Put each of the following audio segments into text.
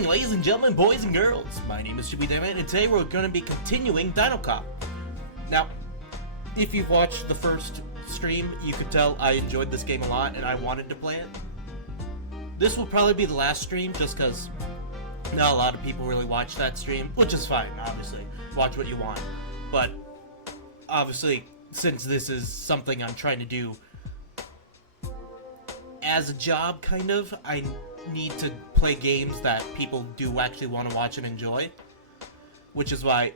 evening, ladies and gentlemen, boys and girls. My name is Chibi Dammit, and today we're going to be continuing Dino Cop. Now, if you've watched the first stream, you could tell I enjoyed this game a lot and I wanted to play it. This will probably be the last stream, just because not a lot of people really watch that stream, which is fine, obviously. Watch what you want. But, obviously, since this is something I'm trying to do as a job, kind of, I need to play games that people do actually want to watch and enjoy. Which is why,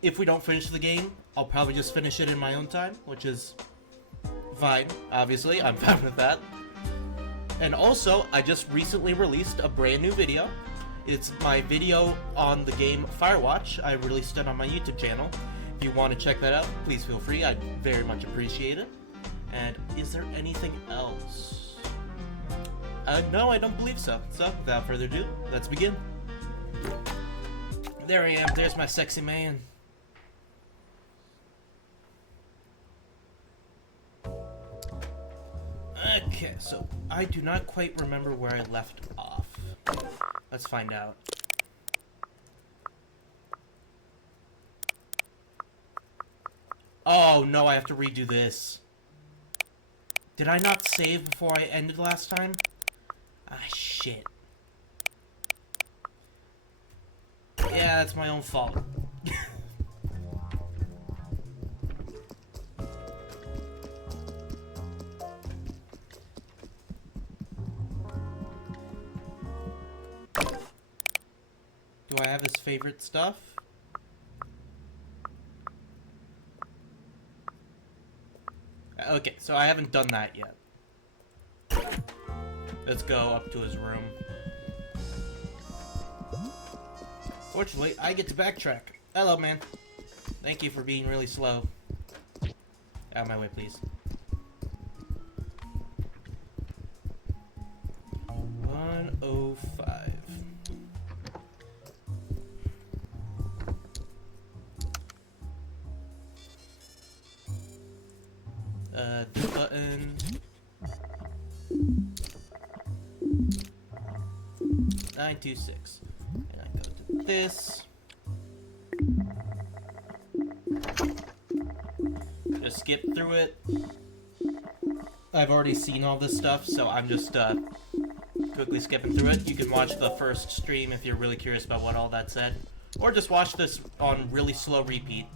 if we don't finish the game, I'll probably just finish it in my own time, which is fine, obviously. I'm fine with that. And also, I just recently released a brand new video. It's my video on the game Firewatch. I released it on my YouTube channel. If you want to check that out, please feel free. I'd very much appreciate it. And is there anything else? No, I don't believe so. So, without further ado, let's begin. There I am. There's my sexy man. Okay, so I do not quite remember where I left off. Let's find out. Oh no, I have to redo this. Did I not save before I ended last time? Ah, shit. Yeah, that's my own fault. Do I have his favorite stuff? Okay, so I haven't done that yet. Let's go up to his room. Fortunately, I get to backtrack. Hello, man. Thank you for being really slow. Out of my way, please. 105. This button. 926. And I go to this. Just skip through it. I've already seen all this stuff, so I'm just quickly skipping through it. You can watch the first stream if you're really curious about what all that said. Or just watch this on really slow repeat.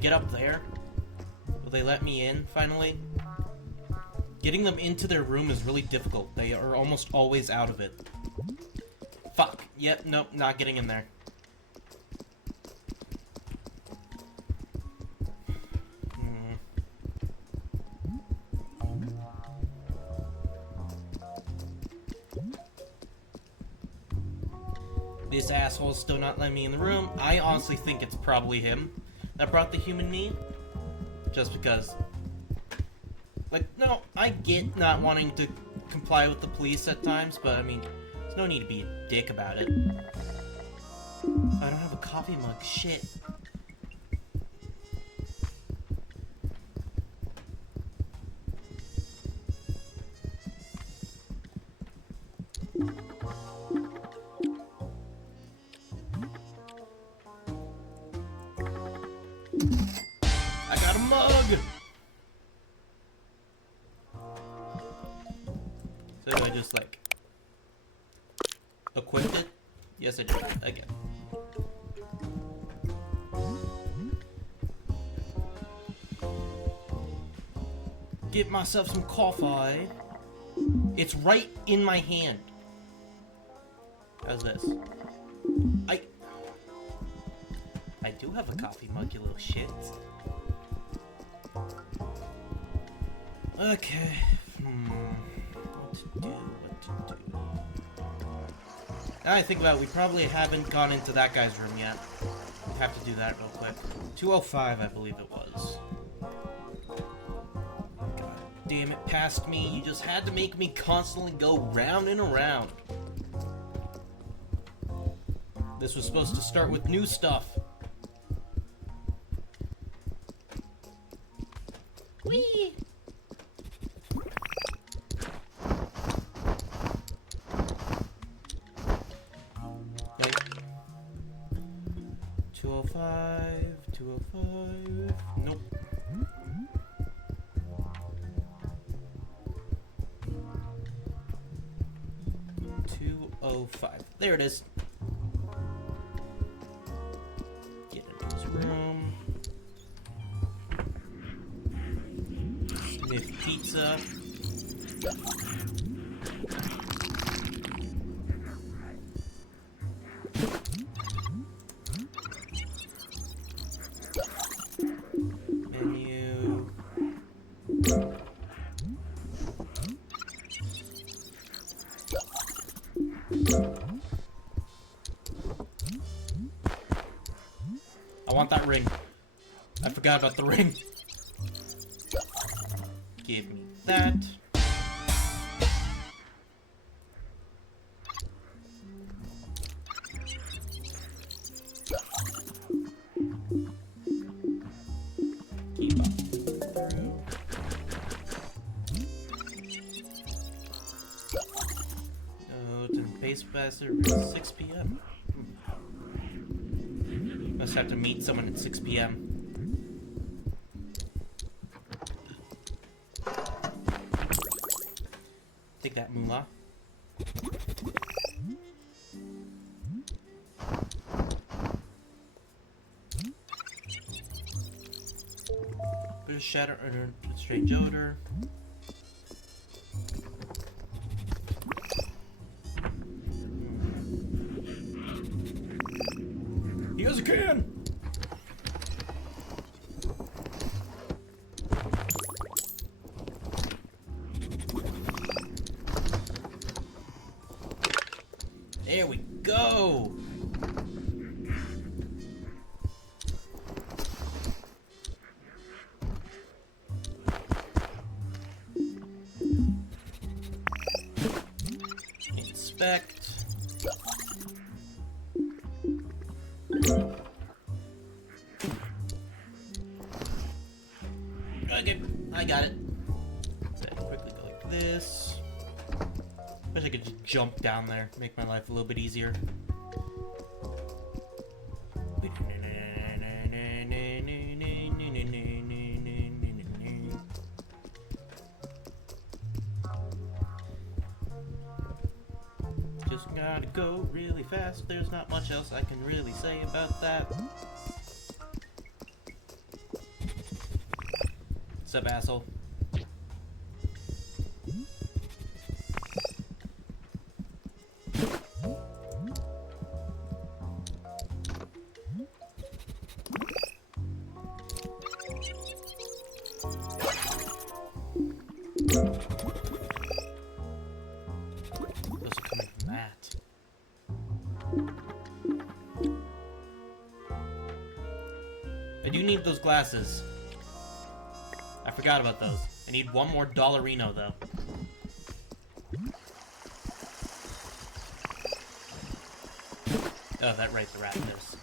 Get up there? Will they let me in, finally? Getting them into their room is really difficult. They are almost always out of it. Fuck. Yep, nope, not getting in there. This asshole's still not letting me in the room. I honestly think it's probably him that brought the human me, just because, like, no, I get not wanting to comply with the police at times, but I mean, there's no need to be a dick about it. I don't have a coffee mug, shit. I got a mug! So do I just, like, equip it? Yes, I do. Again. Get myself some coffee. It's right in my hand. How's this? I do have a coffee mug, you little shit. Okay. What to do? Now I think about it, we probably haven't gone into that guy's room yet. We have to do that real quick. 205, I believe it was. God damn it, past me. You just had to make me constantly go round and around. This was supposed to start with new stuff. Whee! Okay. 205, 205. Nope. There it is. Get into his room. Sniff pizza. Menu. I want that ring. I forgot about the ring. Give me that. Keep up. Oh, it's in base passer at 6 p.m. Must have to meet someone at 6 p.m. Take that, moolah. Bit of shatter under strange odor. He has a can! There we go! Inspect. Okay, I got it. So quickly go like this. Wish I could just jump down there, make my life a little bit easier. Just gotta go really fast. There's not much else I can really say about that. Sup, asshole? Those are coming from that. I do need those glasses. I forgot about those. I need one more Dollarino, though. Oh, that right, the Raptors.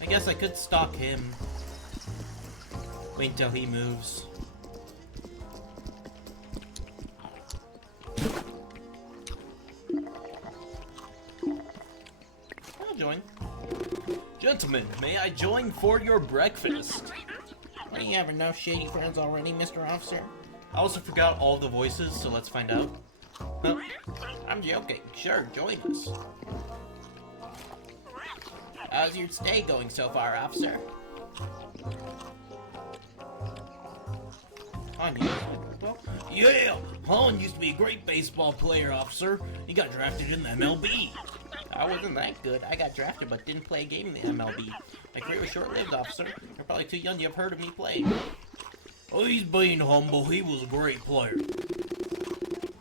I guess I could stalk him. Wait until he moves. I'll join. Gentlemen, may I join for your breakfast? Are you having no shady friends already, Mr. Officer? I also forgot all the voices, so let's find out. Oh, I'm joking. Sure, join us. How's your stay going so far, officer? Yeah! Holland used to be a great baseball player, officer. He got drafted in the MLB. I wasn't that good. I got drafted but didn't play a game in the MLB. My career was short-lived, officer. You're probably too young to have heard of me playing. Oh, he's being humble. He was a great player.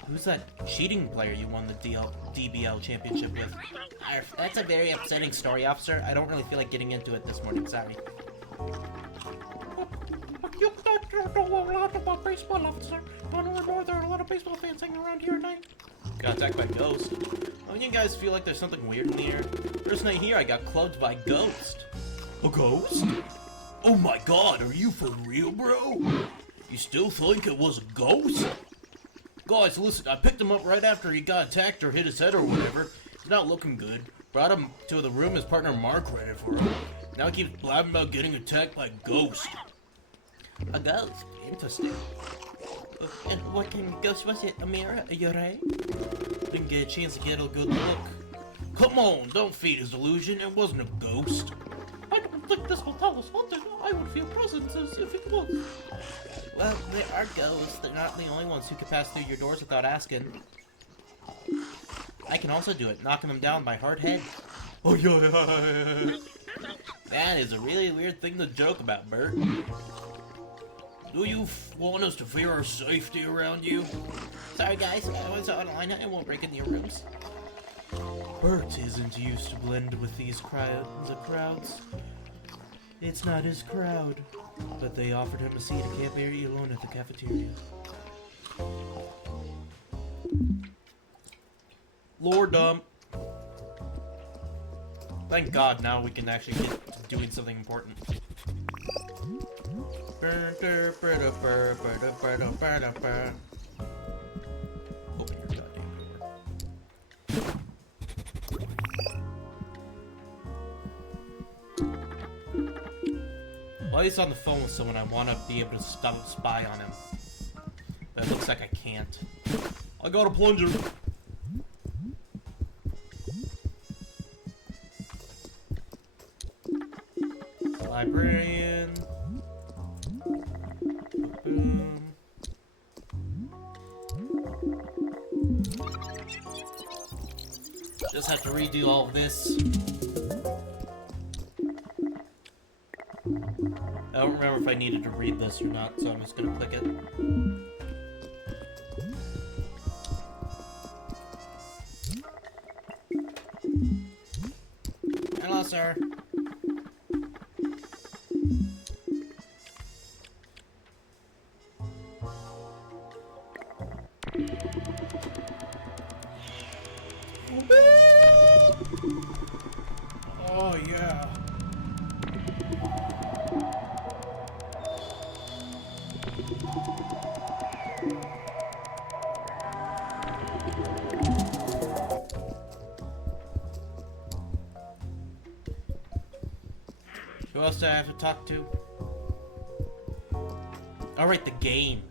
Who's that cheating player you won the DBL championship with? Arf, that's a very upsetting story, officer. I don't really feel like getting into it this morning, sorry. You don't know a lot about baseball, officer. Don't know there are a lot of baseball fans hanging around here at night. Got attacked by Ghost. Don't you guys feel like there's something weird in the air? First night here, I got clubbed by Ghost. A ghost? Oh my god, are you for real, bro? You still think it was a ghost? Guys, listen, I picked him up right after he got attacked or hit his head or whatever. He's not looking good. Brought him to the room his partner Mark rented for him. Now he keeps blabbing about getting attacked by a ghost. A ghost? Interesting. And what kind of ghost was it, Amira? Are you right? Didn't get a chance to get a good look. Come on, don't feed his illusion. It wasn't a ghost. I don't think this will tell us something. I would feel presences if it was. Well, they are ghosts. They're not the only ones who can pass through your doors without asking. I can also do it, knocking them down by hard head. Oh yeah. That is a really weird thing to joke about, Bert. Do you want us to fear our safety around you? Sorry guys, I was online. I won't break into your rooms. Bert isn't used to blend with these crowds. It's not his crowd. But they offered him a seat and can't bear you alone at the cafeteria. Lore dump. Thank God now we can actually get to doing something important. Open your goddamn door. While he's on the phone with someone, I want to be able to spy on him. But it looks like I can't. I got a plunger! Librarian. Boom. Just have to redo all of this. I don't remember if I needed to read this or not, so I'm just gonna click it. Hello, sir. Oh, yeah. Who else do I have to talk to? Alright, the game.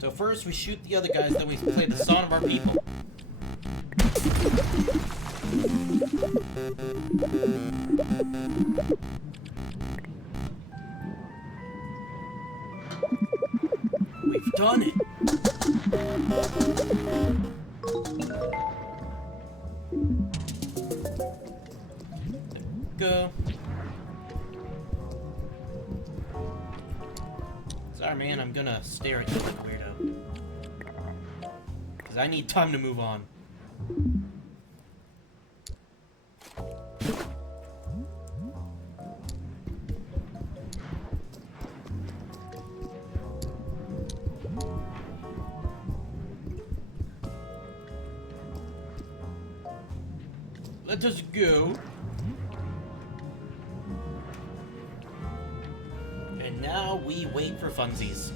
So first we shoot the other guys, then we play the song of our people. We've done it. Go. Sorry, man, I'm gonna stare at you like a weirdo. Because I need time to move on. Let us go. And now we wait for funsies.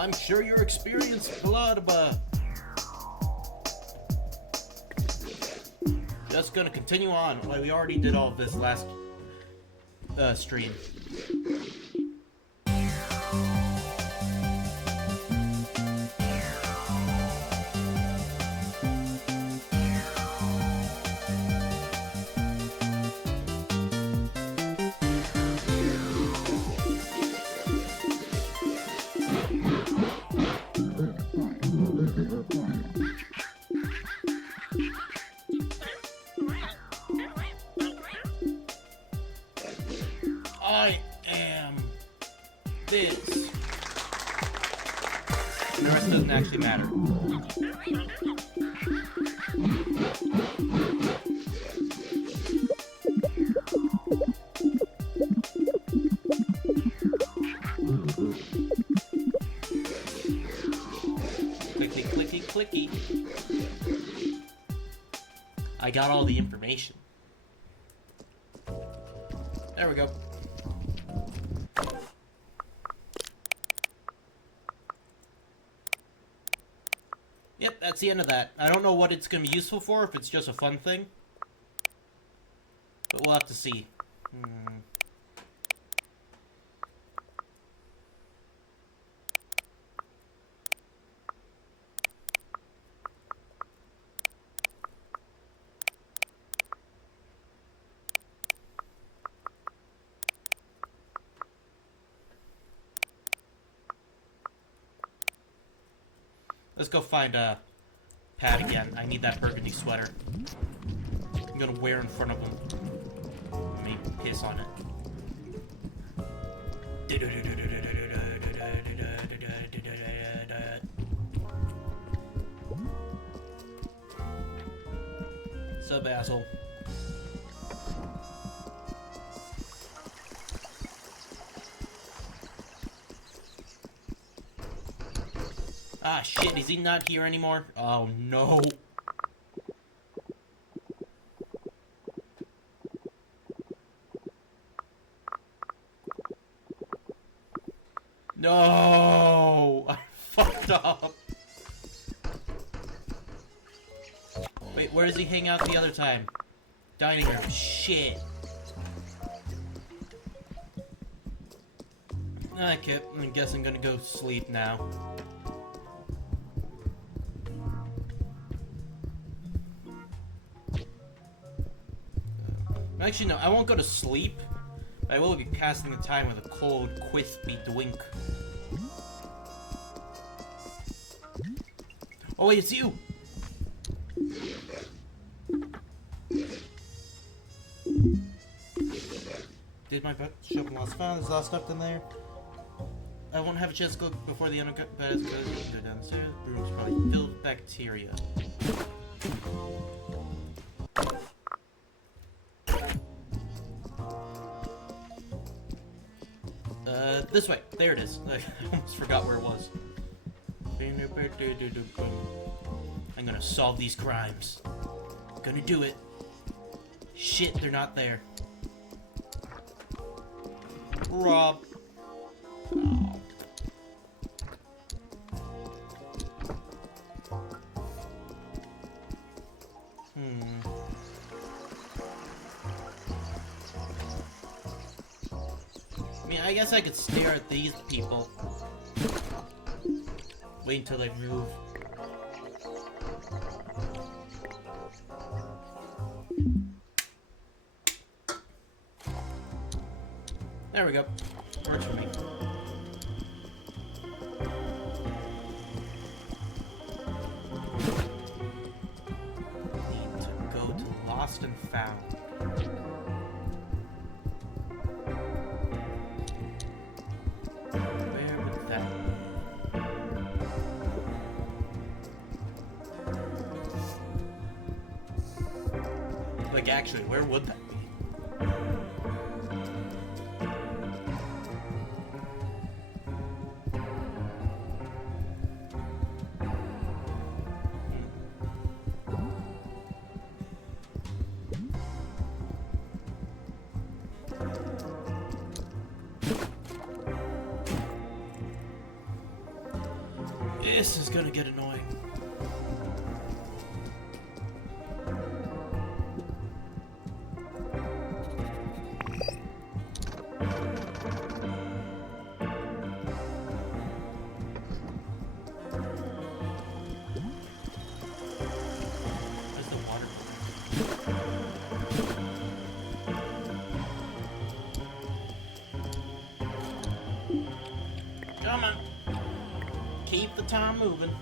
I'm sure you experienced blood, but just gonna continue on. Like we already did all of this last stream. I am this. And the rest doesn't actually matter. Clicky, clicky, clicky. I got all the information. There we go. Yep, that's the end of that. I don't know what it's going to be useful for, if it's just a fun thing. But we'll have to see. Let's go find Pat again. I need that burgundy sweater. I'm gonna wear in front of him. Let me piss on it. Sup, asshole? Ah, shit, is he not here anymore? Oh, no. No! I fucked up. Wait, where does he hang out the other time? Dining room. Shit. Okay, I guess I'm gonna go sleep now. Actually, no, I won't go to sleep. I will be passing the time with a cold, crispy drink. Oh wait, it's you! Did my butt show up in Las Vegas? Is that stuff in there? I won't have a chance to go before the undercut bed is good. Go downstairs. The room's probably filled with bacteria. This way. There it is. I almost forgot where it was. I'm gonna solve these crimes. I'm gonna do it. Shit, they're not there. Rob. Oh. I mean, I guess I could stare at these people. Wait until they move. There we go. Works for me. Need to go to Lost and Found. Like, actually, where would that be? This is gonna get annoying. Come on. Keep the time moving.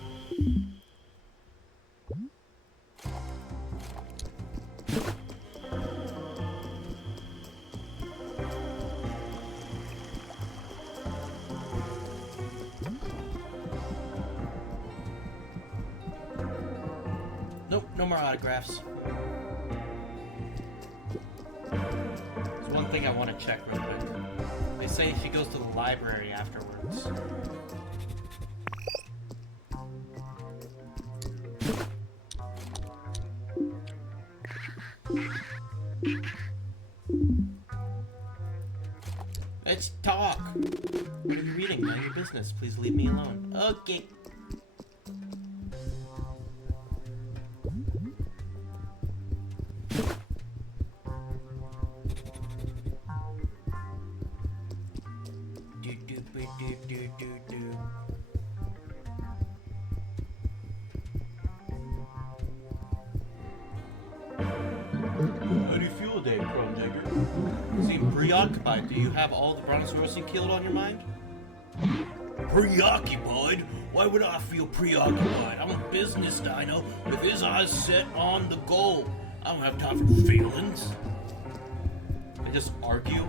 Nope, no more autographs. There's one thing I want to check real quick. They say she goes to the library afterwards. Let's talk. What are you reading? Mind your business. Please leave me alone. Okay. How do you feel today, Crumb Digger? You seem preoccupied. Do you have all the brontosaurus you killed on your mind? Preoccupied? Why would I feel preoccupied? I'm a business dino with his eyes set on the goal. I don't have time for feelings. I just argue.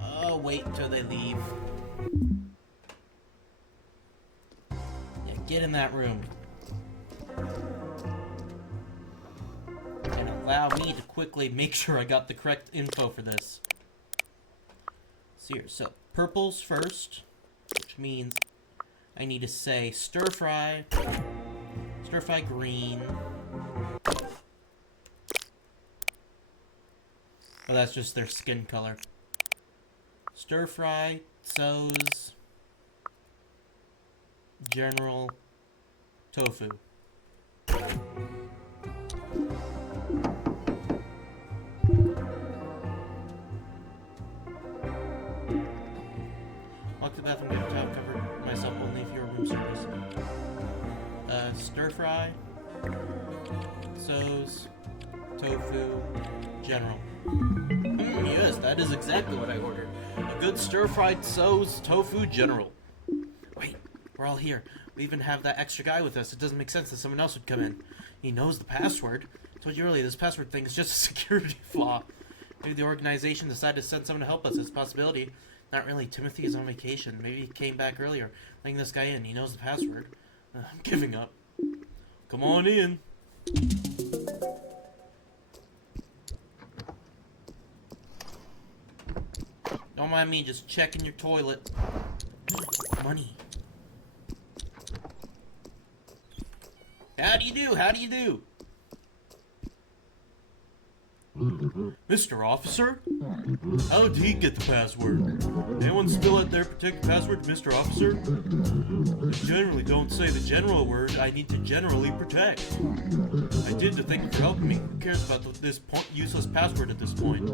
Oh, wait until they leave. Yeah, get in that room. And allow me to quickly make sure I got the correct info for this. So purples first, which means I need to say stir fry green. Oh, that's just their skin color. Stir fry, so's, general, tofu. Walk to the bathroom, get a towel, cover myself only if you're room service. Stir fry, so's, tofu, general. Yes, that is exactly what I ordered. A good stir-fried so's tofu general. Wait, we're all here. We even have that extra guy with us. It doesn't make sense that someone else would come in. He knows the password. I told you earlier, this password thing is just a security flaw. Maybe the organization decided to send someone to help us. It's a possibility. Not really. Timothy is on vacation. Maybe he came back earlier, letting this guy in. He knows the password. I'm giving up. Come on in. Don't mind me just checking your toilet. Money. How do you do? How do you do? Mr. Officer? How did he get the password? Anyone spill out their protected password, Mr. Officer? I generally don't say the general word I need to generally protect. I did to thank you for helping me. Who cares about this useless password at this point?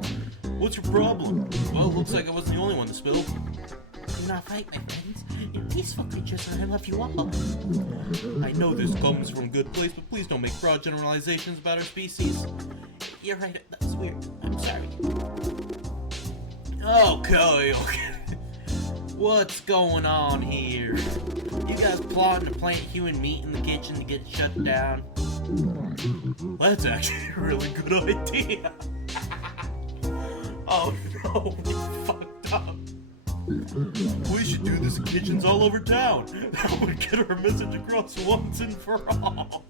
What's your problem? Well, looks like I wasn't the only one to spill. Do not fight, my friends. You're peaceful creatures and I love you all. I know this comes from a good place, but please don't make broad generalizations about our species. You're right, that's weird. I'm sorry. Okay. What's going on here? You guys plotting to plant human meat in the kitchen to get shut down? That's actually a really good idea. Oh no, we fucked up. We should do this in kitchens all over town. That would get our message across once and for all.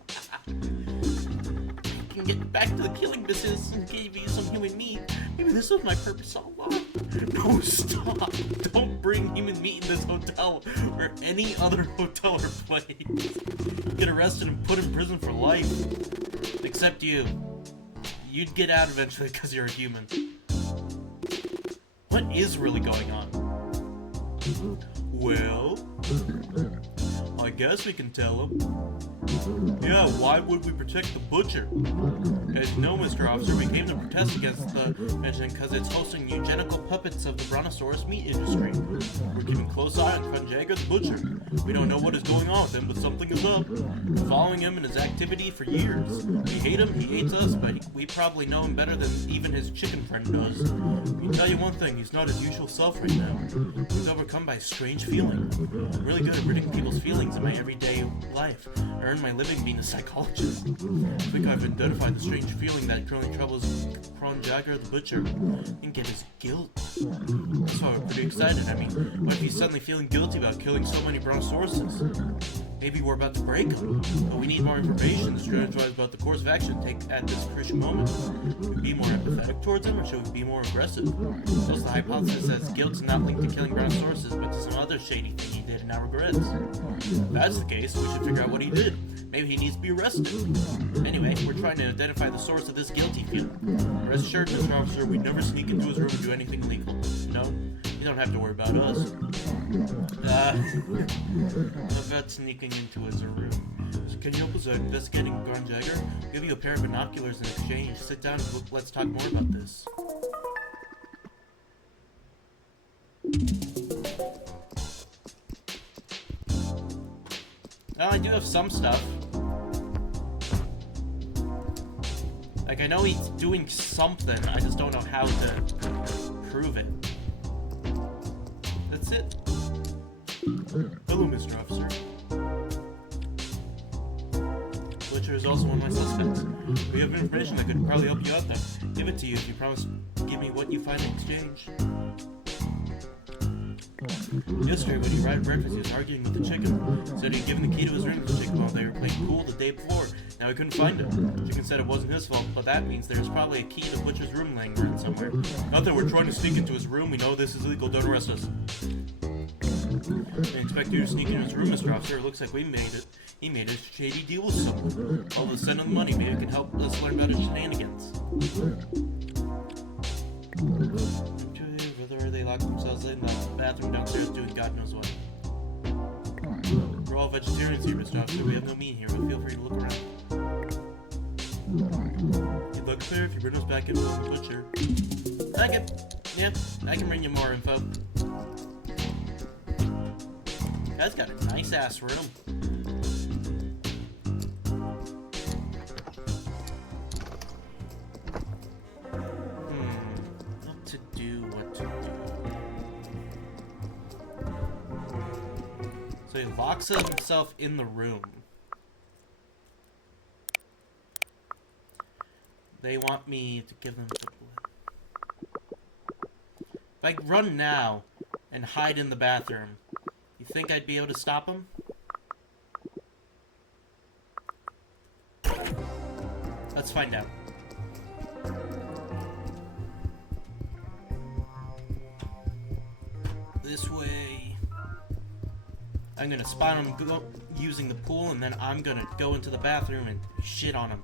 can get back to the killing business and give you some human meat. Maybe this was my purpose all along. No, stop. Don't bring human meat in this hotel or any other hotel or place. Get arrested and put in prison for life. Except you. You'd get out eventually because you're a human. What is really going on? Well, I guess we can tell him. Yeah, why would we protect the butcher? As no, Mr. Officer, we came to protest against the mention because it's hosting eugenical puppets of the Brontosaurus meat industry. We're keeping a close eye on Krunjager the butcher. We don't know what is going on with him, but something is up. We're following him in his activity for years. We hate him, he hates us, but we probably know him better than even his chicken friend does. I can tell you one thing, he's not his usual self right now. He's overcome by a strange feeling. I'm really good at reading people's feelings in my everyday life. I earn my living being a psychologist. I think I've identified the strange feeling that currently troubles Krunjager the butcher and get his guilt. That's why we're pretty excited. I mean, what if he's suddenly feeling guilty about killing so many brontosauruses? Maybe we're about to break him, but we need more information to strategize about the course of action to take at this crucial moment. Should we be more empathetic towards him, or should we be more aggressive? So the hypothesis says guilt is not linked to killing brontosauruses, but to some other shady thing he did and now regrets. If that's the case, we should figure out what he did. Maybe he needs to be arrested. Anyway, we're trying to identify the source of this guilty feeling. Rest assured, Mr. Officer, we'd never sneak into his room and do anything illegal. No, you don't have to worry about us. About sneaking into his room. So can you help us investigating Krunjager? I'll give you a pair of binoculars in exchange. Sit down and let's talk more about this. Well, I do have some stuff. Like, I know he's doing something, I just don't know how to prove it. That's it. Hello, Mr. Officer. Butcher is also one of my suspects. We have information that could probably help you out, though. Give it to you if you promise to give me what you find in exchange. Yesterday, when he arrived at breakfast, he was arguing with the chicken. Said he'd given the key to his room to the chicken while they were playing pool the day before. Now he couldn't find it. The chicken said it wasn't his fault, but that means there's probably a key to the butcher's room laying around somewhere. Not that we're trying to sneak into his room. We know this is illegal. Don't arrest us. I expect you to sneak into his room, Mr. Officer. It looks like we made it. He made a shady deal with someone. All of us send him the money. Maybe it can help us learn about his shenanigans. Whether they lock themselves in the bathroom downstairs doing God knows what. We're all vegetarians here, Mr. Officer. We have no meat here, but feel free to look around. It looks clear if you bring us back into the butcher. I can bring you more info. Guy's got a nice ass room. What to do. So he locks himself in the room. They want me to give them the blood. If I run now and hide in the bathroom, you think I'd be able to stop him? Let's find out. This way. I'm gonna spot him using the pool, and then I'm gonna go into the bathroom and shit on him.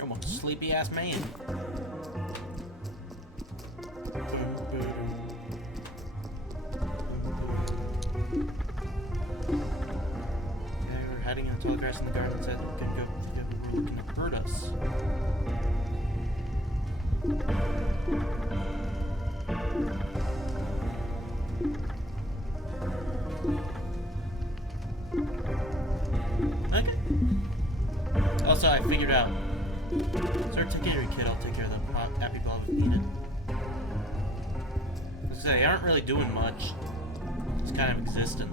I'm a sleepy ass man. We're heading into the grass in the garden. Said we could go together. We're looking to hurt us. Okay. Also, I figured out. Start taking care of your kid. I'll take care of the happy ball if needed. They aren't really doing much. Just kind of existing.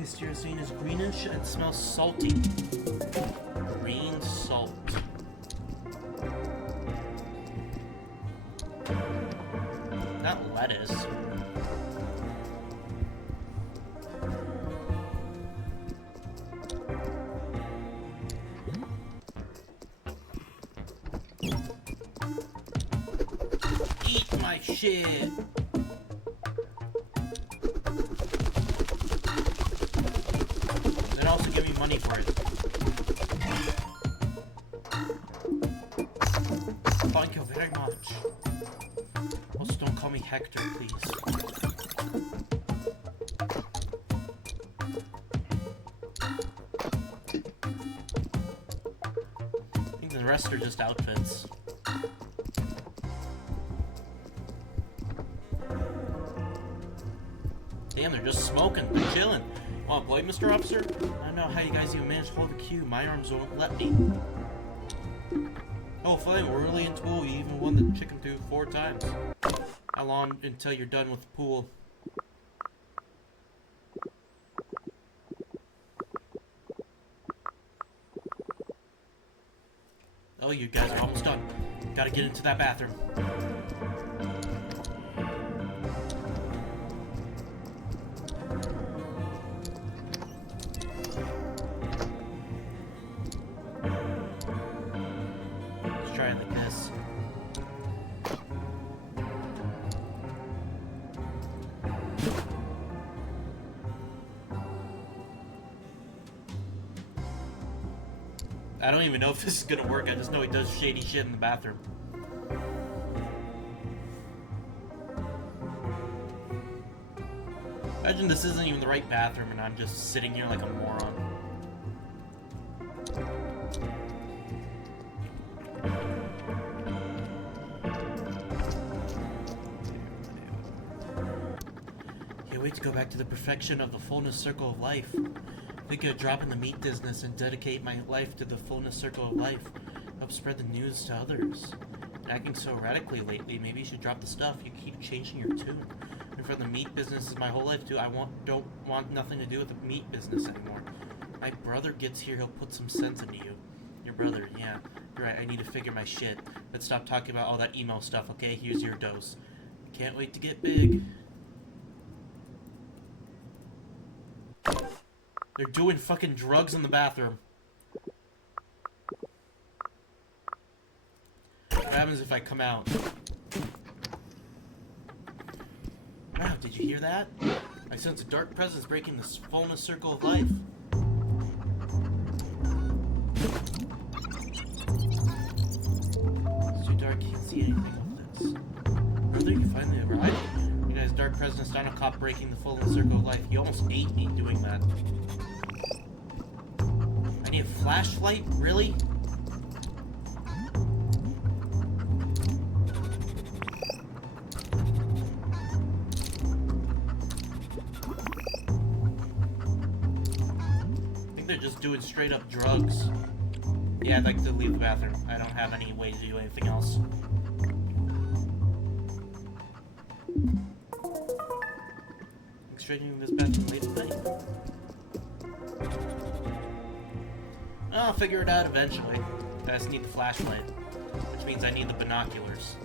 Pisteurazine is greenish and smells salty. Green salt. Not lettuce. Eat my shit. Then also give me money for it. Thank you very much. Also, don't call me Hector, please. I think the rest are just outfits. Damn, they're just smoking. They're chilling. Want to play, Mr. Officer? I don't know how you guys even managed to hold the queue. My arms won't let me. Oh, fine. We're really into pool. You even won the chicken tooth 4 times. How long until you're done with the pool? Oh, you guys are almost done. Gotta get into that bathroom. Let's try it like this. I don't even know if this is gonna work. I just know he does shady shit in the bathroom. Imagine this isn't even the right bathroom and I'm just sitting here like a moron. Can't wait to go back to the perfection of the fullness circle of life. Think I'd drop in the meat business and dedicate my life to the fullness circle of life. Help spread the news to others. Been acting so erratically lately, maybe you should drop the stuff. You keep changing your tune. And from the meat business is my whole life too. I don't want nothing to do with the meat business anymore. My brother gets here, he'll put some sense into you. Your brother, yeah. You're right, I need to figure my shit. Let's stop talking about all that emo stuff, okay? Here's your dose. Can't wait to get big. They're doing fucking drugs in the bathroom. What happens if I come out? Wow, did you hear that? I sense a dark presence breaking the fullness circle of life. It's too dark, you can't see anything of this. Brother, you finally arrived? You guys, dark presence, Dino cop breaking the fullness circle of life. You almost ate me doing that. I need a flashlight? Really? I think they're just doing straight up drugs. Yeah, I'd like to leave the bathroom. I don't have any way to do anything else. Straightening this bathroom late at night. I'll figure it out eventually. I just need the flashlight, which means I need the binoculars.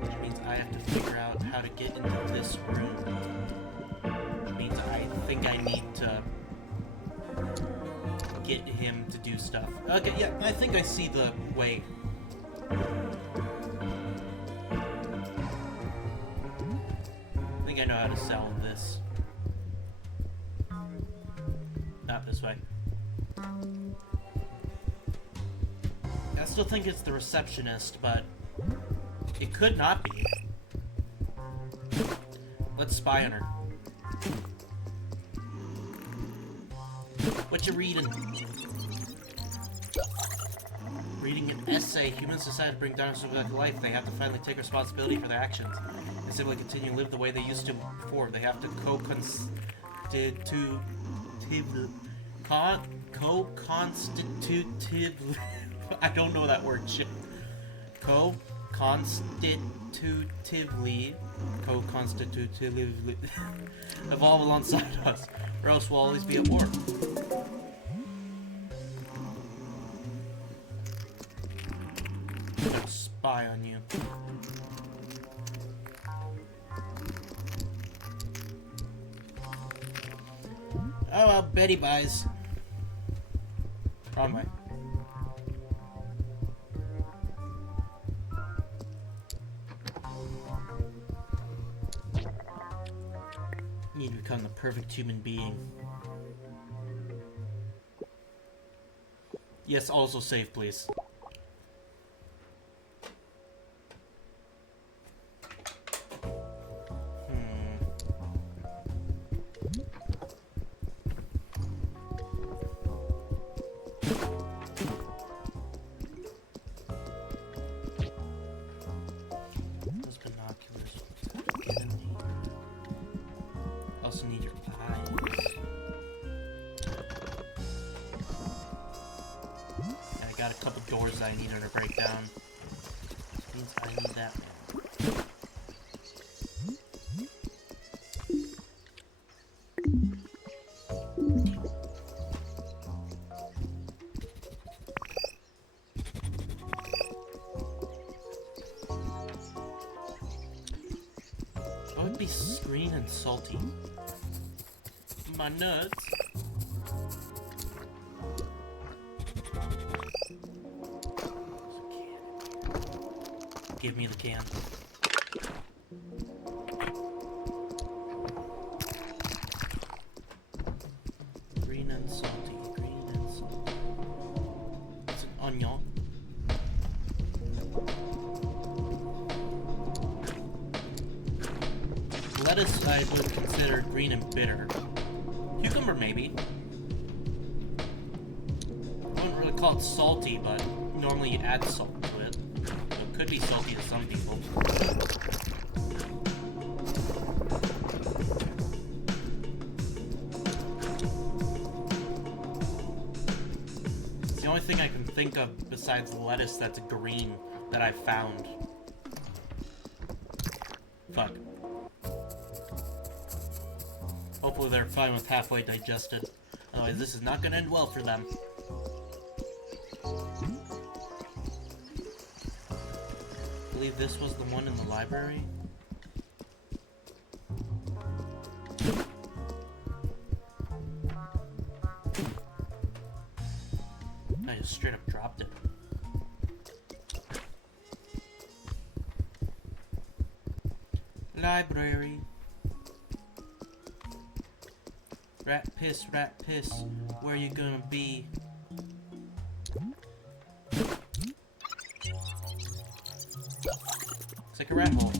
Which means I have to figure out how to get into this room. Which means I think I need to get him to do stuff. Okay, yeah, I think I see the way. I think I know how to sell this. Not this way. I still think it's the receptionist, but it could not be. Let's spy on her. What you reading? Reading an essay. Humans decided to bring dinosaurs back to life. They have to finally take responsibility for their actions. They simply continue to live the way they used to before. They have to co-constitutive. I don't know that word. Shit. constitutively, co-constitutively evolve alongside us, or else we'll always be at war. I'm gonna spy on you. Oh well, Betty buys. Wrong way. Need to become the perfect human being. Yes, also save, please. Those binoculars. Get in here. Also need your eyes. I got a couple doors that I need her to break down. Which means I need that. What would be green and salty? My nuts. Give me the can. Green and salty. Green and salty. It's an onion. Lettuce I would consider green and bitter. Cucumber maybe. I wouldn't really call it salty, but normally you add salt to it. So it could be salty to some people. It's the only thing I can think of besides lettuce that's green that I found. Fuck. Hopefully they're fine with halfway digested. Otherwise, this is not going to end well for them. I believe this was the one in the library. I just straight up dropped it. Library. Rat piss, where you gonna be? Looks like a rat hole.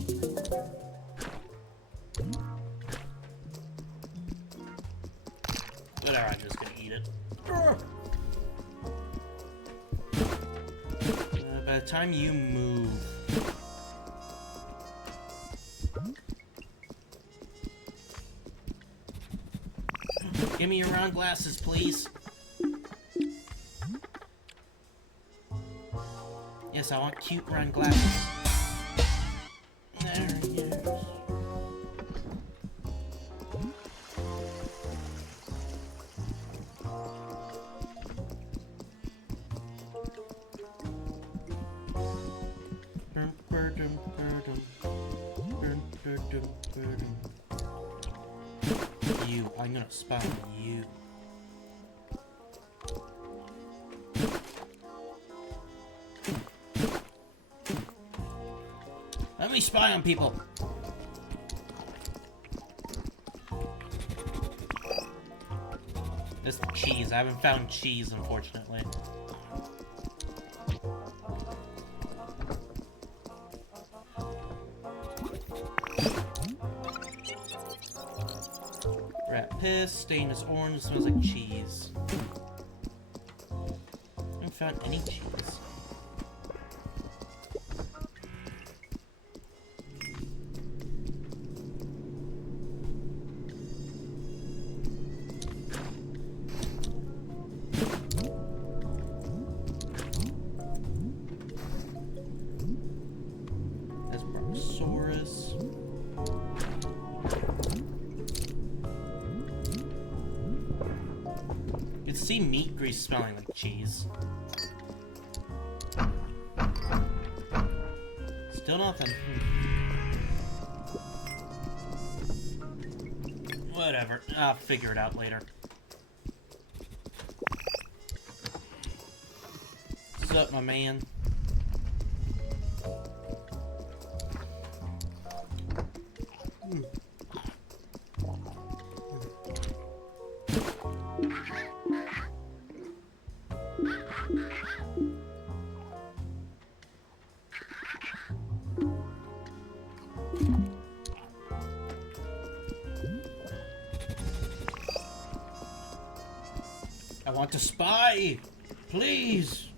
Whatever, I'm just gonna eat it. By the time you move... Give me your round glasses, please. Yes, I want cute round glasses. There he is. You, I'm gonna spy on you. Let me spy on people. This is cheese. I haven't found cheese, unfortunately. Rat piss, stain is orange, smells like cheese. I haven't found any cheese. see meat grease smelling like cheese. Still nothing. Whatever. I'll figure it out later. What's up, my man? I want to spy! Please!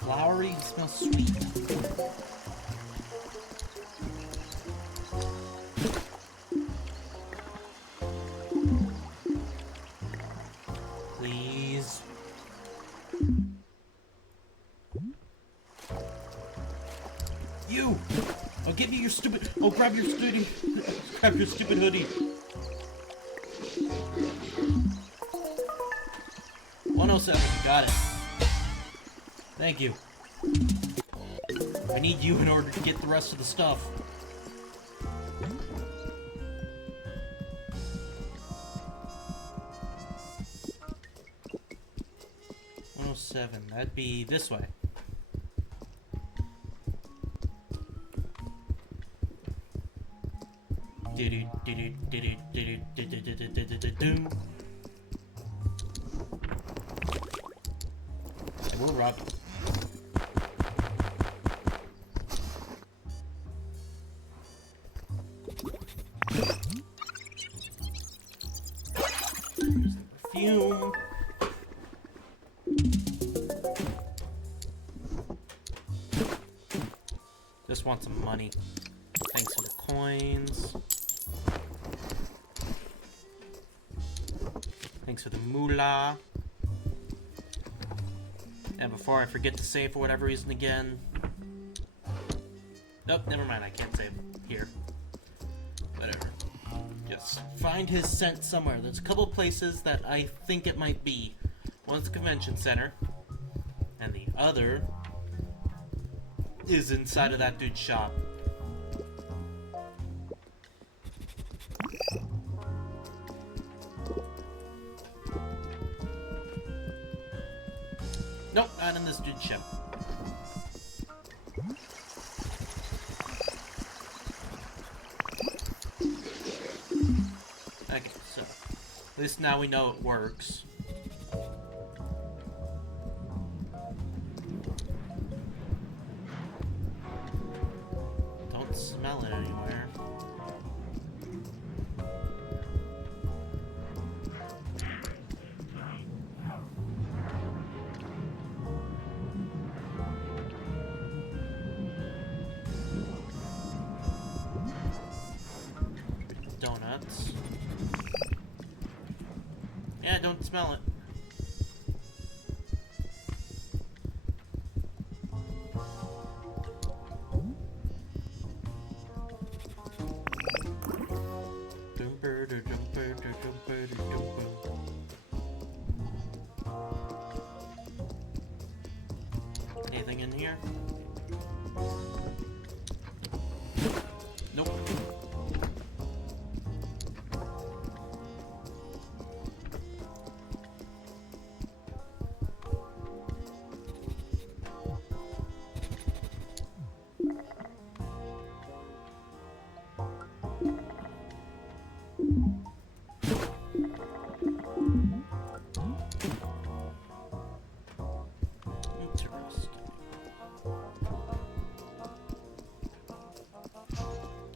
Flowery, smells sweet. Please. You! I'll give you your stupid... Oh, grab your stupid... grab your stupid hoodie. 107, got it. Thank you. I need you in order to get the rest of the stuff. That'd be this way. We're robbing. Here's the perfume. Just want some money. Thanks for the coins. Thanks for the moolah. And before I forget to save for whatever reason again. Nope, never mind, I can't save here. Whatever. Just find his scent somewhere. There's a couple places that I think it might be. One's the convention center. And the other is inside of that dude's shop. Nope, not in this dude's shop. Okay, so at least now we know it works. Don't smell it anywhere. Donuts. Yeah, don't smell it. Anything in here? Nope.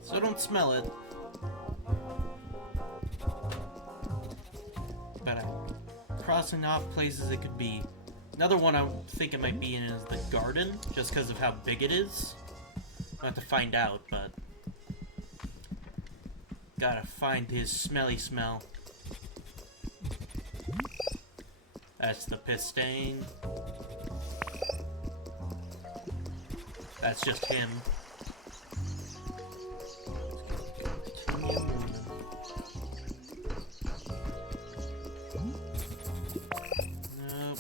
So I don't smell it. But I'm crossing off places it could be. Another one I think it might be in is the garden, just because of how big it is. I'll have to find out, but gotta find his smelly smell. That's the piss stain. That's just him. Nope.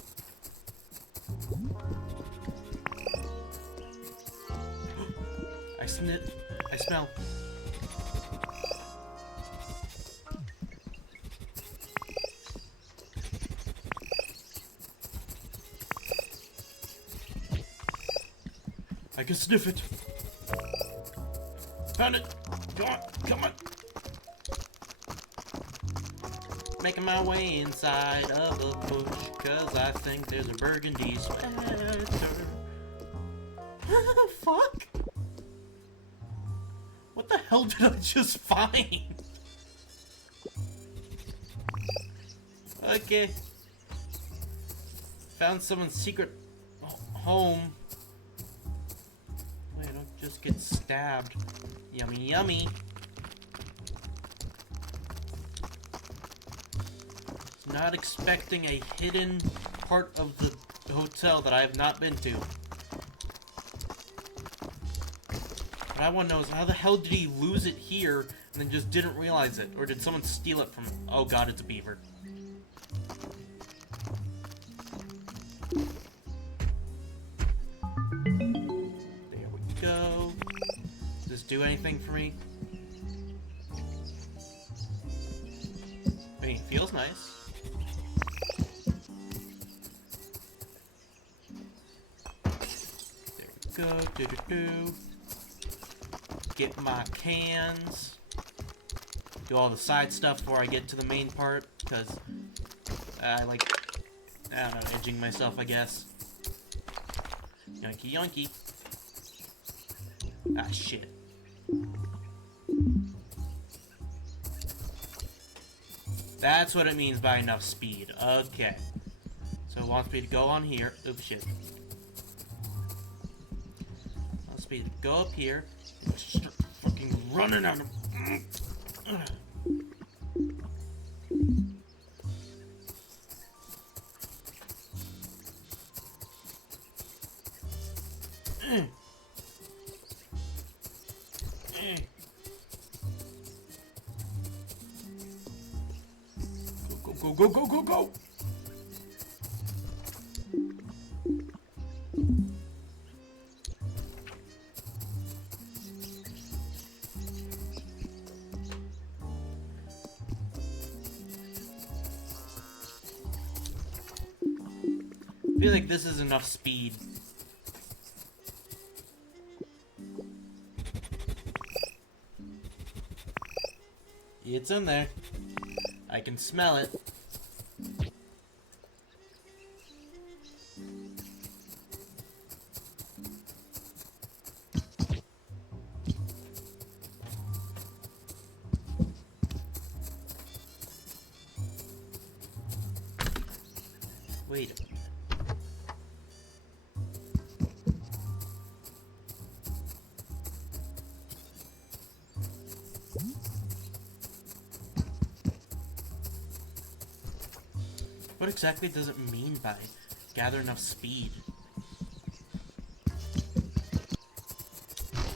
I smell. I can sniff it. Found it. Come on. Making my way inside of a bush, cause I think there's a burgundy sweater. What the fuck? What the hell did I just find? Okay. Found someone's secret home. Wait, don't just get stabbed. Yummy, yummy. Not expecting a hidden part of the hotel that I have not been to. But I want to know is how the hell did he lose it here and then just didn't realize it? Or did someone steal it from... Oh god, it's a beaver. There we go. Does this do anything for me? I mean, it feels nice. There we go. Get my cans. Do all the side stuff before I get to the main part, because I don't know, edging myself, I guess. Yonky yonky. Ah, shit. That's what it means by enough speed. Okay. So it wants me to go on here. Oops, shit. It wants me to go up here. Start fucking running out of... Go! I feel like this is enough speed. It's in there. I can smell it. Wait a minute. What exactly does it mean by gather enough speed?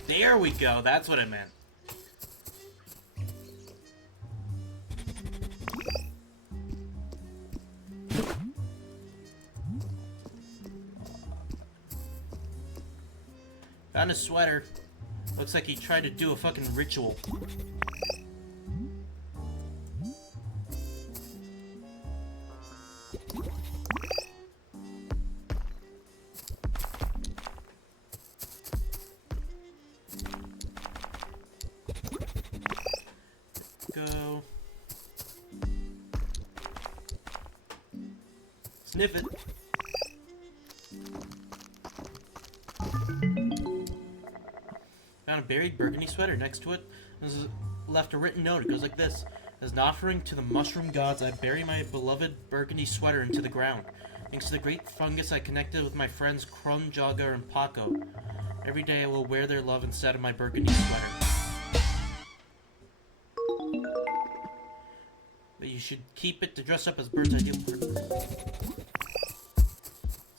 There we go, that's what it meant. Found a sweater. Looks like he tried to do a fucking ritual. Go. Sniff it. Found a buried burgundy sweater. Next to it is left a written note. It goes like this. As an offering to the mushroom gods, I bury my beloved burgundy sweater into the ground. Thanks to the great fungus, I connected with my friends Kron, Jogger, and Paco. Every day I will wear their love instead of my burgundy sweater. But you should keep it to dress up as birds. Ideal.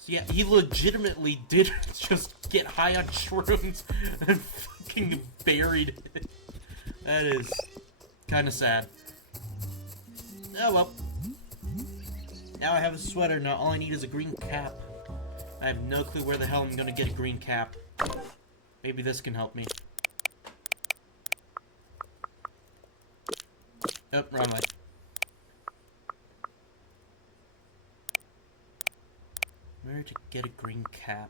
So yeah, he legitimately did just get high on shrooms and fucking buried it. That is kind of sad. Oh well. Now I have a sweater, now all I need is a green cap. I have no clue where the hell I'm gonna get a green cap. Maybe this can help me. Oh, wrong way. Where to get a green cap?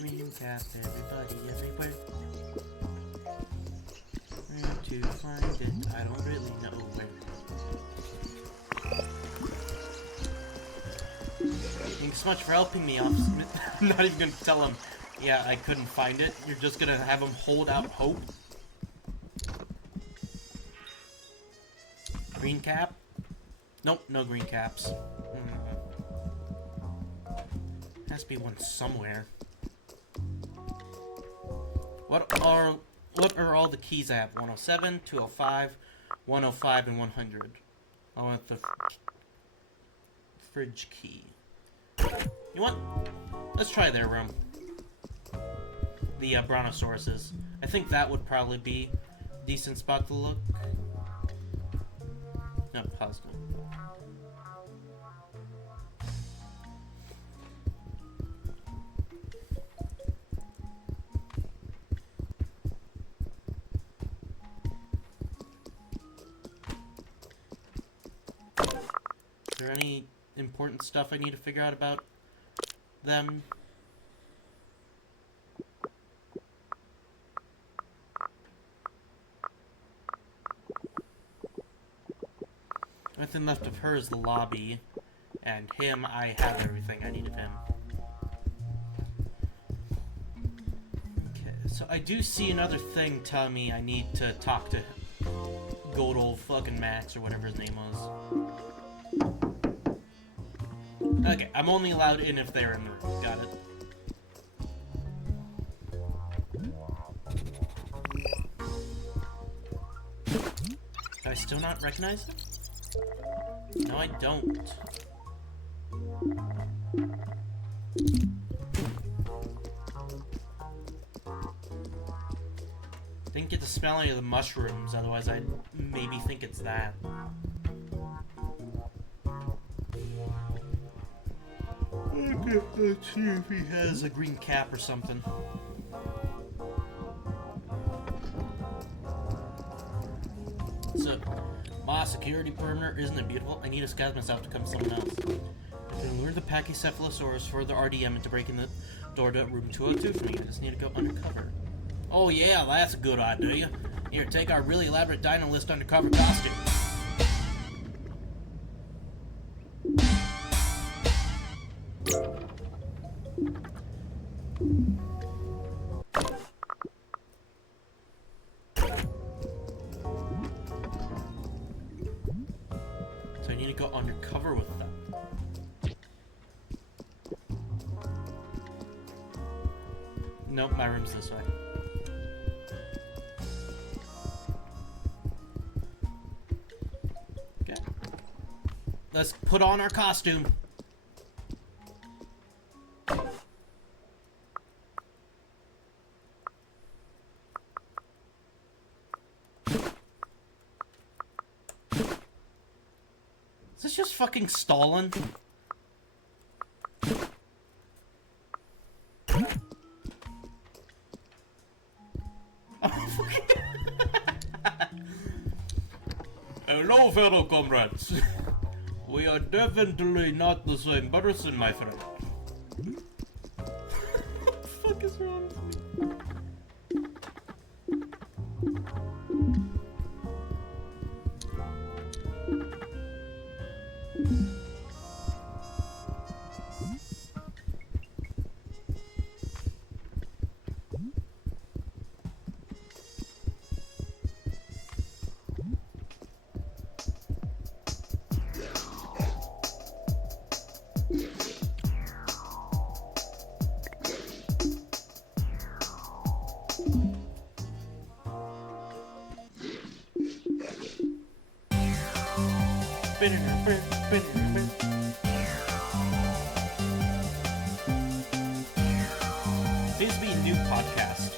Green cap, everybody, everywhere. Where to find it? I don't really know where. Thanks so much for helping me, Officer. I'm not even gonna tell him, yeah, I couldn't find it. You're just gonna have him hold out hope. Green cap? Nope, no green caps. Has to be one somewhere. What are all the keys I have? 107, 205, 105, and 100. I want the fridge key. You want? Let's try their room. The Brontosaurus's. I think that would probably be a decent spot to look. No, positive. Is there any important stuff I need to figure out about them? Nothing left of her is the lobby, and him, I have everything I need of him. Okay, so I do see another thing telling me I need to talk to good old fucking Max, or whatever his name was. Okay, I'm only allowed in if they're in the room. Got it. Do I still not recognize them? No, I don't. Didn't get to smell any of the mushrooms, otherwise I'd maybe think it's that. Let's see if he has a green cap or something. So, boss, security perimeter, isn't it beautiful? I need to disguise myself to become someone else. I can lure the Pachycephalosaurus for the RDM into breaking the door to room 202 for me. I just need to go undercover. Oh yeah, that's a good idea. Here, take our really elaborate Dino list undercover costume. So I need to go undercover with them. Nope, my room's this way. Okay. Let's put on our costume. Is this just fucking Stalin? Hello, fellow comrades. We are definitely not the same person, my friend. What the fuck is wrong with me? Seems to be a new podcast.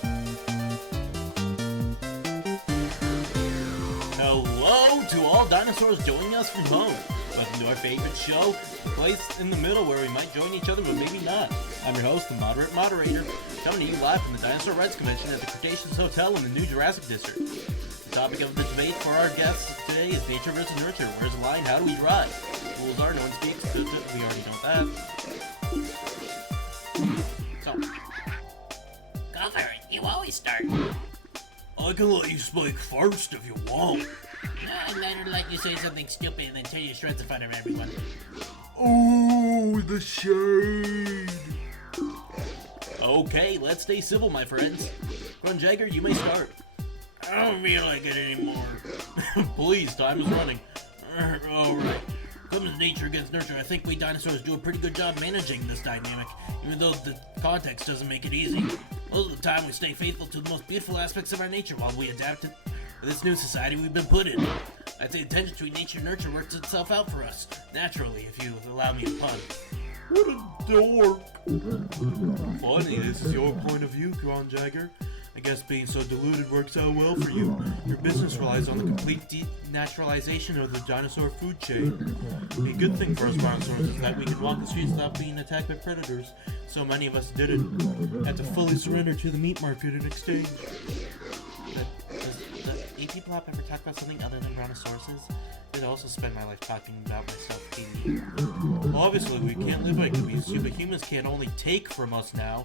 Hello to all dinosaurs joining us from home. Welcome to our favorite show, the place in the middle where we might join each other but maybe not. I'm your host, the moderate moderator, coming to you live from the Dinosaur Rights Convention at the Cretaceous Hotel in the New Jurassic District. The topic of the debate for our guests today is nature versus nurture. Where's the line? How do we drive? Rules are no one speaks. We already know that. So, go for it. You always start. I can let you speak first if you want. I'd better let you say something stupid and then tear you to shreds in front of everyone. Oh, the shade. Okay, let's stay civil, my friends. Grunjagger, you may start. I don't feel like it anymore. Please, time is running. Alright. Comes nature against nurture. I think we dinosaurs do a pretty good job managing this dynamic, even though the context doesn't make it easy. Most of the time, we stay faithful to the most beautiful aspects of our nature while we adapt to this new society we've been put in. I'd say the tension between nature and nurture works itself out for us, naturally, if you allow me a pun. What a dork. Funny, this is your point of view, Grunjagger. I guess being so deluded works out well for you. Your business relies on the complete denaturalization of the dinosaur food chain. A good thing for us dinosaurs is that we can walk the streets without being attacked by predators. So many of us didn't. Had to fully surrender to the meat market in exchange. Does the AP Plop ever talk about something other than brontosauruses? I'd also spend my life talking about myself being meat. Obviously, we can't live like we assume that humans can't only take from us now.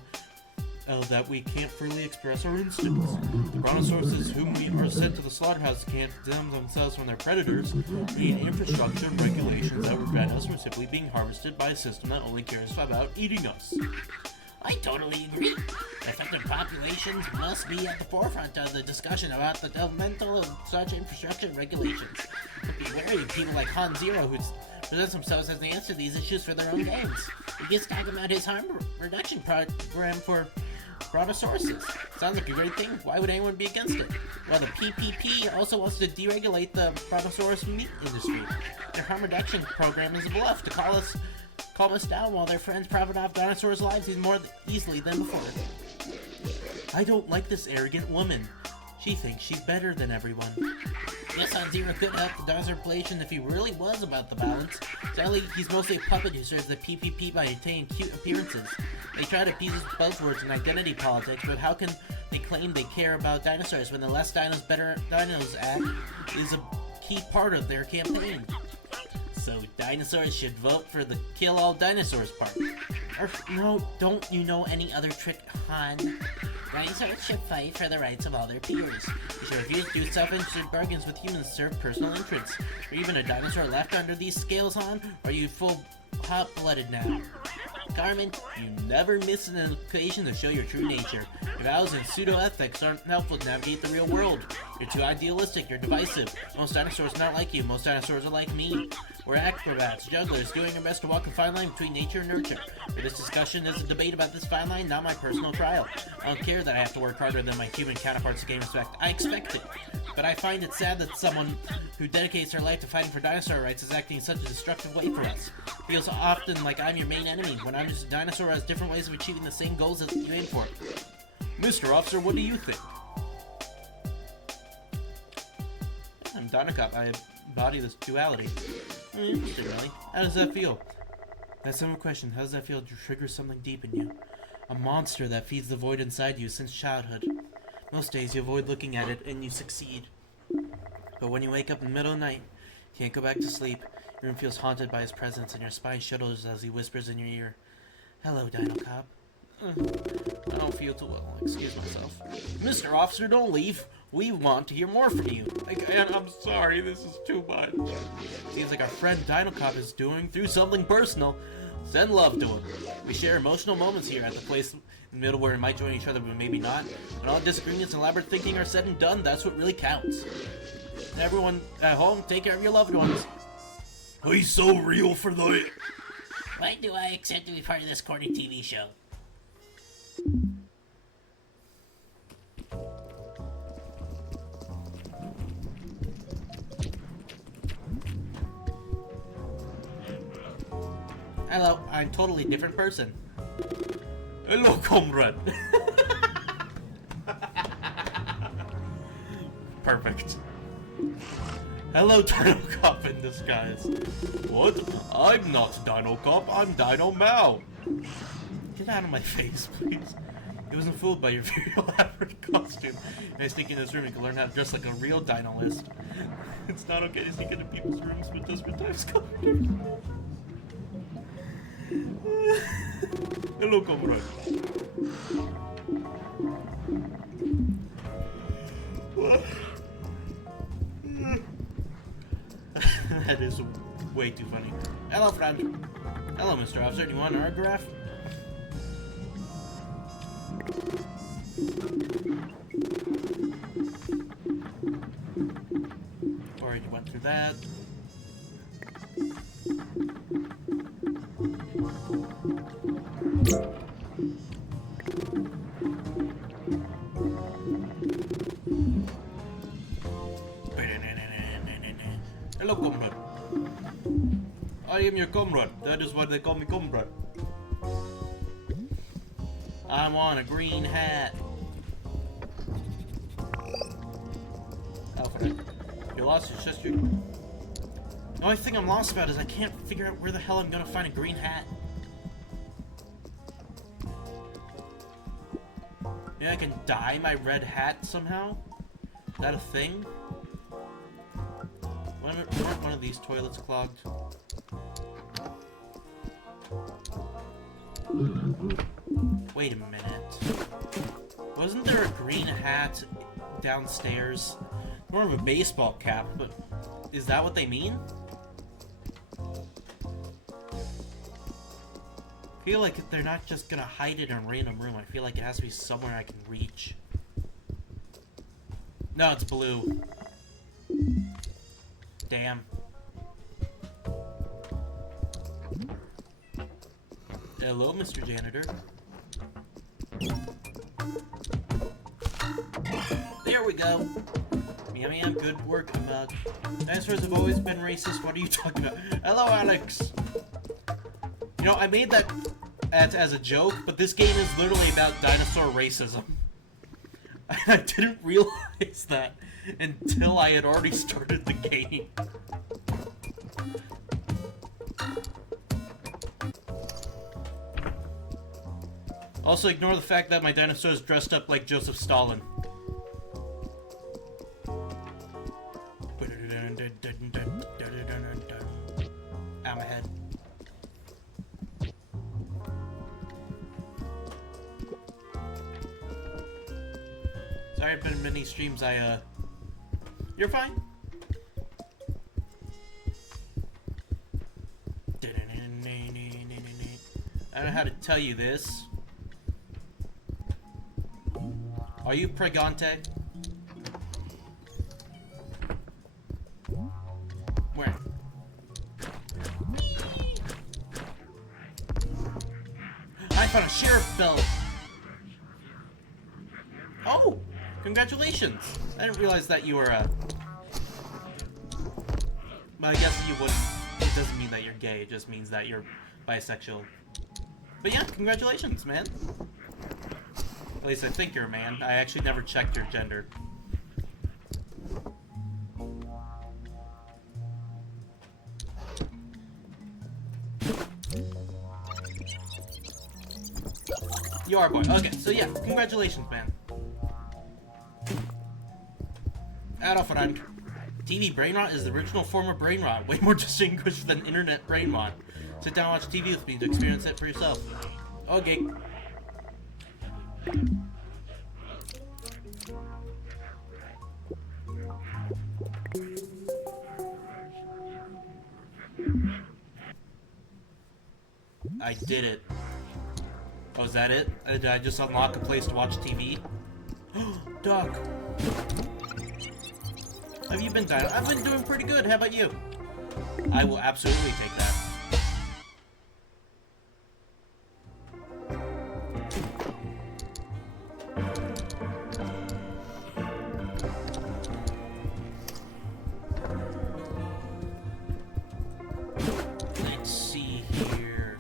That we can't freely express our instincts. The brontosauruses whom we are sent to the slaughterhouse can't defend themselves from their predators, need infrastructure and regulations that prevent us from simply being harvested by a system that only cares about eating us. I totally agree. Effective populations must be at the forefront of the discussion about the developmental of such infrastructure and regulations. But be wary of people like Han Zero who presents themselves as the answer to these issues for their own games. He gets talking about his harm reduction program for brontosauruses. Sounds like a great thing. Why would anyone be against it? Well, the PPP also wants to deregulate the brontosaurus meat industry. Their harm reduction program is a bluff to calm us down while their friends profit off dinosaurs' lives more easily than before. I don't like this arrogant woman. She thinks she's better than everyone. Yes, Han Zero could help the dinosaur population if he really was about the balance. Sadly, he's mostly a puppet who serves the PPP by attaining cute appearances. They try to appease buzzwords and identity politics, but how can they claim they care about dinosaurs when the Less Dinos Better Dinos Act is a key part of their campaign? So dinosaurs should vote for the Kill All Dinosaurs part. Or no, don't you know any other trick, Han? Dinosaurs should fight for the rights of all their peers. They should refuse to do self-interested bargains with humans to serve personal interests. Or even a dinosaur left under these scales, Han? Or are you full hot-blooded now? Carmen, you never miss an occasion to show your true nature. Your vows and pseudo-ethics aren't helpful to navigate the real world. You're too idealistic, you're divisive. Most dinosaurs are not like you, most dinosaurs are like me. We're acrobats, jugglers, doing our best to walk a fine line between nature and nurture. But this discussion is a debate about this fine line, not my personal trial. I don't care that I have to work harder than my human counterparts to gain respect. I expect it. But I find it sad that someone who dedicates their life to fighting for dinosaur rights is acting in such a destructive way for us. It feels often like I'm your main enemy, when I'm just a dinosaur who has different ways of achieving the same goals that you aim for. Mr. Officer, what do you think? I'm Dino Cop. I embody this duality. Interesting, really. How does that feel? That's some question. How does that feel to trigger something deep in you? A monster that feeds the void inside you since childhood. Most days you avoid looking at it and you succeed. But when you wake up in the middle of the night, you can't go back to sleep. Your room feels haunted by his presence and your spine shudders as he whispers in your ear. Hello, Dino Cop. I don't feel too well. Excuse myself. Mr. Officer, don't leave. We want to hear more from you. I'm sorry, this is too much. Seems like our friend Dino Cop is doing through something personal. Send love to him. We share emotional moments here at the place in the middle where we might join each other but maybe not. When all disagreements and elaborate thinking are said and done, that's what really counts. Everyone at home, take care of your loved ones. He's so real for the... Why do I accept to be part of this corny TV show? Hello, I'm totally different person. Hello, comrade. Perfect. Hello, Dino Cop in disguise. What? I'm not Dino Cop, I'm Dino Mao. Get out of my face, please. He wasn't fooled by your very elaborate costume. And I sneak in this room, you can learn how to dress like a real dinoist. It's not okay to sneak into people's rooms when desperate times come. Hello, comrade. That is way too funny. Hello, friend. Hello, Mr. Officer. Do you want an autograph? Already went through that. Hello, comrade. I am your comrade. That is why they call me comrade. I want a green hat. Alfred, you're lost. It's just you. The only thing I'm lost about is I can't figure out where the hell I'm gonna find a green hat. Maybe I can dye my red hat somehow? Is that a thing? Weren't one of these toilets clogged? Wait a minute. Wasn't there a green hat downstairs? More of a baseball cap, but is that what they mean? I feel like they're not just gonna hide it in a random room. I feel like it has to be somewhere I can reach. No, it's blue. Damn. Hello, Mr. Janitor. There we go. Meow meow, good work, Mug. Dinosaurs have always been racist. What are you talking about? Hello, Alex. You know, I made that as a joke, but this game is literally about dinosaur racism. I didn't realize that until I had already started the game. Also, ignore the fact that my dinosaur is dressed up like Joseph Stalin. Ow, my head. Sorry, I've been in many streams. You're fine. I don't know how to tell you this. Are you pregante? Where? I found a sheriff belt. Oh, congratulations! I didn't realize that you were Well, I guess you wouldn't. It doesn't mean that you're gay. It just means that you're bisexual. But yeah, congratulations, man. At least I think you're a man. I actually never checked your gender. You are a boy. Okay, so yeah, congratulations, man. Adolf Rand. TV brain rot is the original form of brain rot, way more distinguished than internet brain rot. Sit down and watch TV with me to experience it for yourself. Okay. I did it. Oh, is that it? Did I just unlock a place to watch TV? Doug! Have you been Dino? I've been doing pretty good. How about you? I will absolutely take that. Let's see here.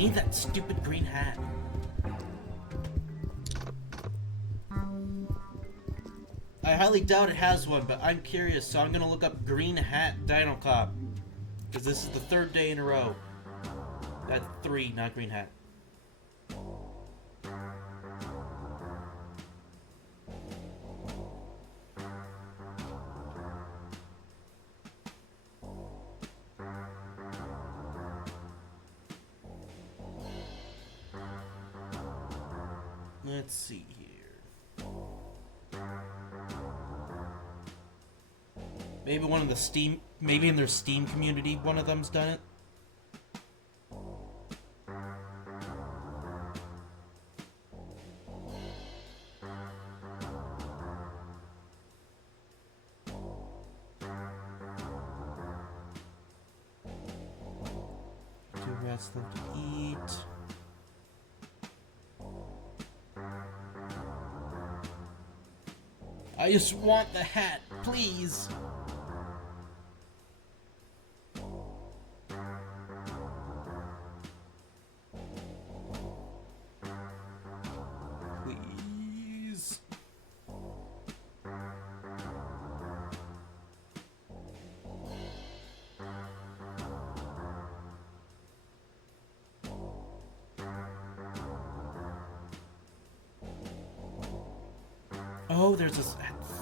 need that stupid green hat. I highly doubt it has one, but I'm curious, so I'm gonna look up green hat Dino Cop. Because this is the 3rd day in a row. That's 3, not green hat. Let's see here. Maybe one of the Steam, maybe in their Steam community, one of them's done it. Two rats left to eat. I just want the hat, please. Please. Oh, there's this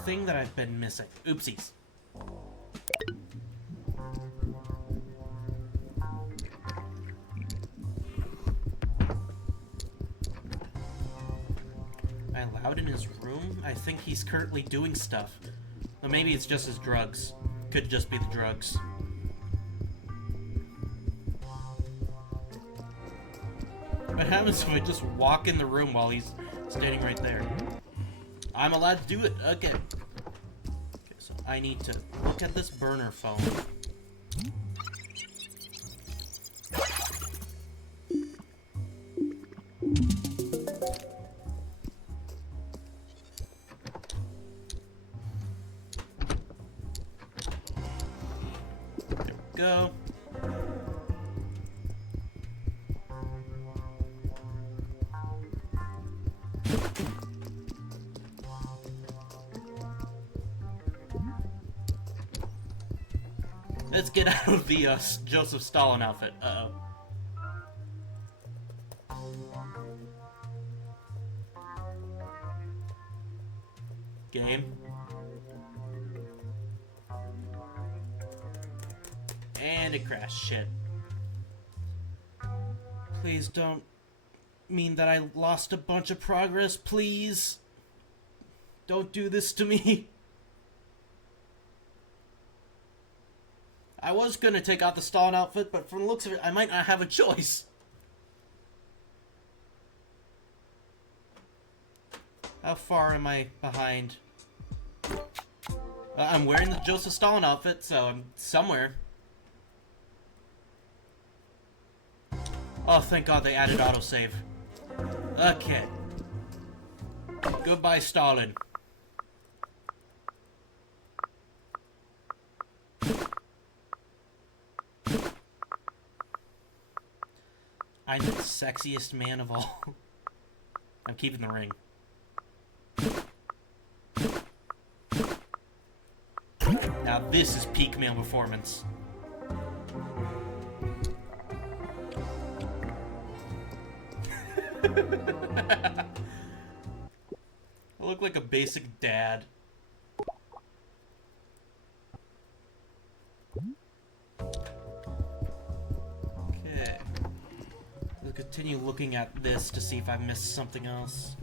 thing that I've been missing. Oopsies. Am I allowed in his room? I think he's currently doing stuff. Or maybe it's just his drugs. Could just be the drugs. What happens if I just walk in the room while he's standing right there? I'm allowed to do it. Okay. Okay, so I need to look at this burner phone. There we go. Let's get out of the Joseph Stalin outfit. Uh-oh. Game. And it crashed. Shit. Please don't mean that I lost a bunch of progress, please. Don't do this to me. I was gonna take out the Stalin outfit, but from the looks of it, I might not have a choice. How far am I behind? I'm wearing the Joseph Stalin outfit, so I'm somewhere. Oh, thank God they added autosave. Okay. Goodbye, Stalin. I'm the sexiest man of all. I'm keeping the ring. Now this is peak male performance. I look like a basic dad. Okay. We'll continue looking at this to see if I missed something else.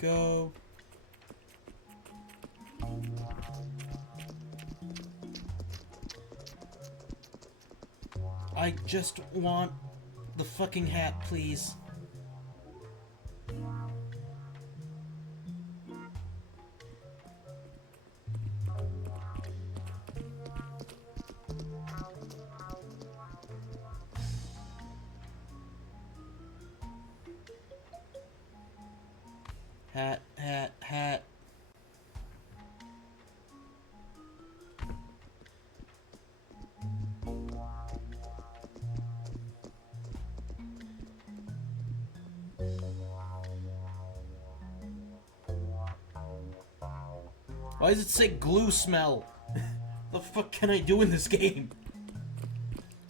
Go. I just want the fucking hat, please. Hat, hat, hat. Why does it say glue smell? The fuck can I do in this game?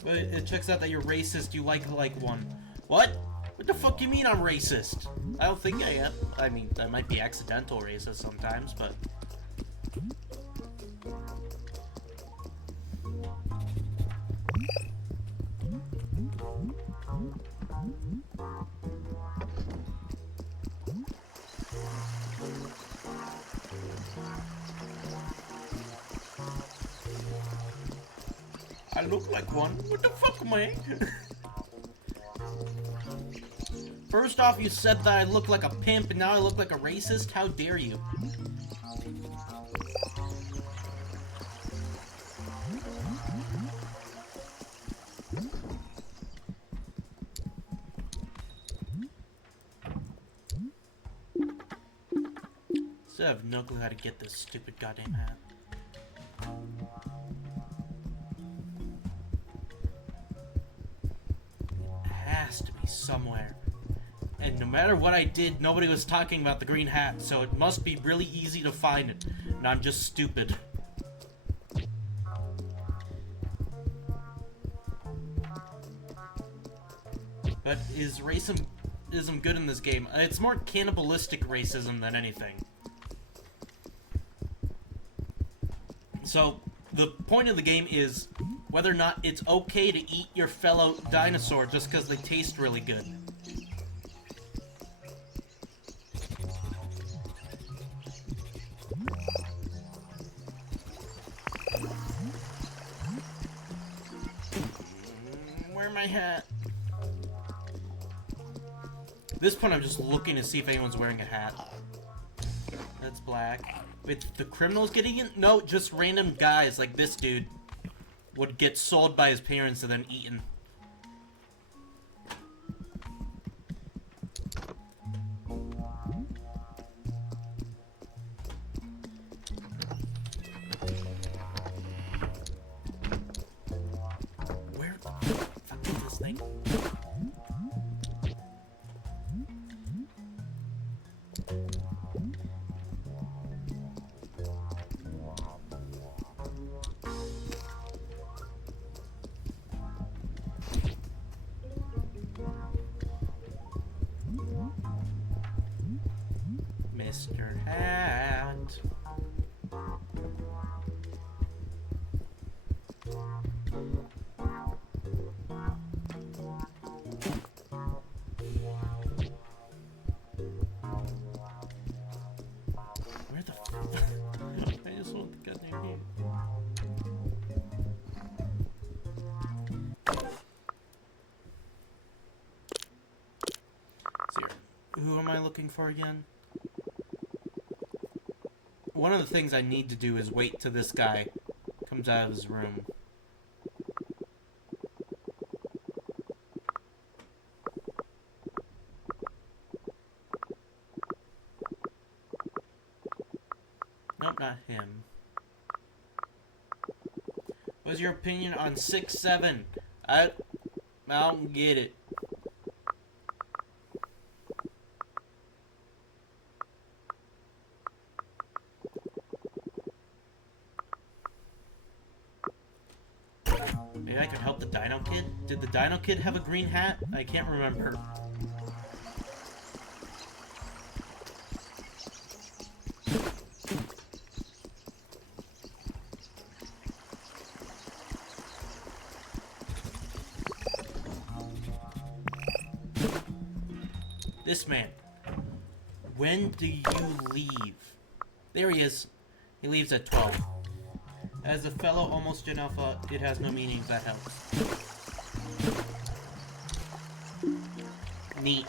But it checks out that you're racist, you like one. What? What the fuck you mean I'm racist? I don't think I am. I mean, I might be accidental racist sometimes, but... I look like one? What the fuck, man? First off, you said that I look like a pimp, and now I look like a racist? How dare you? So I have no clue how to get this stupid goddamn hat. It has to be somewhere. And no matter what I did, nobody was talking about the green hat, so it must be really easy to find it. And I'm just stupid. But is racism good in this game? It's more cannibalistic racism than anything. So, the point of the game is whether or not it's okay to eat your fellow dinosaur just because they taste really good. Where's my hat? At this point, I'm just looking to see if anyone's wearing a hat. That's black. Wait, the criminals getting in? No, just random guys like this dude would get sold by his parents and then eaten. Where the fuck is this thing? Mr. Hat. Where the f- I just want the goddamn game. So, who am I looking for again? One of the things I need to do is wait till this guy comes out of his room. Nope, not him. What's your opinion on 6-7? I don't get it. Maybe I can help the Dino Kid? Did the Dino Kid have a green hat? I can't remember. This man. When do you leave? There he is. He leaves at 12. As a fellow almost Gen Alpha, it has no meaning if that helps. Neat.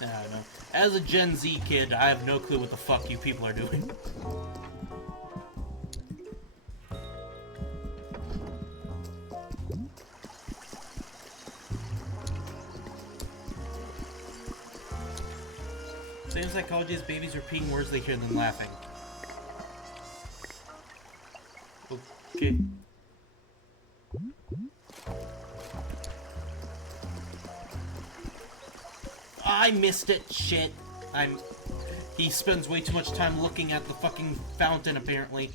I don't know. As a Gen Z kid, I have no clue what the fuck you people are doing. Same psychology as babies repeating words they hear and then laughing. Okay. I missed it. Shit. He spends way too much time looking at the fucking fountain, apparently.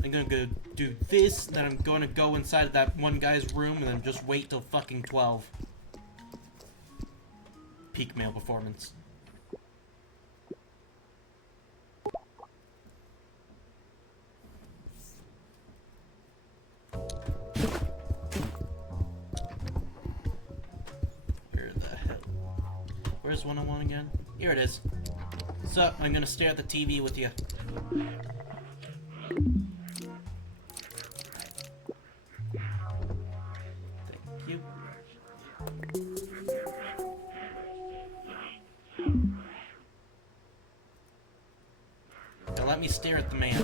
I'm gonna go do this, then I'm gonna go inside of that one guy's room, and then just wait till fucking 12. Peak male performance. Where the hell? Where's 101 again? Here it is. So, I'm gonna stare at the TV with you. Thank you. Now let me stare at the man.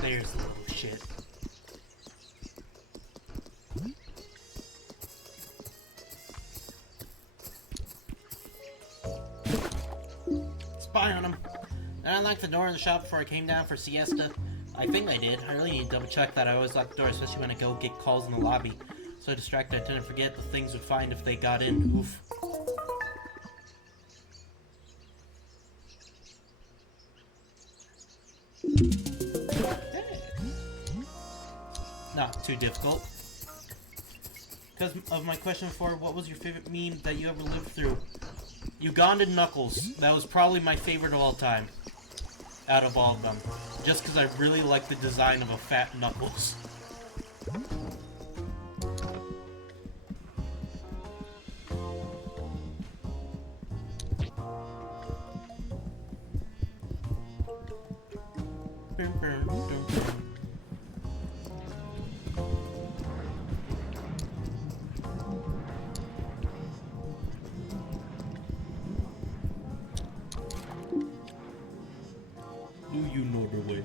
There's the little shit. Spy on him. I unlocked the door in the shop before I came down for siesta. I think I did. I really need to double check that. I always lock the door, especially when I go get calls in the lobby. So distracted I tend to forget the things would find if they got in. Oof. Not too difficult. Because of my question before, what was your favorite meme that you ever lived through? Ugandan Knuckles. That was probably my favorite of all time. Out of all of them. Just because I really like the design of a fat Knuckles. Do you know the way?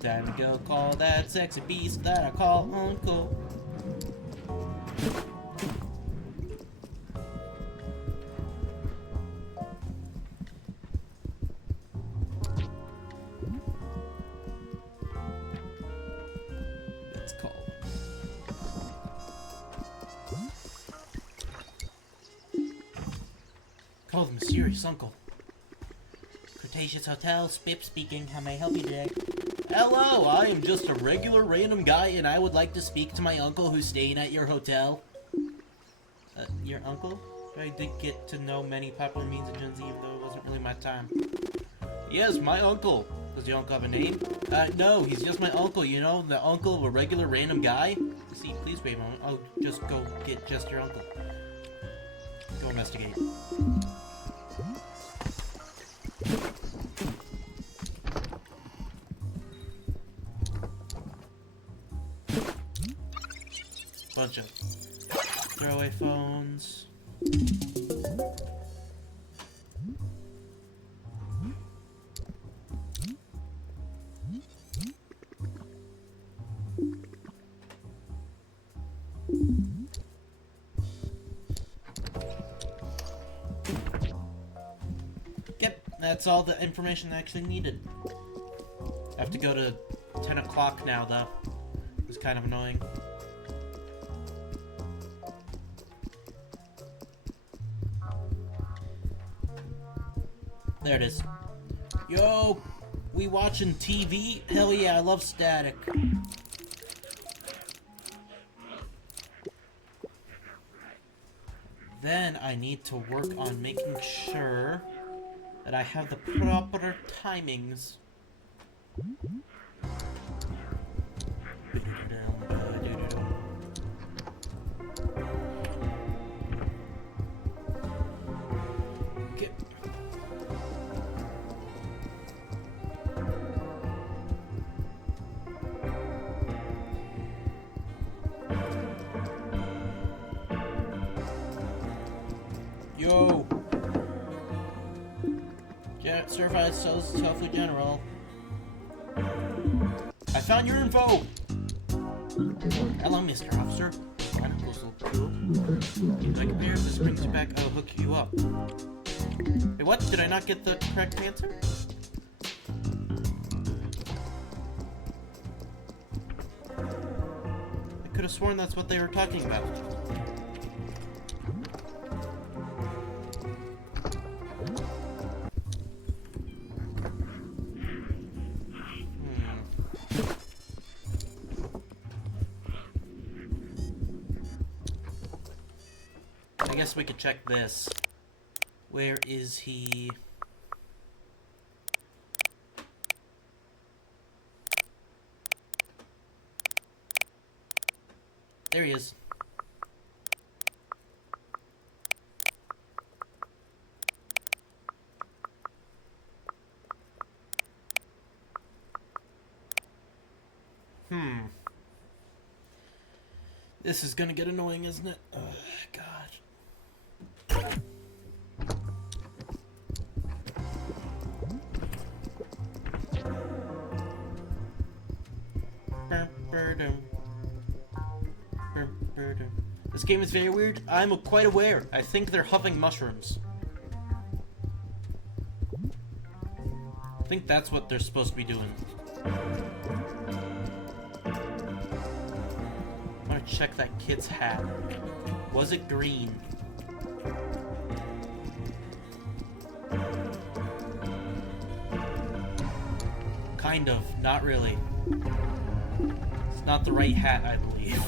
Time to go call that sexy beast that I call Uncle. Let's call him. Call the mysterious uncle. Cretaceous Hotel, Spip speaking. How may I help you today? Hello, I am just a regular random guy and I would like to speak to my uncle who's staying at your hotel. Your uncle? I did get to know many popular memes of Gen Z, even though it wasn't really my time. Yes, my uncle. Does your uncle have a name? No, he's just my uncle, you know, the uncle of a regular random guy. See, please wait a moment. I'll just go get just your uncle. Go investigate. Bunch of throwaway phones. Yep, that's all the information I actually needed. I have to go to 10 o'clock now, though. It's kind of annoying. There it is. Yo, we watching TV? Hell yeah, I love static. Then I need to work on making sure that I have the proper timings. Okay. Yo! Yeah, certified sells tofu general. I found your info! Hello, Mr. Officer. Chronicles look cool. Like a pair, if this brings you back, I'll hook you up. Wait, what? Did I not get the correct answer? I could have sworn that's what they were talking about. I guess we could check this. Where is he? There he is. This is gonna get annoying, isn't it? Oh, God. This game is very weird. I'm quite aware. I think they're huffing mushrooms. I think that's what they're supposed to be doing. I want to check that kid's hat. Was it green? Kind of. Not really. It's not the right hat, I believe.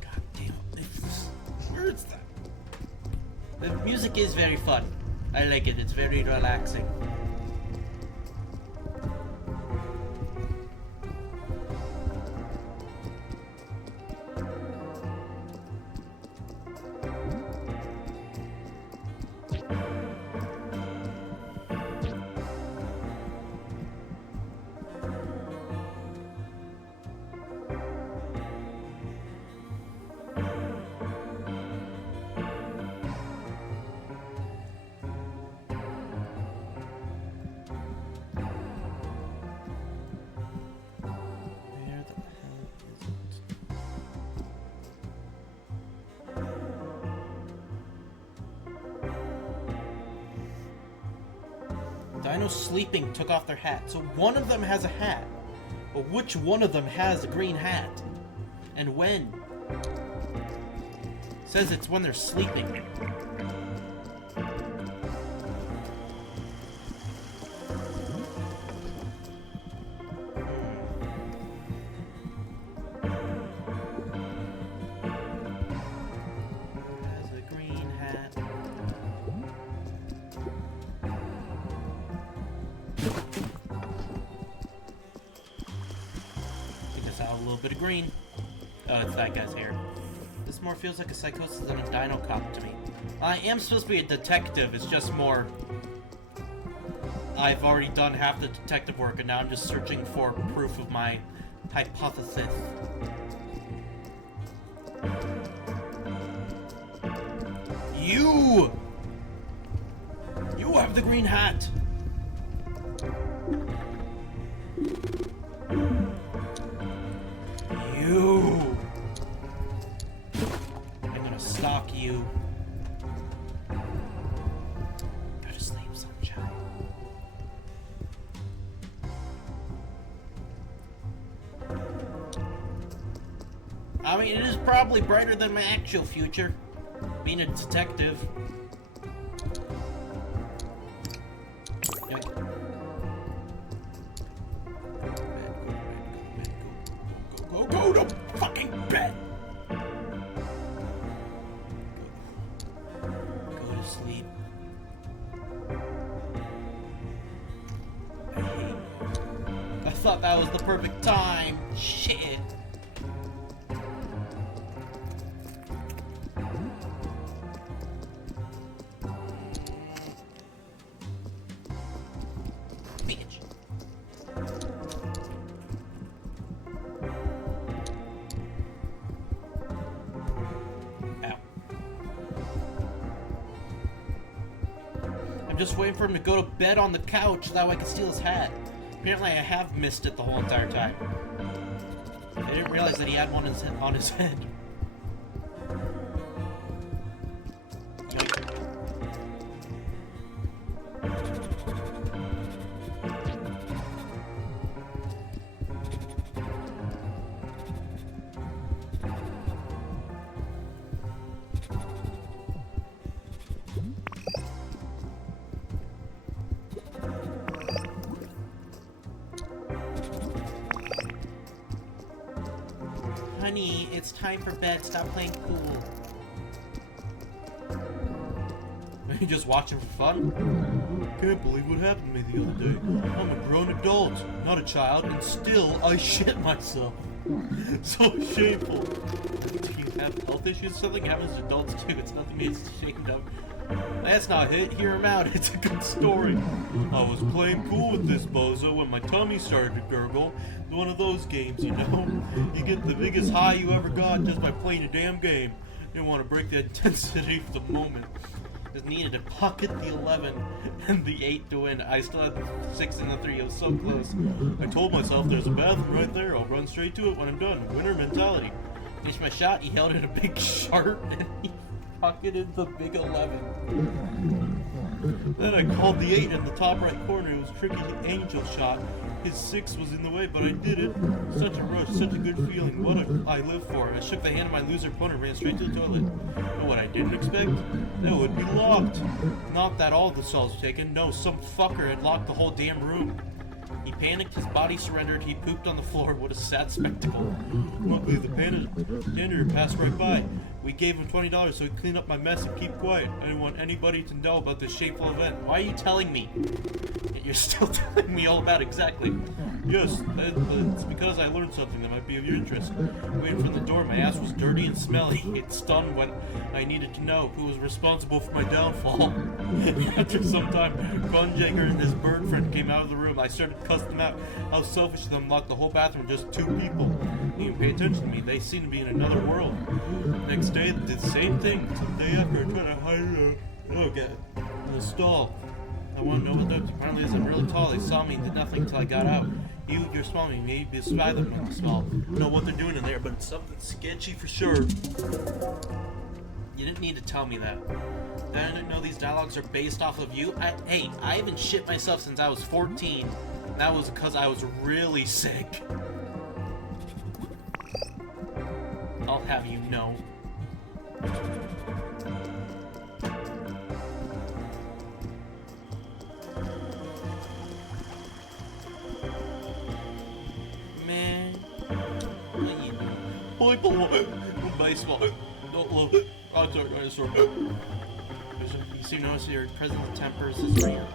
God damn it. Where is that? The music is very fun. I like it. It's very relaxing. Dino's sleeping took off their hat, so one of them has a hat. But which one of them has a green hat? And when? It says it's when they're sleeping. Has a green hat. A little bit of green. Oh, it's that guy's hair. This more feels like a psychosis than a dino cop to me. I am supposed to be a detective, it's just more... I've already done half the detective work and now I'm just searching for proof of my hypothesis. You! You have the green hat! You! I'm gonna stalk you. Go to sleep, sunshine. I mean, it is probably brighter than my actual future, being a detective. Go to fucking bed! thought that was the perfect time. Shit. Bitch. Ow. I'm just waiting for him to go to bed on the couch so that way I can steal his hat. Apparently I have missed it the whole entire time. I didn't realize that he had one on his head. Honey, it's time for bed. Stop playing pool. Are you just watching for fun? Can't believe what happened to me the other day. I'm a grown adult, not a child, and still I shit myself. So shameful. Do you have health issues? Something happens to adults too. It's nothing to be ashamed of. That's not it. Hear him out. It's a good story. I was playing pool with this bozo when my tummy started to gurgle. It's one of those games, you know? You get the biggest high you ever got just by playing a damn game. Didn't want to break the intensity for the moment. Just needed to pocket the 11 and the 8 to win. I still had the 6 and the 3. It was so close. I told myself there's a bathroom right there. I'll run straight to it when I'm done. Winner mentality. Finished my shot. He held in a big sharp and he pocketed the big 11. Then I called the 8 in the top right corner. It was a tricky angel shot. His 6 was in the way, but I did it. Such a rush, such a good feeling. What I live for. I shook the hand of my loser opponent and ran straight to the toilet. But what I didn't expect? That it would be locked. Not that all the cells were taken. No, some fucker had locked the whole damn room. He panicked, his body surrendered, he pooped on the floor. What a sad spectacle. Luckily, the janitor passed right by. We gave him $20 so he'd clean up my mess and keep quiet. I didn't want anybody to know about this shameful event. Why are you telling me? You're still telling me all about it, exactly. Yes, it's because I learned something that might be of your interest. Waiting from the door, my ass was dirty and smelly. It stunned when I needed to know who was responsible for my downfall. After some time, Conjager and his bird friend came out of the room. I started to cuss them out. How selfish of them, locked the whole bathroom with just 2 people. They didn't pay attention to me. They seemed to be in another world. Next day, they did the same thing. The day after, I tried to hide in the stall. I want to know what that apparently isn't really tall. They saw me and did nothing until I got out. You're small, maybe spy them in the stall. I don't know what they're doing in there, but it's something sketchy for sure. You didn't need to tell me that. I didn't know these dialogues are based off of you. Hey, I haven't shit myself since I was 14. That was because I was really sick. I'll have you know. Man, what you doing? Volleyball, baseball, don't love it. Sorry, dinosaur. You seem to notice your presence of tempers is rare.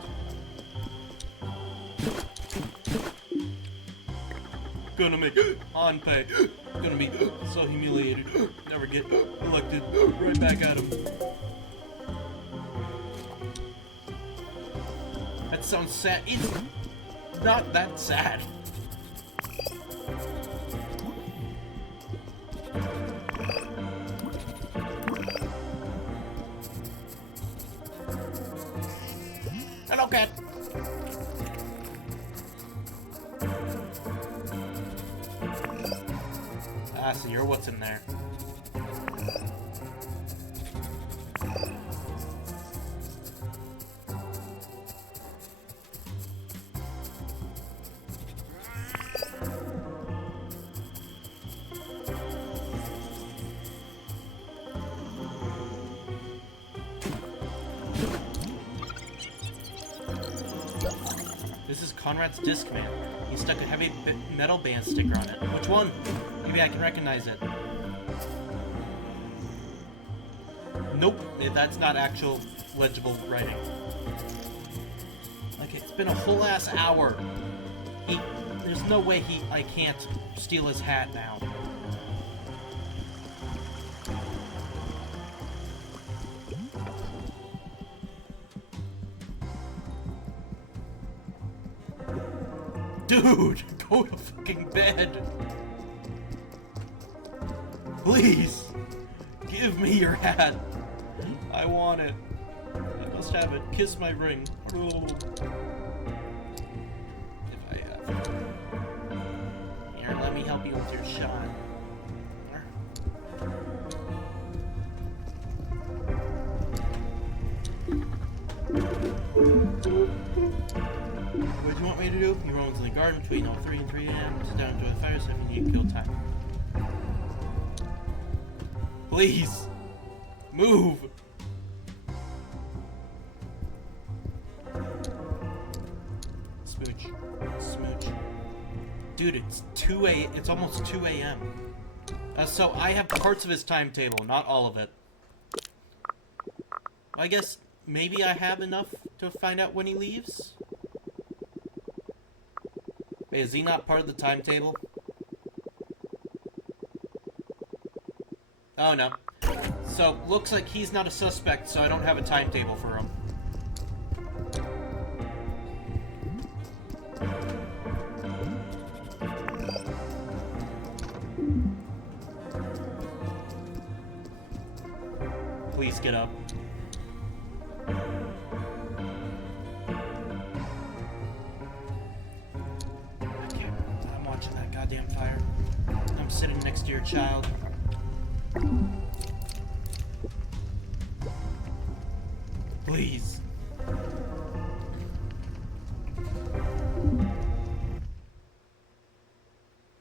Gonna make on pay. Gonna be so humiliated. Never get elected. Right back at him. That sounds sad. It's not that sad. Hello, cat. Ah, so you're what's in there. This is Conrad's Discman. He stuck a heavy metal band sticker on it. Which one? Maybe I can recognize it. Nope, that's not actual legible writing. Okay, it's been a whole ass hour. There's no way I can't steal his hat now. Dude, go to fucking bed. Please, give me your hat. I want it. I must have it. Kiss my ring. Oh. If I have it. Here, let me help you with your shot. What do you want me to do? You roam into the garden between 03 and 3 a.m. Sit down, enjoy the fire, so if you need to kill time. Please! Move! Smooch. Smooch. Dude, it's it's almost 2 a.m. So I have parts of his timetable, not all of it. I guess maybe I have enough to find out when he leaves? Wait, is he not part of the timetable? Oh, no. So, looks like he's not a suspect, so I don't have a timetable for him. Please get up. Okay, I'm watching that goddamn fire. I'm sitting next to your child. Please.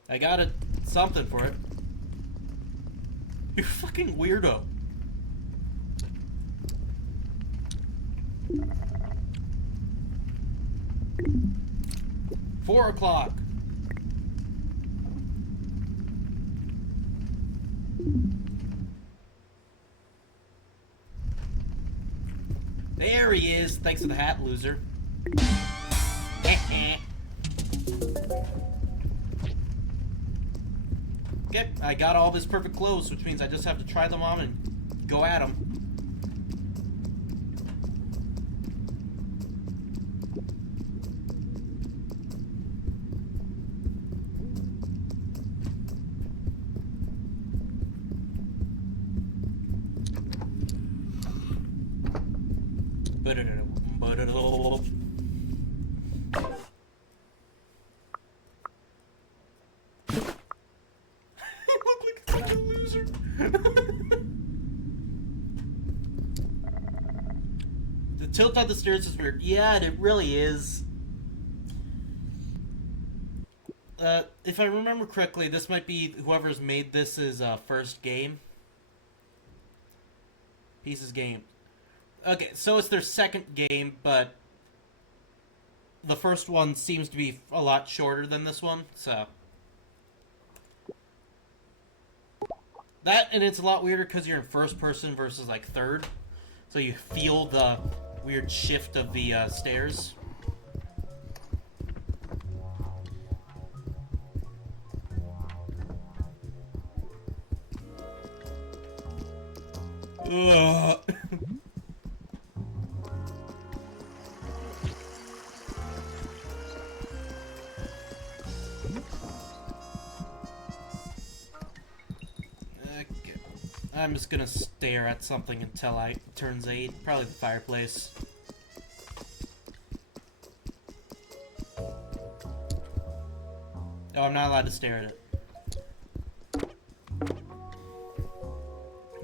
I got something for it. You fucking weirdo. Four o'clock. There he is. Thanks for the hat, loser. Okay, I got all of his perfect clothes, which means I just have to try them on and go at him. The tilt on the stairs is weird. Yeah, it really is. If I remember correctly, this might be whoever's made this is first game. Pieces game. Okay, so it's their second game, but the first one seems to be a lot shorter than this one, so. That, and it's a lot weirder because you're in first person versus, like, third. So you feel the weird shift of the stairs. Ugh. I'm just gonna stare at something until it turns 8. Probably the fireplace. Oh, I'm not allowed to stare at it.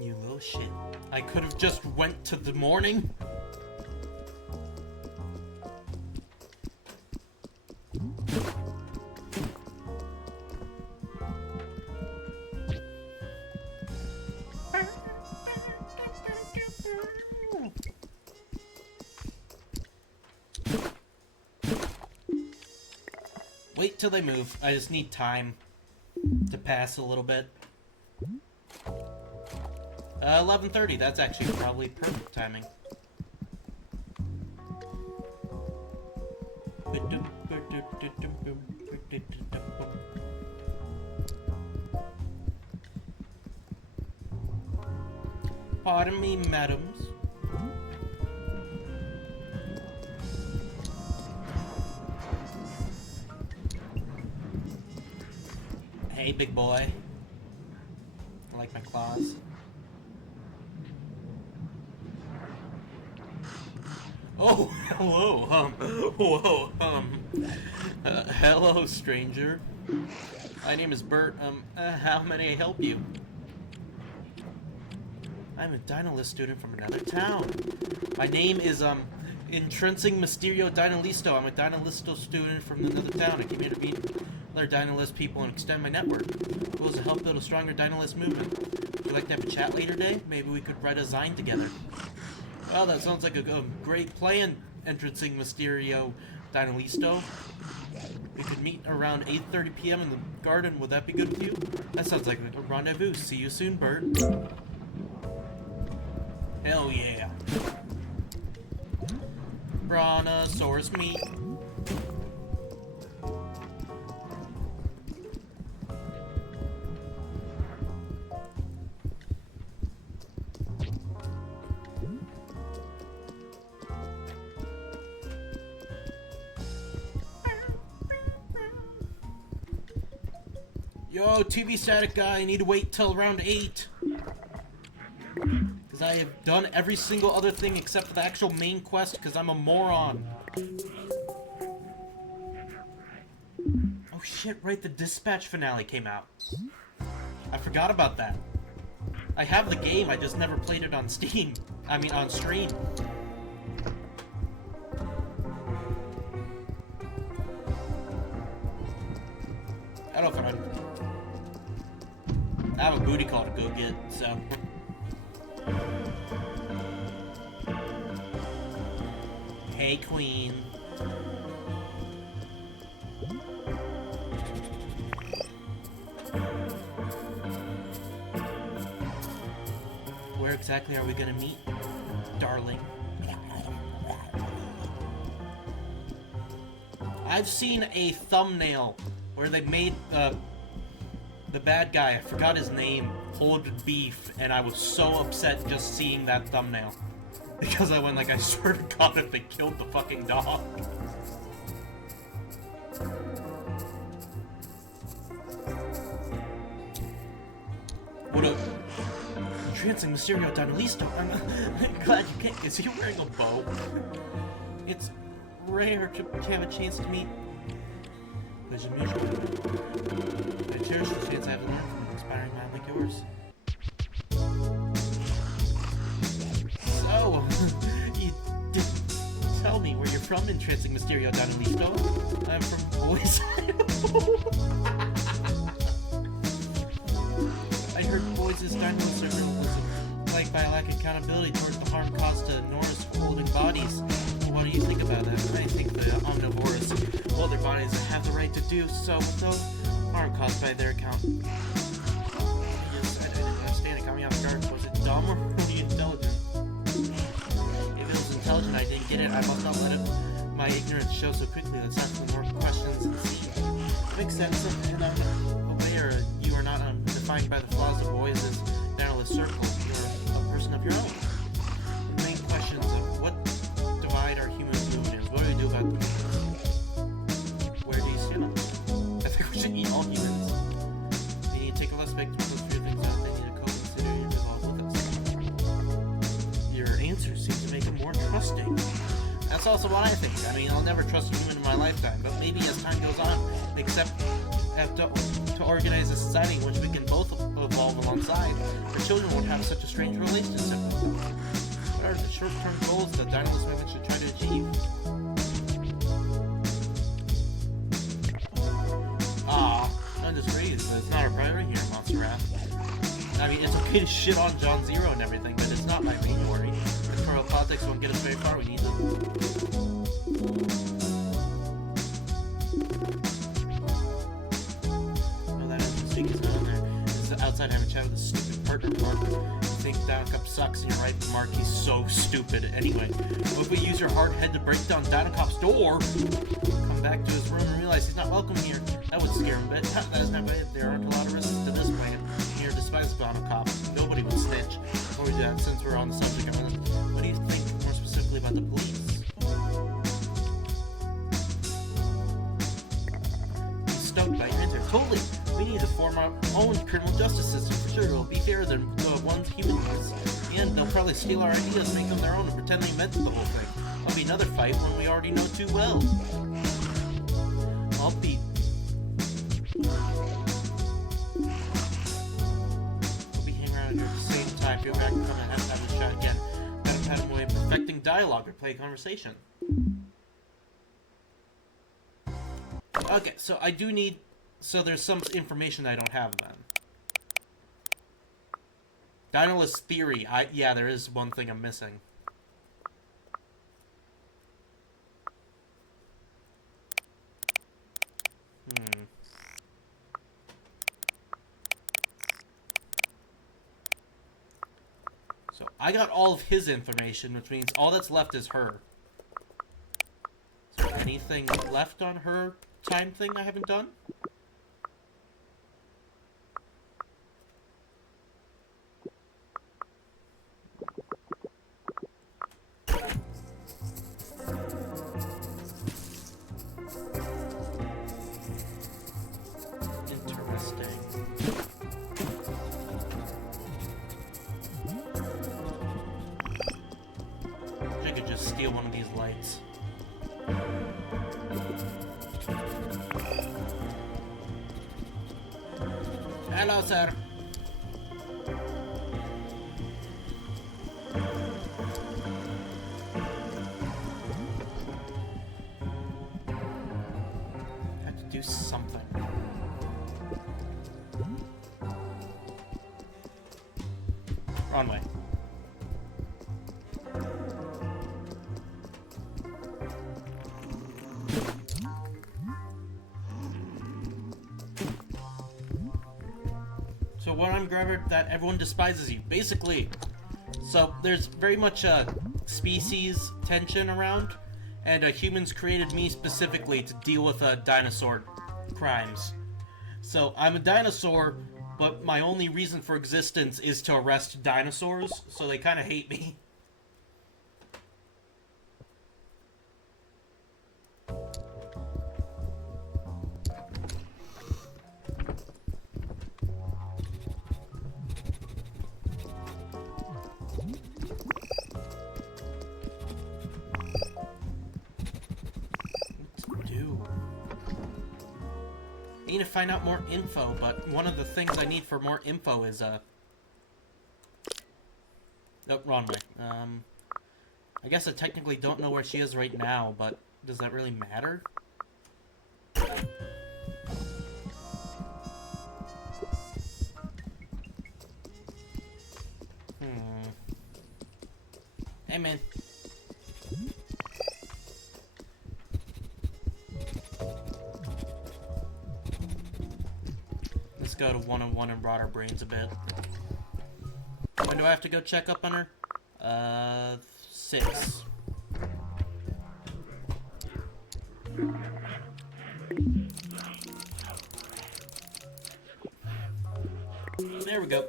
You little shit. I could have just went to the morning. Wait till they move. I just need time to pass a little bit. 11:30. That's actually probably perfect timing. Pardon me, madams. Hey, big boy. I like my claws. Oh, hello, whoa, hello, stranger. My name is Bert, how may I help you? I'm a Dino student from another town. My name is, Intrinsing Mysterio Dinolisto. I'm a Dinolisto student from another town. I came here to meet other Dinolist people and extend my network. Goals to help build a stronger Dinolist movement. Would you like to have a chat later today? Maybe we could write a Zine together. Well, that sounds like a great plan, Entrancing Mysterio Dinolisto. We could meet around 8:30 p.m. in the garden. Would that be good with you? That sounds like a rendezvous. See you soon, Bert. Hell yeah. Brontosaurus meat. Yo, TV static guy, I need to wait till around 8. Because I have done every single other thing except for the actual main quest, because I'm a moron. Oh shit, right, the Dispatch finale came out. I forgot about that. I have the game, I just never played it on Steam. I mean, on stream. I don't know if I have a booty call to go get, so... Hey, Queen. Where exactly are we gonna meet, darling? I've seen a thumbnail where they made the bad guy, I forgot his name, hold beef, and I was so upset just seeing that thumbnail. Because I went like, I swear to God, if they killed the fucking dog. What a... Entrancing Mysterio Dinolisto. I'm glad you came. Is he wearing a bow? It's rare to have a chance to meet... Pleasure to meet you. I cherish the chance I have to learn from an inspiring mind like yours. So, you didn't tell me where you're from, Entrancing Mysterio Dinolisto. I'm from Boise. I heard Boise's Dinolists are plagued by a lack of accountability towards the harm caused to Norris holding bodies. What do you think about that? I think the omnivores hold their bodies and have the right to do so with no harm caused by their account. I didn't understand it. Got me off guard. Was it dumb or really intelligent? If it was intelligent, I didn't get it. I must not let my ignorance show so quickly. Let's ask some more questions and see. It makes sense, and I'm aware you are not defined by the flaws of Boyce's narrowless circle. You're a person of your own. The main questions of what divide our human movements. What do we do about them? Where do you stand on them? I think we should eat all humans. We need to take a less big to those few things out. They need to co-consider your involved with us. Your answers seem to make them more trusting. That's also what I think. I mean, I'll never trust a human in my lifetime, but maybe as time goes on, except have to organize a society in which we can both evolve alongside, our children won't have such a strange relationship with them. What are the short-term goals the Dinolist movement should try to achieve? I'm just raised, but it's not our priority here in Monster Wrath. I mean, it's okay to shit on John Zero and everything, but it's not my main worry. Electoral politics won't get us very far, we need them. Oh, that interesting is not on there. This is outside having a chat with a stupid partner, Mark. You think Dinocop sucks, and you're right, Mark, he's so stupid. Anyway, what if we use your hard head to break down Dinocop's door? Come back to his room and realize he's not welcome here. That would scare him a bit. That is not bad. There aren't a lot of risks to this plan. Here, despite being a cop, nobody would snitch. Or that, since we're on the subject of it, what do you think more specifically about the police? I'm stoked by your answer. Totally! We need to form our own criminal justice system. For sure, it'll be fairer than the ones humans. And they'll probably steal our ideas, make them their own, and pretend they invented the whole thing. That'll be another fight, one we already know too well. I'll be... We'll be hanging around here at the same time. Feel back and come and have a shot again. Gotta have a way of perfecting dialogue or play conversation. Okay, so I do need... So there's some information I don't have then. Dinosaur's theory. Yeah, there is one thing I'm missing. So I got all of his information, which means all that's left is her. Is there anything left on her time thing I haven't done? One of these lights. Hello, sir. I have to do something. Wrong way. So what I'm gathered that everyone despises you, basically. So there's very much a species tension around, and humans created me specifically to deal with dinosaur crimes. So I'm a dinosaur, but my only reason for existence is to arrest dinosaurs, so they kind of hate me. I need to find out more info, but one of the things I need for more info is, Oh, wrong way. I guess I technically don't know where she is right now, but does that really matter? Hey, man. Let's go to one-on-one and rot our brains a bit. When do I have to go check up on her? 6. There we go.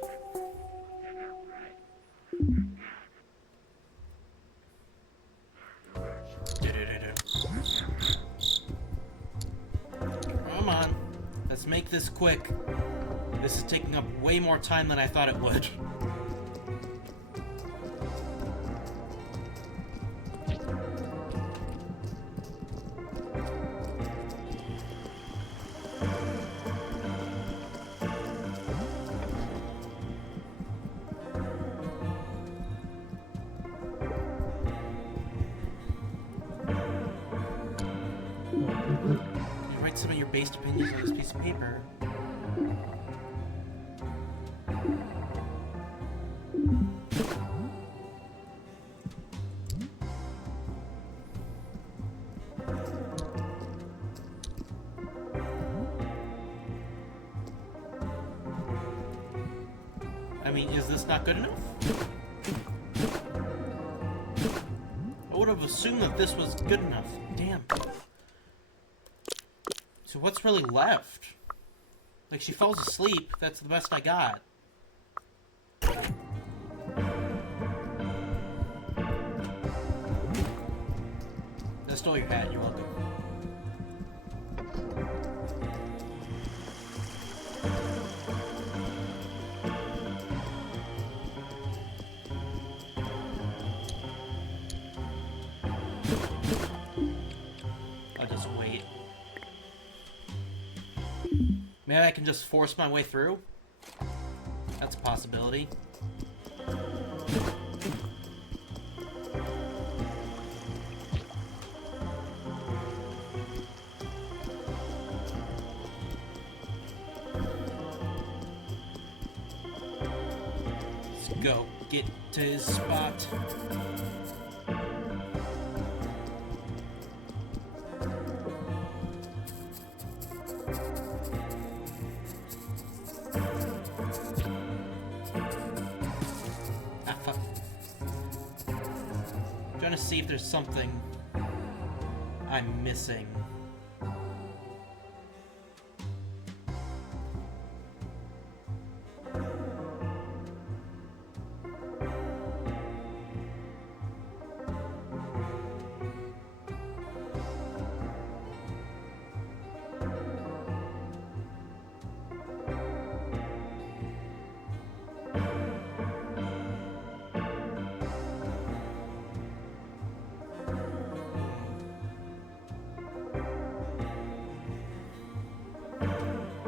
Come on. Let's make this quick. This is taking up way more time than I thought it would. You write some of your based opinions on this piece of paper. I mean, is this not good enough? I would have assumed that this was good enough. Damn. So what's really left? Like, she falls asleep. That's the best I got. I stole your hat. You're welcome. I'll just wait. Maybe I can just force my way through? That's a possibility. Let's go get to his spot. Trying to see if there's something I'm missing.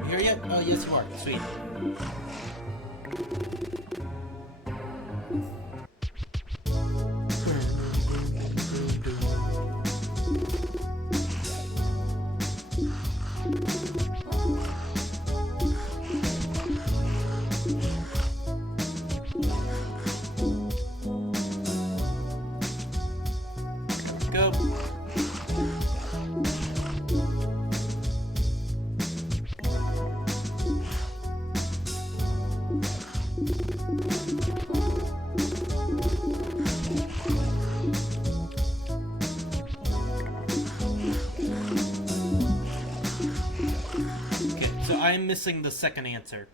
Here yet? Oh, yes, you are. Sweet. Go. Okay, so I'm missing the second answer.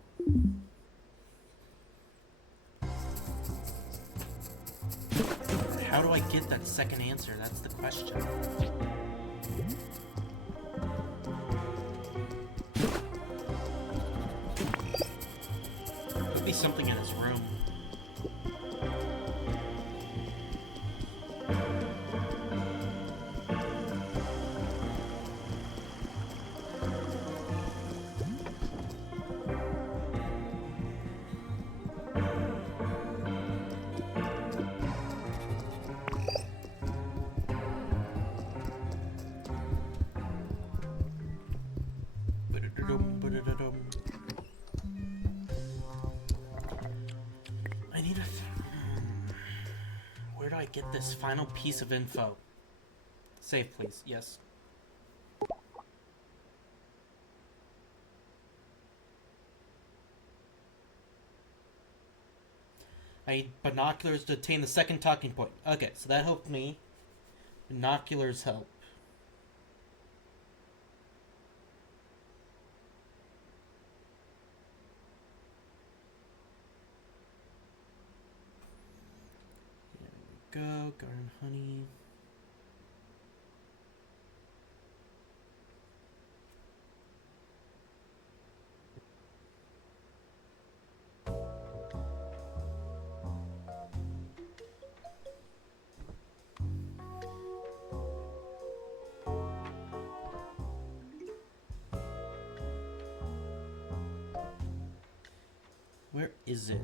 How do I get that second answer? That's the question. Could be something in his room. I need a... Where do I get this final piece of info? Save, please. Yes. I need binoculars to obtain the second talking point. Okay, so that helped me. Binoculars help. There we go. Garden honey. Where is it?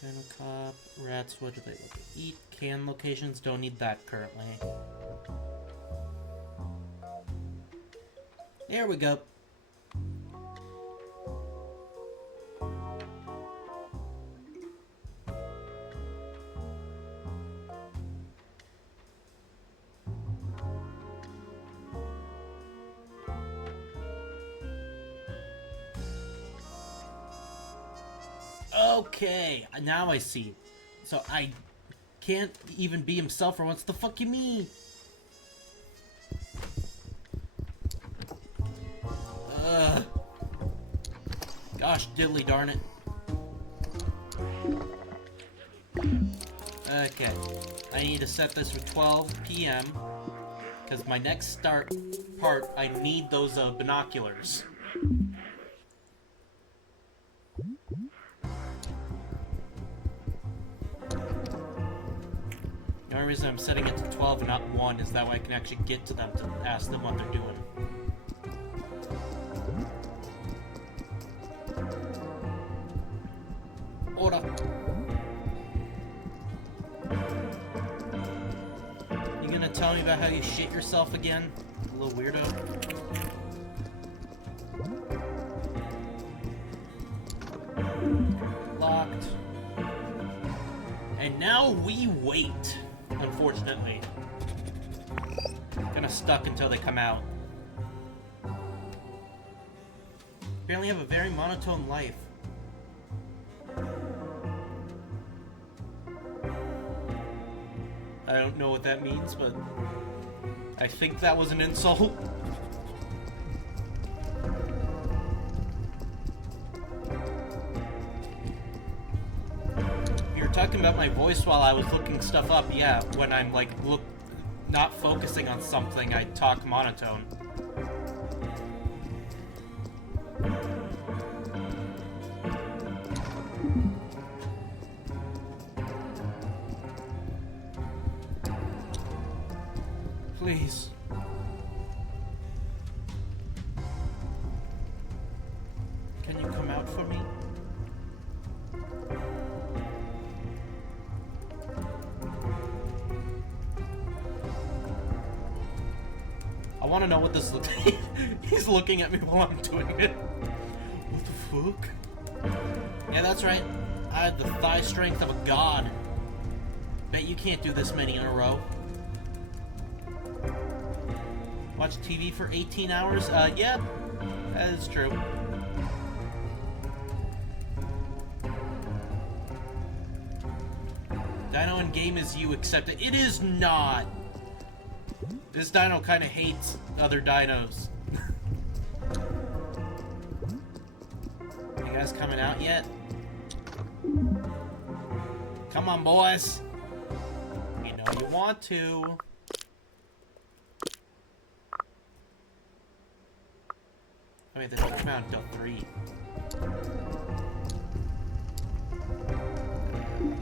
Dino cop, rats, what do they like to eat? Can locations, don't need that currently. There we go. Okay, now I see. So I can't even be himself for once. The fuck you mean? Gosh diddly darn it. Okay, I need to set this for 12 p.m. because my next part, I need those binoculars. The only reason I'm setting it to 12 and not 1 is that way I can actually get to them to ask them what they're doing. Hold up. You gonna tell me about how you shit yourself again? You little weirdo. Locked. And now we wait. Unfortunately. Kinda stuck until they come out. Apparently have a very monotone life. I don't know what that means, but I think that was an insult. You were talking about my voice while I was looking stuff up. Yeah, when I'm like not focusing on something, I talk monotone. Please. Can you come out for me? I want to know what this looks like. He's looking at me while I'm doing it. What the fuck? Yeah, that's right. I have the thigh strength of a god. Bet you can't do this many in a row. Watch TV for 18 hours? Yeah, that is true. Dino in game is you, except it is not! This dino kind of hates other dinos. You guys coming out yet? Come on, boys! You know you want to. Oh wait, they don't come out until 3.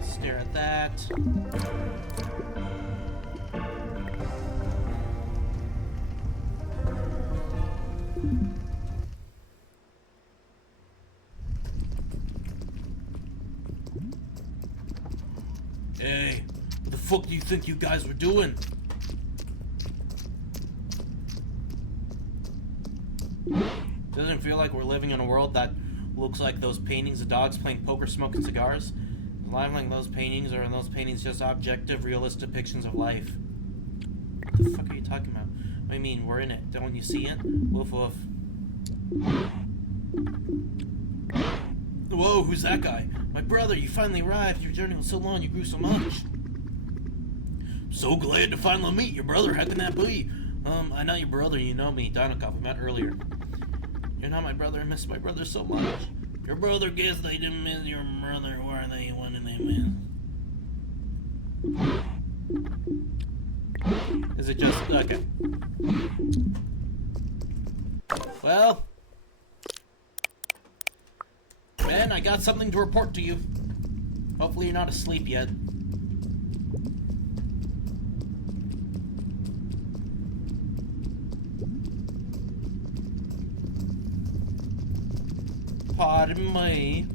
Stare at that. Hey, what the fuck do you think you guys were doing? Doesn't it feel like we're living in a world that looks like those paintings of dogs playing poker, smoking cigars? Alive like those paintings, or are those paintings just objective, realistic depictions of life? What the fuck are you talking about? What do you mean, we're in it? Don't you see it? Woof woof. Whoa, who's that guy? My brother, you finally arrived. Your journey was so long, you grew so much. So glad to finally meet your brother. How can that be? I'm not your brother, you know me, Dinosaur. We met earlier. You're not my brother. I miss my brother so much. Your brother guessed they didn't miss your brother. Why are they? What did they miss? Is it just... okay. Well... Ben, I got something to report to you. Hopefully you're not asleep yet. Pardon me.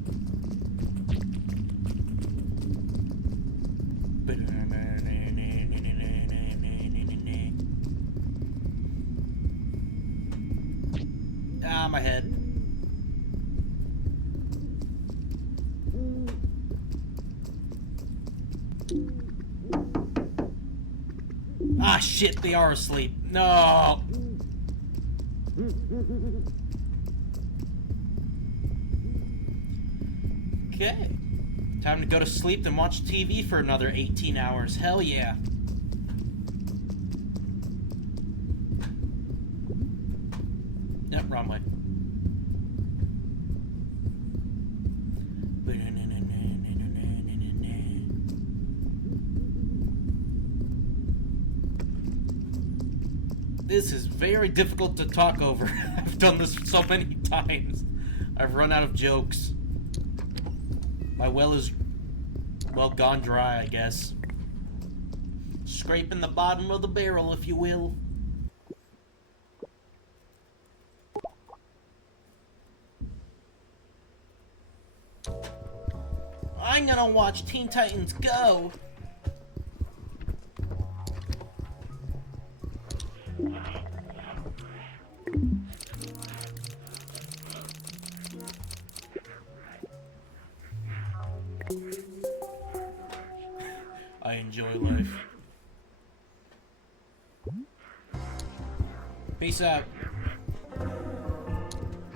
Ah, my head. Ah, shit, they are asleep. No! Okay. Time to go to sleep and watch TV for another 18 hours. Hell yeah. Yep, wrong way. This is very difficult to talk over. I've done this so many times. I've run out of jokes. My well is, well, gone dry, I guess. Scraping the bottom of the barrel, if you will. I'm gonna watch Teen Titans Go! I enjoy life. Peace out.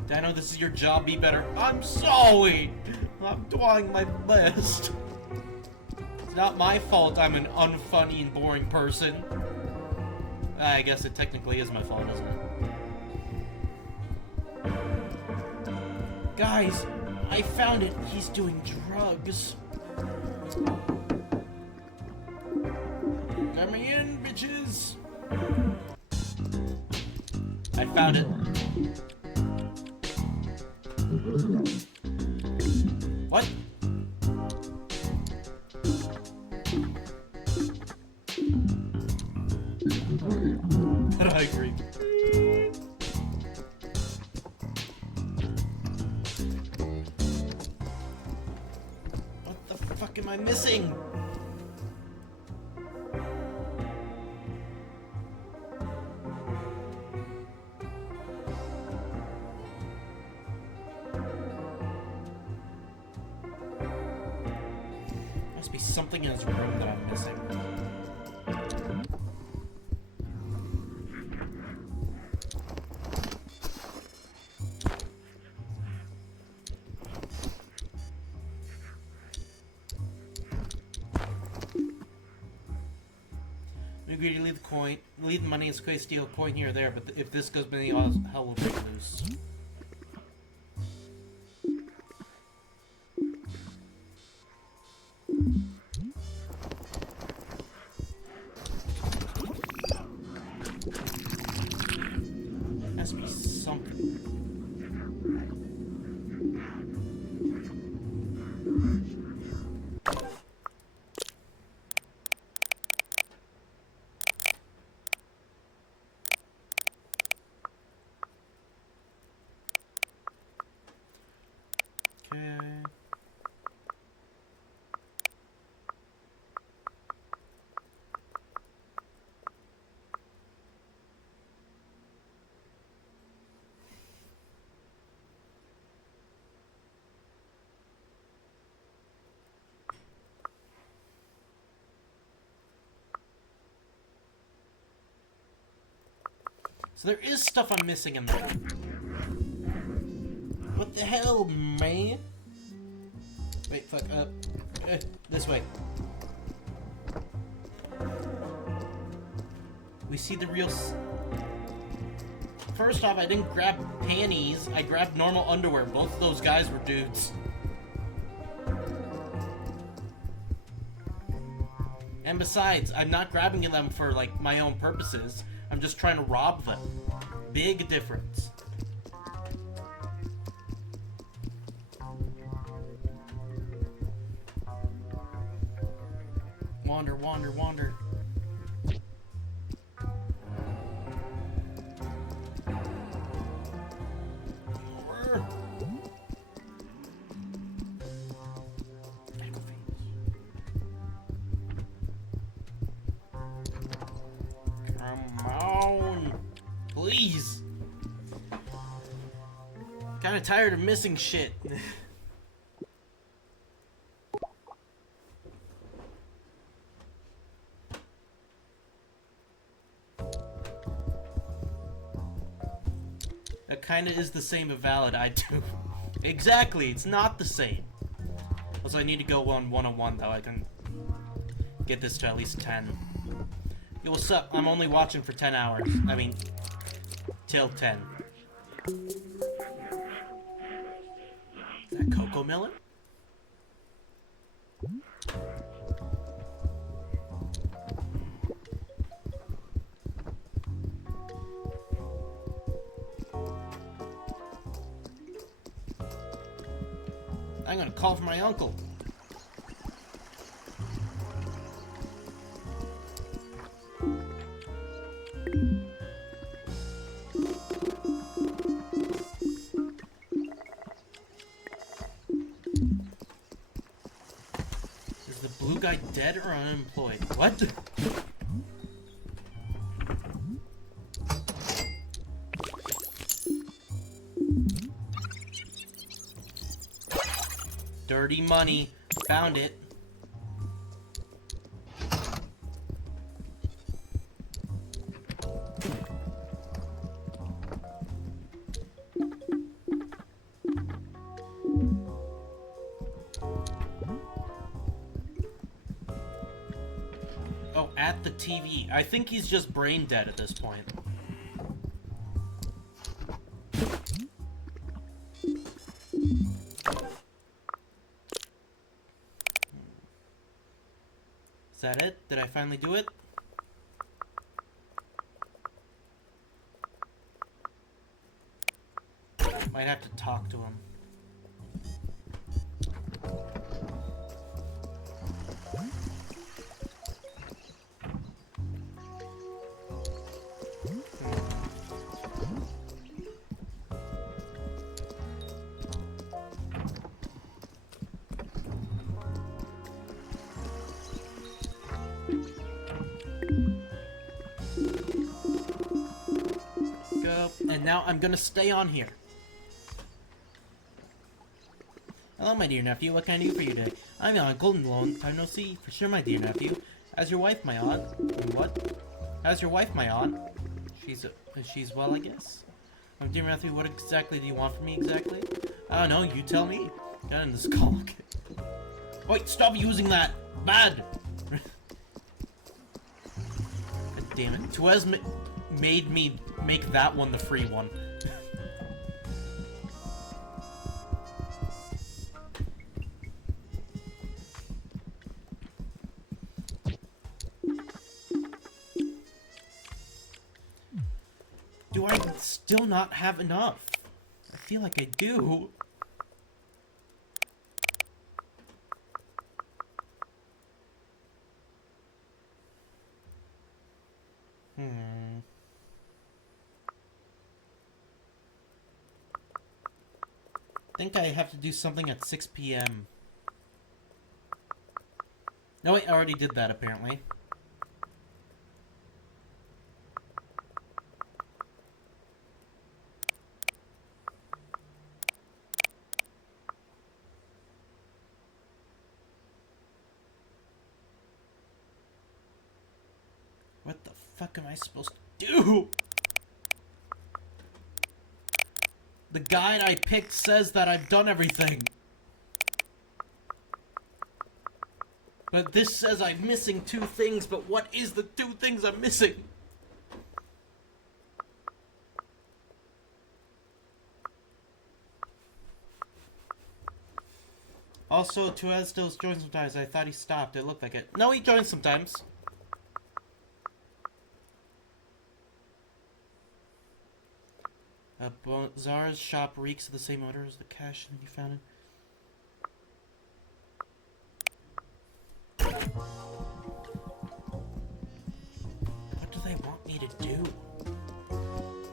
Dino, this is your job, be better. I'm sorry! I'm doing my best. It's not my fault I'm an unfunny and boring person. I guess it technically is my fault, isn't it? Guys, I found it. He's doing drugs. Let me in, bitches! I found it. What? I agree. What the fuck am I missing? Must be something in his room that I'm missing. We agree to leave the coin, leave the money in Square steal a coin here or there, but if this goes many, hell will break loose. Has to be something. Okay. So there is stuff I'm missing in there. What the hell, man? Wait, fuck, this way. We see the real First off, I didn't grab panties. I grabbed normal underwear. Both of those guys were dudes. And besides, I'm not grabbing them for, like, my own purposes. I'm just trying to rob them. Big difference. Wander, wander, wander. Please. Kinda tired of missing shit. That kinda is the same but valid. I do. Exactly, it's not the same. Plus, I need to go on 101 though. I can get this to at least 10. Yo, what's up? I'm only watching for 10 hours. I mean, till 10. Is that Coco Melon? I'm gonna call for my uncle. Is the blue guy dead or unemployed? What? Dirty money. Found it. Oh, at the TV. I think he's just brain dead at this point. Is that it? Did I finally do it? Might have to talk to him. And now I'm gonna stay on here. Hello, my dear nephew. What can I do for you today? I'm on Golden Long time no see. For sure, my dear nephew. How's your wife, my aunt? What? How's your wife, my aunt? She's well, I guess. Dear nephew, what exactly do you want from me exactly? I don't know. You tell me. Got in this colic. Wait! Stop using that. Bad. God damn it. Tuez made me make that one the free one. Do I still not have enough? I feel like I do. I think I have to do something at 6 p.m. No, wait, I already did that, apparently. What the fuck am I supposed to do? The guide I picked says that I've done everything. But this says I'm missing 2 things, but what is the 2 things I'm missing? Also, Tuez still joins sometimes. I thought he stopped. It looked like it. No, he joins sometimes. Zara's shop reeks of the same odor as the cash that you found it. What do they want me to do?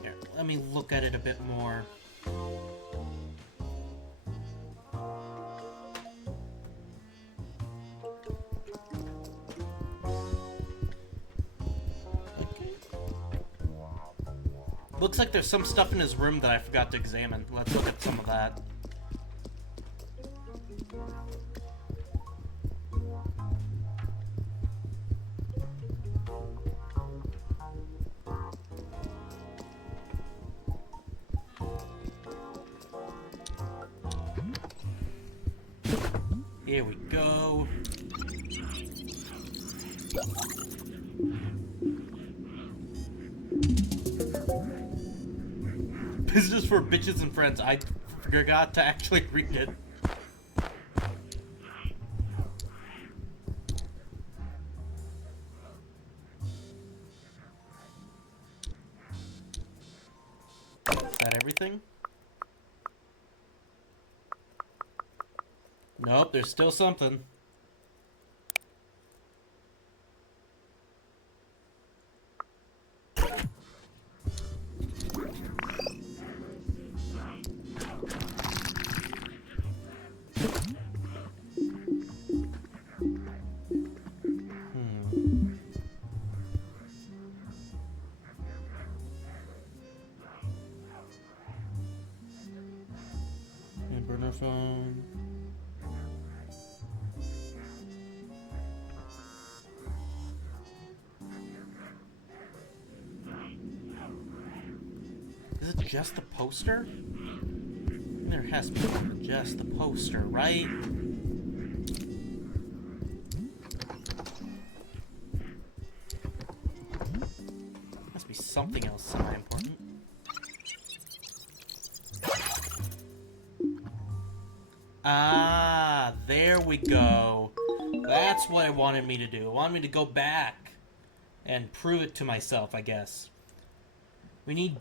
Here, let me look at it a bit more. Looks like there's some stuff in his room that I forgot to examine. Let's look at some of that. Here we go. Business for bitches and friends. I forgot to actually read it. Is that everything? Nope, there's still something. Burner phone. Is it just the poster? There has to be more than just the poster, right? Must be something else semi-important. Ah, there we go. That's what it wanted me to do. It wanted me to go back and prove it to myself, I guess. We need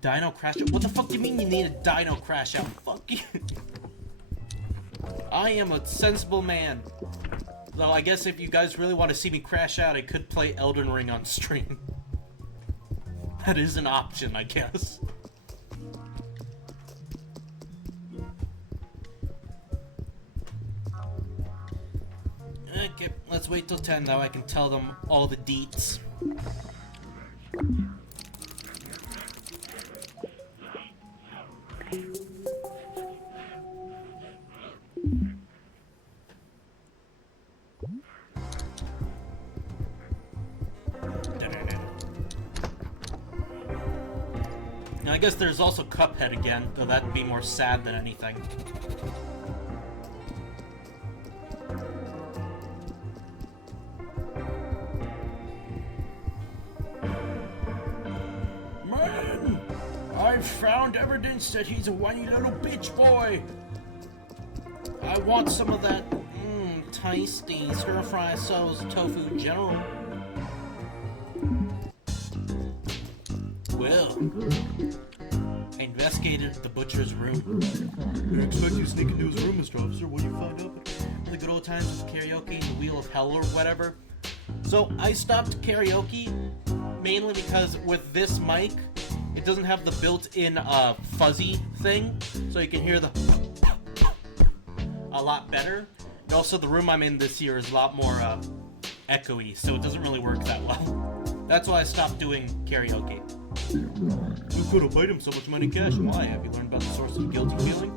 Dino crash out. What the fuck do you mean you need a Dino crash out? Fuck you. I am a sensible man. Though I guess if you guys really want to see me crash out, I could play Elden Ring on stream. That is an option, I guess. Okay, let's wait till 10 though. I can tell them all the deets. Now I guess there's also Cuphead again, though that'd be more sad than anything. Man! I've found evidence that he's a whiny little bitch boy! I want some of that, tasty stir-fry sauce tofu general. Well, I investigated the butcher's room. I expect you to sneak into his room, Mr. Officer. What do you find out? The good old times with karaoke and the Wheel of Hell or whatever. So I stopped karaoke mainly because with this mic, it doesn't have the built-in fuzzy thing, so you can hear the a lot better. And also the room I'm in this year is a lot more echoey, so it doesn't really work that well. That's why I stopped doing karaoke. Who could have paid him so much money cash? Why? Have you learned about the source of guilty feeling?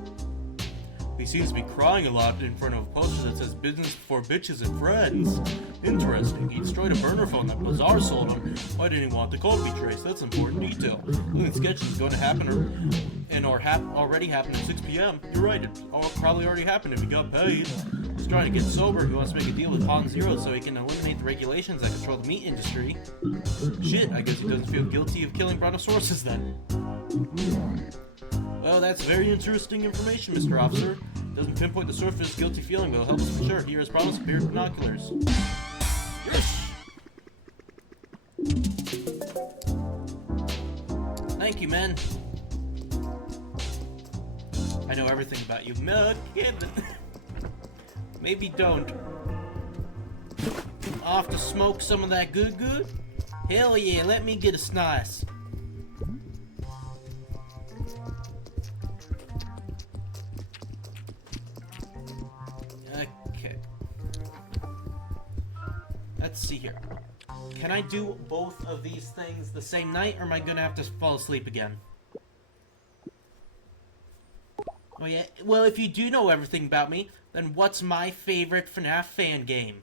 He seems to be crying a lot in front of a poster that says business for bitches and friends. Interesting. He destroyed a burner phone that Bazaar sold him. Why didn't he want the call to be traced? That's an important detail. Looking sketchy is going to happen already happened at 6 p.m. You're right, it probably already happened if he got paid. He's trying to get sober. He wants to make a deal with Han Zero so he can eliminate the regulations that control the meat industry. Shit, I guess he doesn't feel guilty of killing brontosauruses then. Well, that's very interesting information, Mr. Officer. Doesn't pinpoint the source of his guilty feeling, but it'll help us for sure. Here, as promised, a pair of binoculars. Yes! Thank you, man. I know everything about you. No, kid. Maybe don't. Off to smoke some of that good? Hell yeah, let me get a slice. Okay. Let's see here. Can I do both of these things the same night, or am I gonna have to fall asleep again? Oh yeah, well if you do know everything about me, then what's my favorite FNAF fan game?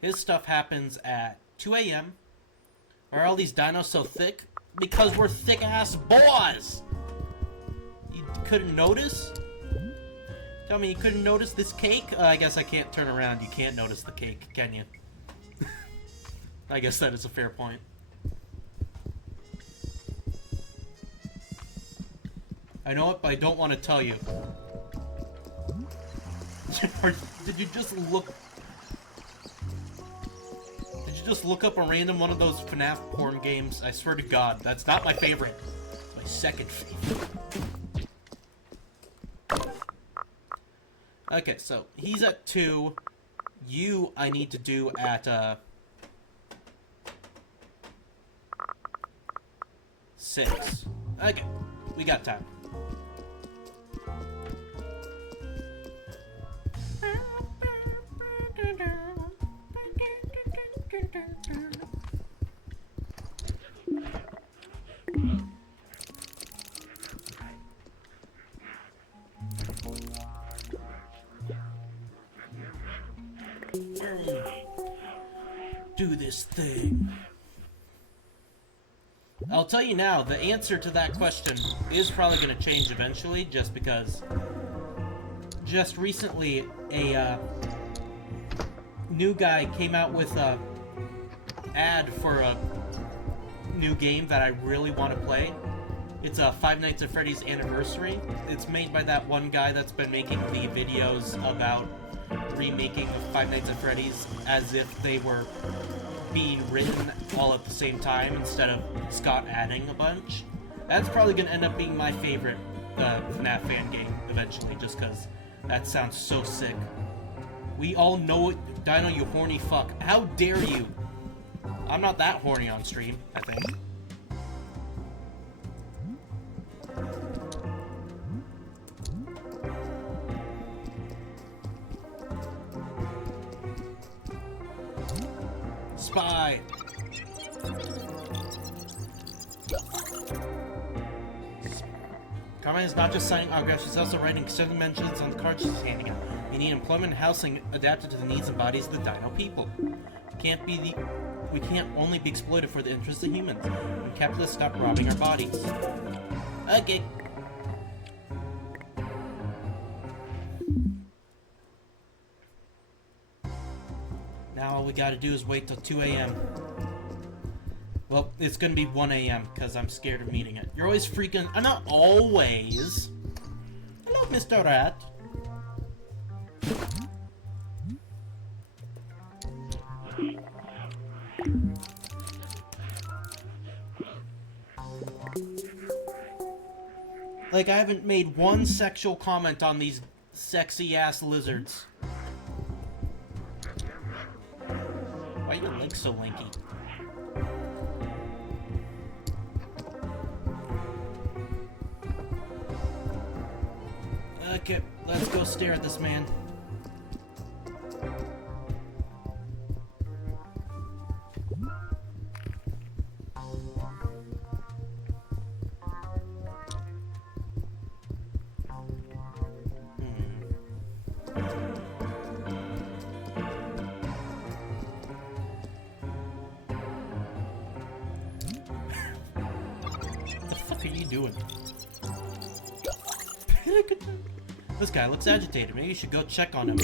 His stuff happens at 2 a.m. Are all these dinos so thick? Because we're thick-ass boys! You couldn't notice? Tell me you couldn't notice this cake? I guess I can't turn around. You can't notice the cake, can you? I guess that is a fair point. I know it, but I don't want to tell you. Did you just look... Did you just look up a random one of those FNAF porn games? I swear to God, that's not my favorite. It's my second favorite. Okay, so he's at 2. You, I need to do at, 6. Okay, we got time. Do this thing. I'll tell you now, the answer to that question is probably going to change eventually, just because just recently a new guy came out with a ad for a new game that I really want to play. It's a Five Nights at Freddy's Anniversary. It's made by that one guy that's been making the videos about remaking Five Nights at Freddy's as if they were being written all at the same time instead of Scott adding a bunch. That's probably going to end up being my favorite FNAF fan game eventually, just because that sounds so sick. We all know it, Dino, you horny fuck. How dare you? I'm not that horny on stream, I think. Spy! Carmine is not just signing autographs, she's also writing certain mentions on the cards she's handing out. We need employment and housing adapted to the needs and bodies of the Dino people. We can't only be exploited for the interests of humans. When capitalists stop robbing our bodies. Okay. Now all we gotta do is wait till 2 a.m. Well, it's gonna be 1 a.m. because I'm scared of meeting it. You're always freaking... I'm not always. Hello, Mr. Rat. Like, I haven't made one sexual comment on these sexy-ass lizards. Why are your legs so lanky? Okay, let's go stare at this man. What are you doing? This guy looks agitated. Maybe you should go check on him.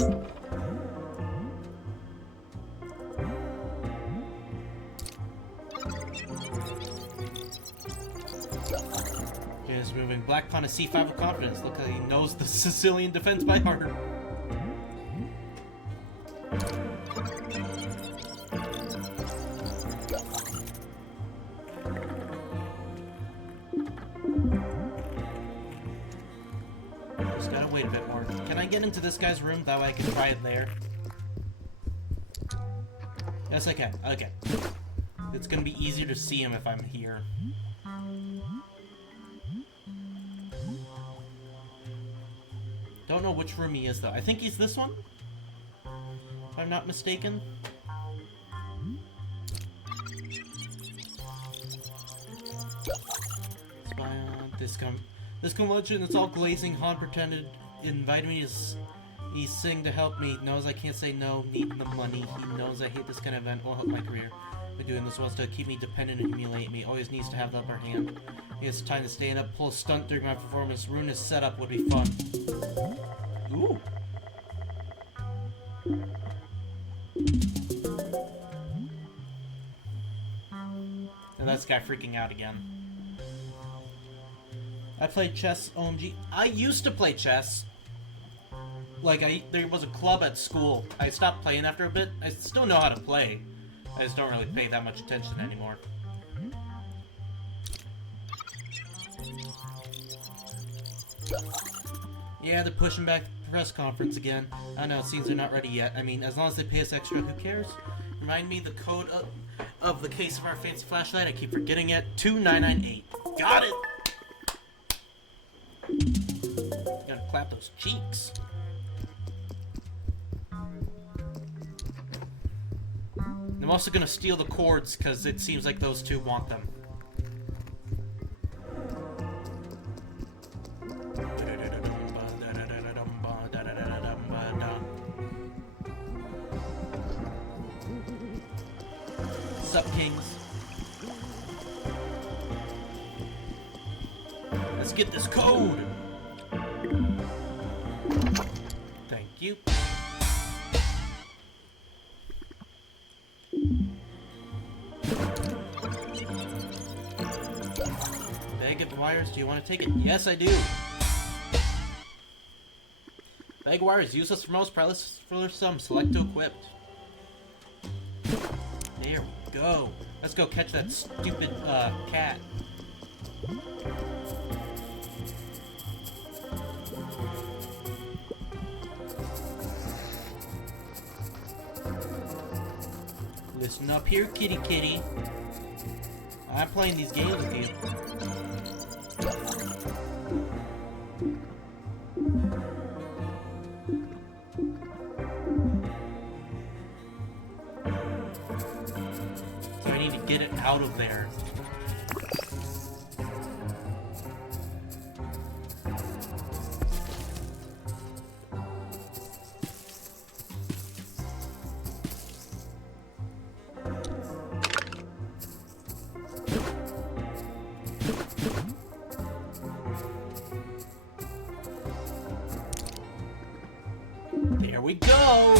He's moving. Black Pawn is C5 of confidence. Look like he knows the Sicilian defense by heart. Just gotta wait a bit more. Can I get into this guy's room? That way I can try it there. Yes, I can. Okay. It's gonna be easier to see him if I'm here. Don't know which room he is, though. I think he's this one? If I'm not mistaken. Spy on this convention. It's all glazing. Han pretended invited me He's saying to help me, knows I can't say no, need the money. He knows I hate this kind of event, will help my career. But doing this wants to keep me dependent and humiliate me. Always needs to have the upper hand. He has time to stand up, pull a stunt during my performance. Ruin his setup would be fun. Ooh. And that's guy freaking out again. I played chess, OMG. I used to play chess. Like, there was a club at school. I stopped playing after a bit. I still know how to play. I just don't really pay that much attention anymore. Yeah, they're pushing back the press conference again. I know, it seems they're not ready yet. I mean, as long as they pay us extra, who cares? Remind me the code of the case of our fancy flashlight. I keep forgetting it. 2998. Got it! Gotta clap those cheeks. I'm also gonna steal the cords because it seems like those two want them. Sup, kings? Let's get this code! Thank you. Did I get the wires? Do you want to take it? Yes, I do. Bag wire is useless for most, priceless for some. Select to equipped. There we go. Let's go catch that stupid cat. Listen up here, kitty kitty. I'm playing these games with you. So I need to get it out of there. There we go!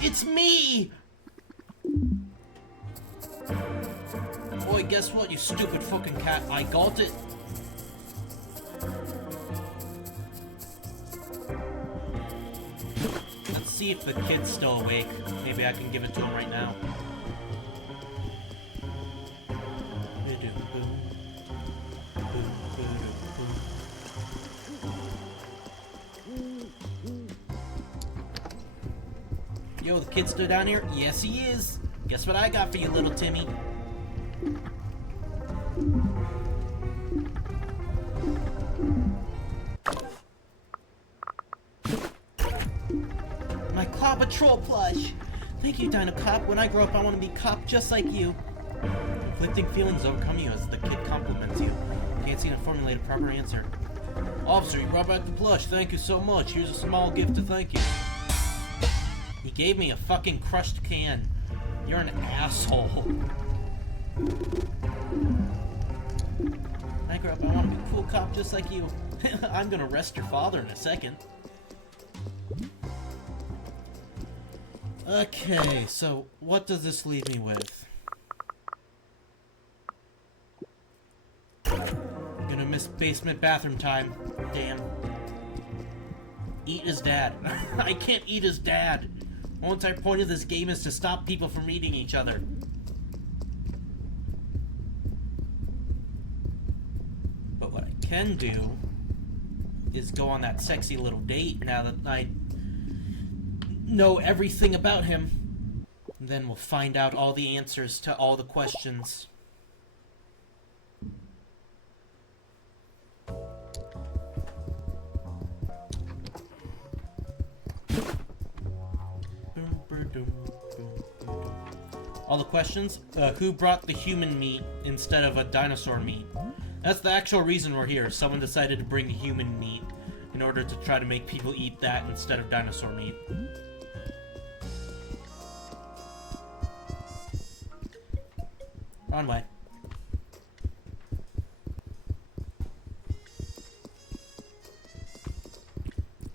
It's me! Boy, guess what, you stupid fucking cat? I got it! Let's see if the kid's still awake. Maybe I can give it to him right now. Yo, the kid's still down here? Yes, he is! Guess what I got for you, little Timmy? My Claw Patrol plush! Thank you, Dino Cop. When I grow up, I want to be cop just like you. Conflicting feelings overcome you as the kid compliments you. Can't seem to formulate a proper answer. Officer, you brought back the plush. Thank you so much. Here's a small gift to thank you. He gave me a fucking crushed can. You're an asshole. When I grow up, I want to be a cool cop just like you. I'm gonna arrest your father in a second. Okay, so what does this leave me with? I'm gonna miss basement bathroom time. Damn. Eat his dad. I can't eat his dad. The whole entire point of this game is to stop people from eating each other. But what I can do is go on that sexy little date now that I know everything about him. And then we'll find out all the answers to all the questions. All the questions? Who brought the human meat instead of a dinosaur meat? That's the actual reason we're here. Someone decided to bring human meat in order to try to make people eat that instead of dinosaur meat. Wrong way.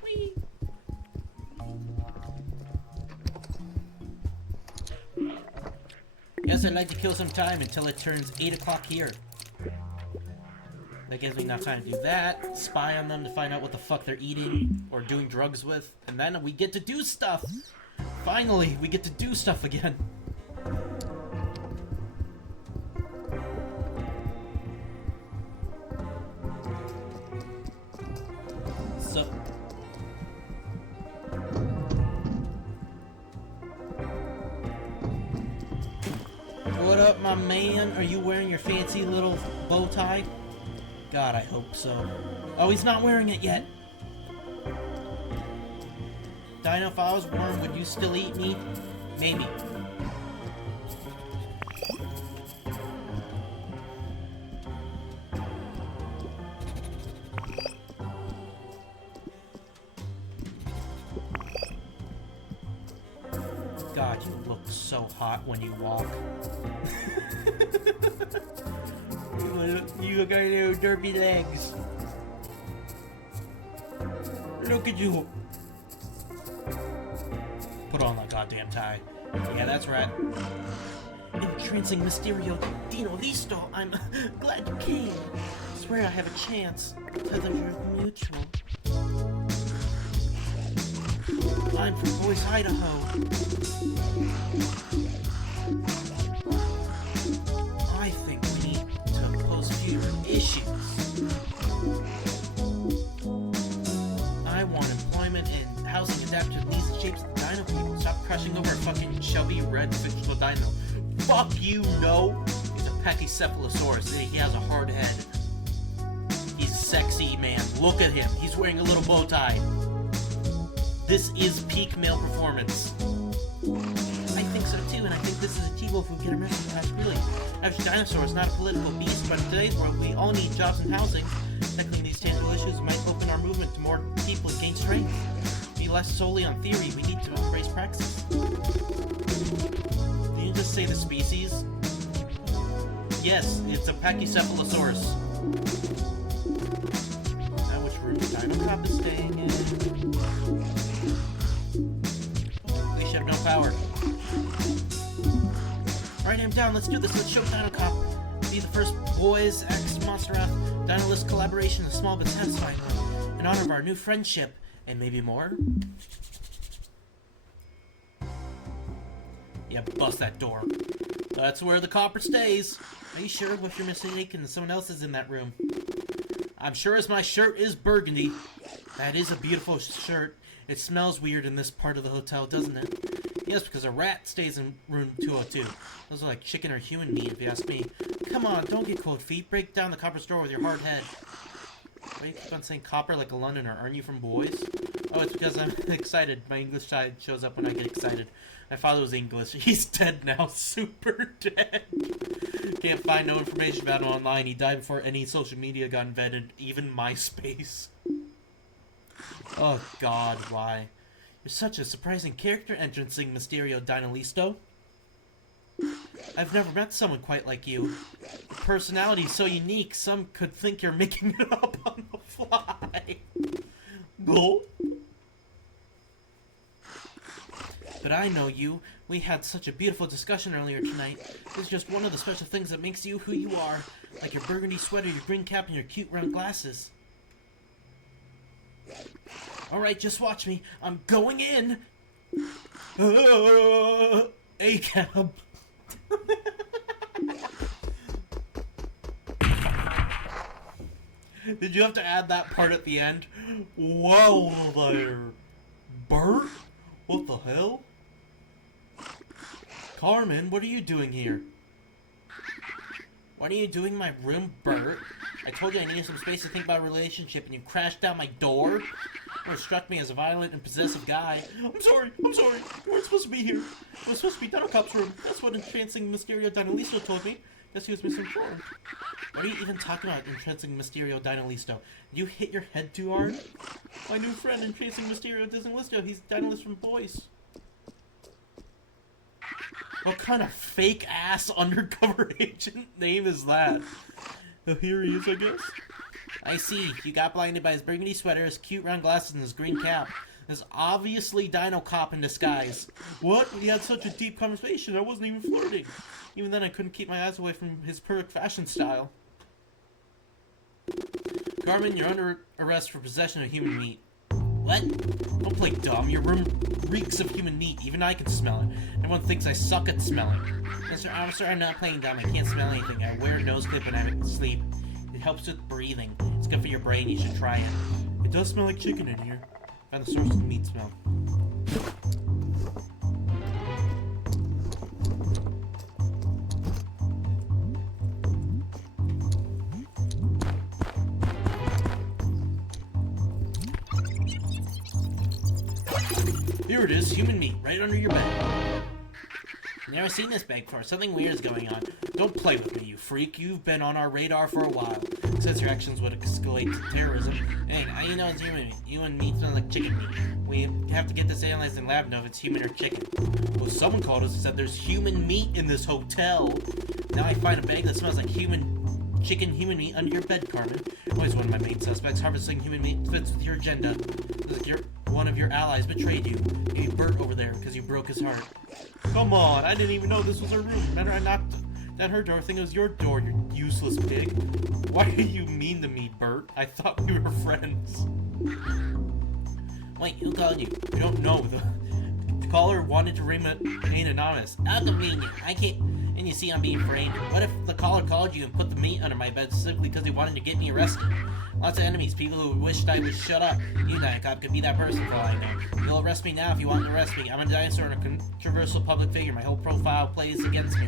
Whee! Guess I'd like to kill some time until it turns 8 o'clock here. That gives me enough time to do that, spy on them to find out what the fuck they're eating or doing drugs with, and then we get to do stuff! Finally, we get to do stuff again. So... What up, my man? Are you wearing your fancy little bow tie? God, I hope so. Oh, he's not wearing it yet. Dino, if I was warm, would you still eat me? Maybe. God, you look so hot when you walk. You got your derpy legs. Look at you. Put on that goddamn tie. Yeah, that's right. Entrancing Mysterio Dino Listo, I'm glad you came. I swear I have a chance. Because you're mutual. I'm from Boise, Idaho. I think we need to impose fewer issues. I want employment and housing adapted to the needs and shapes of the dino people. Stop crushing over a fucking chubby red fictional dino. Fuck you, no! He's a Pachycephalosaurus. He has a hard head. He's a sexy man. Look at him. He's wearing a little bow tie. This is peak male performance. I think so too, and I think this is achievable if we get a message. Really, average dinosaur is not a political beast, but in today's world, we all need jobs and housing. Tackling these tangible issues might open our movement to more people and gain strength. Be less solely on theory, we need to embrace praxis. Did you just say the species? Yes, it's a Pachycephalosaurus. Now which room Dino Cop is staying in? We should have no power. Alright, I'm down. Let's do this. Let's show Dino Cop. Be the first Boys X Monsterath Dino List collaboration, a small but satisfying one, in honor of our new friendship, and maybe more. Yeah, bust that door. That's where the copper stays. Are you sure? What if you're mistaken? Someone else is in that room. I'm sure as my shirt is burgundy. That is a beautiful shirt. It smells weird in this part of the hotel, doesn't it? Yes, because a rat stays in room 202. Those are like chicken or human meat, if you ask me. Come on, don't get cold feet. Break down the copper's door with your hard head. Why do you keep on saying copper like a Londoner? Aren't you from Boys? Oh, it's because I'm excited. My English side shows up when I get excited. My father was English. He's dead now. Super dead. Can't find no information about him online. He died before any social media got invented, even MySpace. Oh God, why? You're such a surprising character entrancing Mysterio Dino Listo. I've never met someone quite like you. Your personality is so unique, some could think you're making it up on the fly. Go. But I know you. We had such a beautiful discussion earlier tonight. It's just one of the special things that makes you who you are. Like your burgundy sweater, your green cap, and your cute round glasses. Alright, just watch me. I'm going in. A-cab. Did you have to add that part at the end? Whoa there. Bert? What the hell? Carmen, what are you doing here? What are you doing in my room, Bert? I told you I needed some space to think about a relationship and you crashed down my door? Or struck me as a violent and possessive guy. I'm sorry. You weren't supposed to be here. It was supposed to be Dino Cop's room. That's what entrancing Mysterio Dino Listo told me. Guess he was misinformed. What are you even talking about, entrancing Mysterio Dino Listo? You hit your head too hard? My new friend entrancing Mysterio Disney Listo. He's Dino List from Voice. What kind of fake ass undercover agent name is that? Oh, here he is, I guess. I see. You got blinded by his burgundy sweater, his cute round glasses, and his green cap. This obviously Dino Cop in disguise. What? We had such a deep conversation. I wasn't even flirting. Even then, I couldn't keep my eyes away from his perfect fashion style. Carmen, you're under arrest for possession of human meat. What? Don't play dumb. Your room reeks of human meat. Even I can smell it. Everyone thinks I suck at smelling. Mr. Officer, I'm not playing dumb. I can't smell anything. I wear a nose clip when I sleep. It helps with breathing. It's good for your brain. You should try it. It does smell like chicken in here. Found the source of the meat smell. Here it is, human meat, right under your bed. Never seen this bag before. Something weird is going on. Don't play with me, you freak. You've been on our radar for a while. Since your actions would escalate to terrorism. Hey, how you know it's human meat? Human meat smells like chicken meat. We have to get this analyzed in lab to know if it's human or chicken. Well, someone called us and said there's human meat in this hotel. Now I find a bag that smells like human meat under your bed, Carmen. Always one of my main suspects. Harvesting human meat fits with your agenda. Looks like one of your allies betrayed you. Maybe Bert over there because you broke his heart. Come on, I didn't even know this was her room. Remember, I knocked at her door, thinking it was your door, you useless pig. Why are you mean to me, Bert? I thought we were friends. Wait, who called you? You don't know. The caller wanted to remain anonymous. How convenient. I can't... And you see I'm being framed. What if the caller called you and put the meat under my bed simply because he wanted to get me arrested? Lots of enemies, people who wished I would shut up. You, Dino Cop, could be that person for all I know. You'll arrest me now if you want to arrest me. I'm a dinosaur and a controversial public figure. My whole profile plays against me.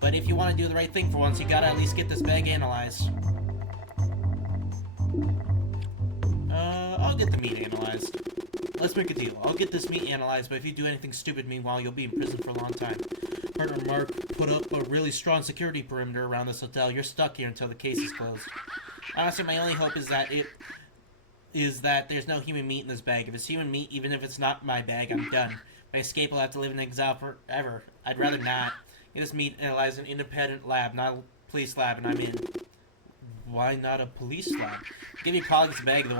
But if you want to do the right thing for once, you gotta at least get this bag analyzed. I'll get the meat analyzed. Let's make a deal. I'll get this meat analyzed, but if you do anything stupid meanwhile, you'll be in prison for a long time. Partner Mark put up a really strong security perimeter around this hotel. You're stuck here until the case is closed. Honestly, my only hope is that there's no human meat in this bag. If it's human meat, even if it's not my bag, I'm done. If I escape, I'll have to live in exile forever. I'd rather not. Get this meat analyzed in an independent lab, not a police lab, and I'm in. Why not a police lab? Give your colleagues a bag, they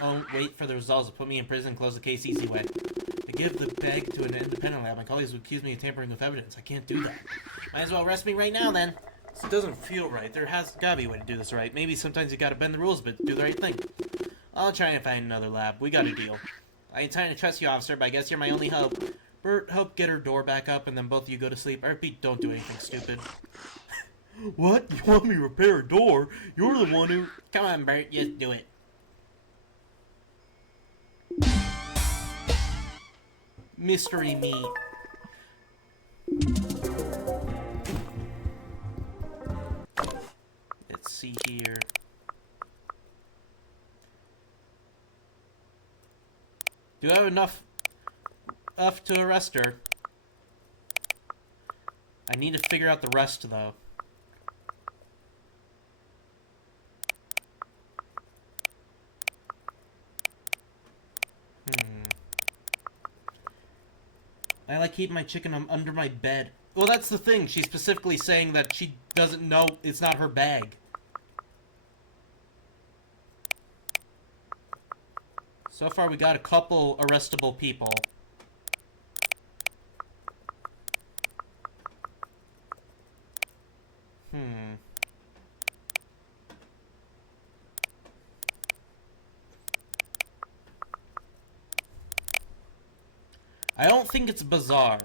won't wait for the results. Put me in prison and close the case easy way. To give the bag to an independent lab, my colleagues would accuse me of tampering with evidence. I can't do that. Might as well arrest me right now, then. This doesn't feel right. There has gotta be a way to do this right. Maybe sometimes you gotta bend the rules, but do the right thing. I'll try and find another lab. We got a deal. I ain't trying to trust you, officer, but I guess you're my only hope. Bert, help get her door back up, and then both of you go to sleep. I repeat, don't do anything stupid. What? You want me to repair a door? You're the one who... Come on, Bert, just do it. Mystery meat. Let's see here. Do I have enough to arrest her? I need to figure out the rest, though. I like keeping my chicken under my bed. Well, that's the thing. She's specifically saying that she doesn't know it's not her bag. So far, we got a couple arrestable people. I don't think it's bizarre.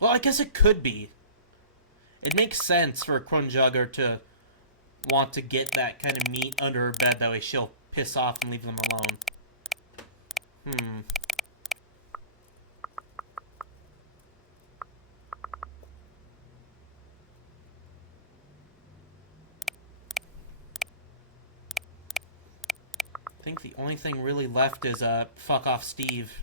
Well, I guess it could be. It makes sense for a Krunjugger to want to get that kind of meat under her bed, that way she'll piss off and leave them alone. I think the only thing really left is, fuck off Steve.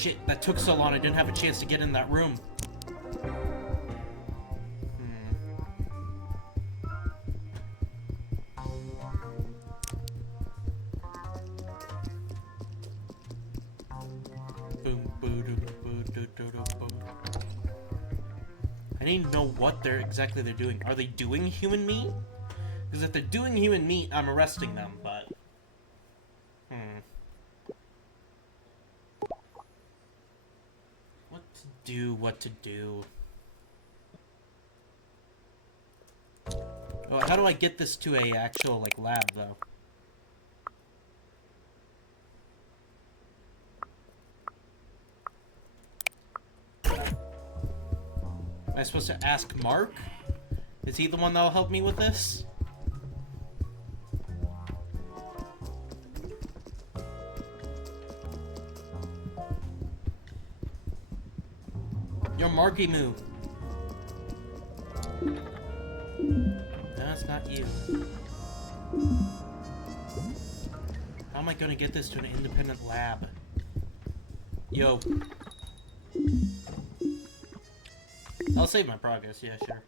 Shit, that took so long I didn't have a chance to get in that room. I need to know what exactly they're doing. Are they doing human meat? Because if they're doing human meat, I'm arresting them, but... What to do. Well, how do I get this to a actual, like, lab, though? Am I supposed to ask Mark? Is he the one that'll help me with this? Your Marky Moo. That's not you. How am I gonna get this to an independent lab? Yo. I'll save my progress, yeah, sure.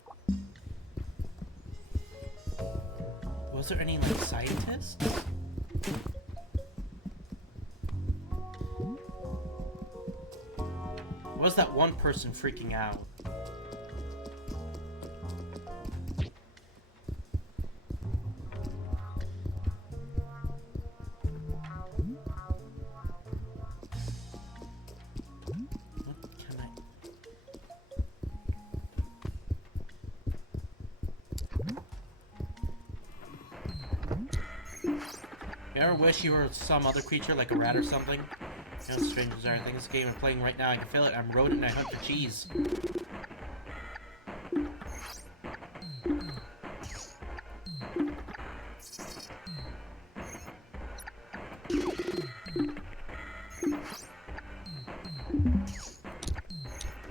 Was there any, like, scientists? Was that one person freaking out? You ever wish you were some other creature, like a rat or something? You know, strange desire. I think this game I'm playing right now, I can feel it. I'm a rodent and I hunt for cheese.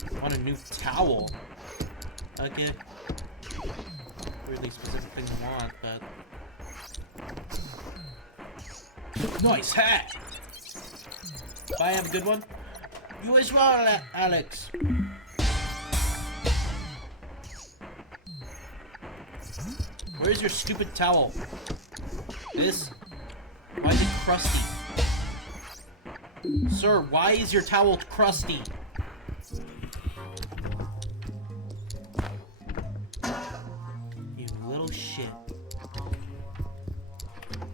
I want a new towel. Okay. Really specific thing to want, but... Nice hat! Bye, have a good one. You as well, Alex. Where's your stupid towel? This? Why is it crusty? Sir, why is your towel crusty? You little shit.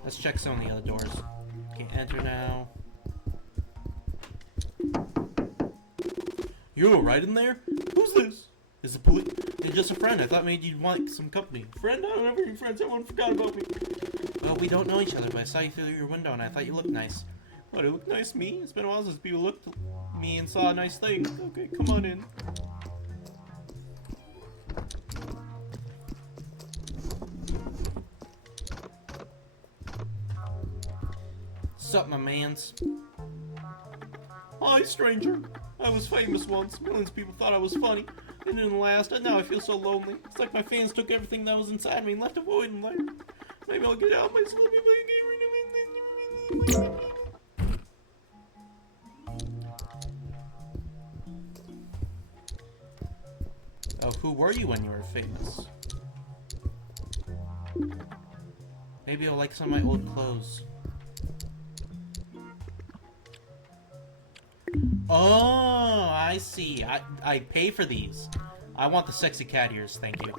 Let's check some of the other doors. Okay, enter now. You alright in there? Who's this? Is the police? It's just a friend. I thought maybe you'd want some company. Friend? I don't have any friends. Everyone forgot about me. Well, we don't know each other, but I saw you through your window and I thought you looked nice. What, it looked nice to me? It's been a while since people looked at me and saw a nice thing. Okay, come on in. Sup, my mans? Hi, stranger. I was famous once. Millions of people thought I was funny. It didn't last, and now I feel so lonely. It's like my fans took everything that was inside me and left a void in life. Maybe I'll get out myself if I get... Oh, who were you when you were famous? Maybe I'll like some of my old clothes. Oh, I see. I pay for these. I want the sexy cat ears, thank you.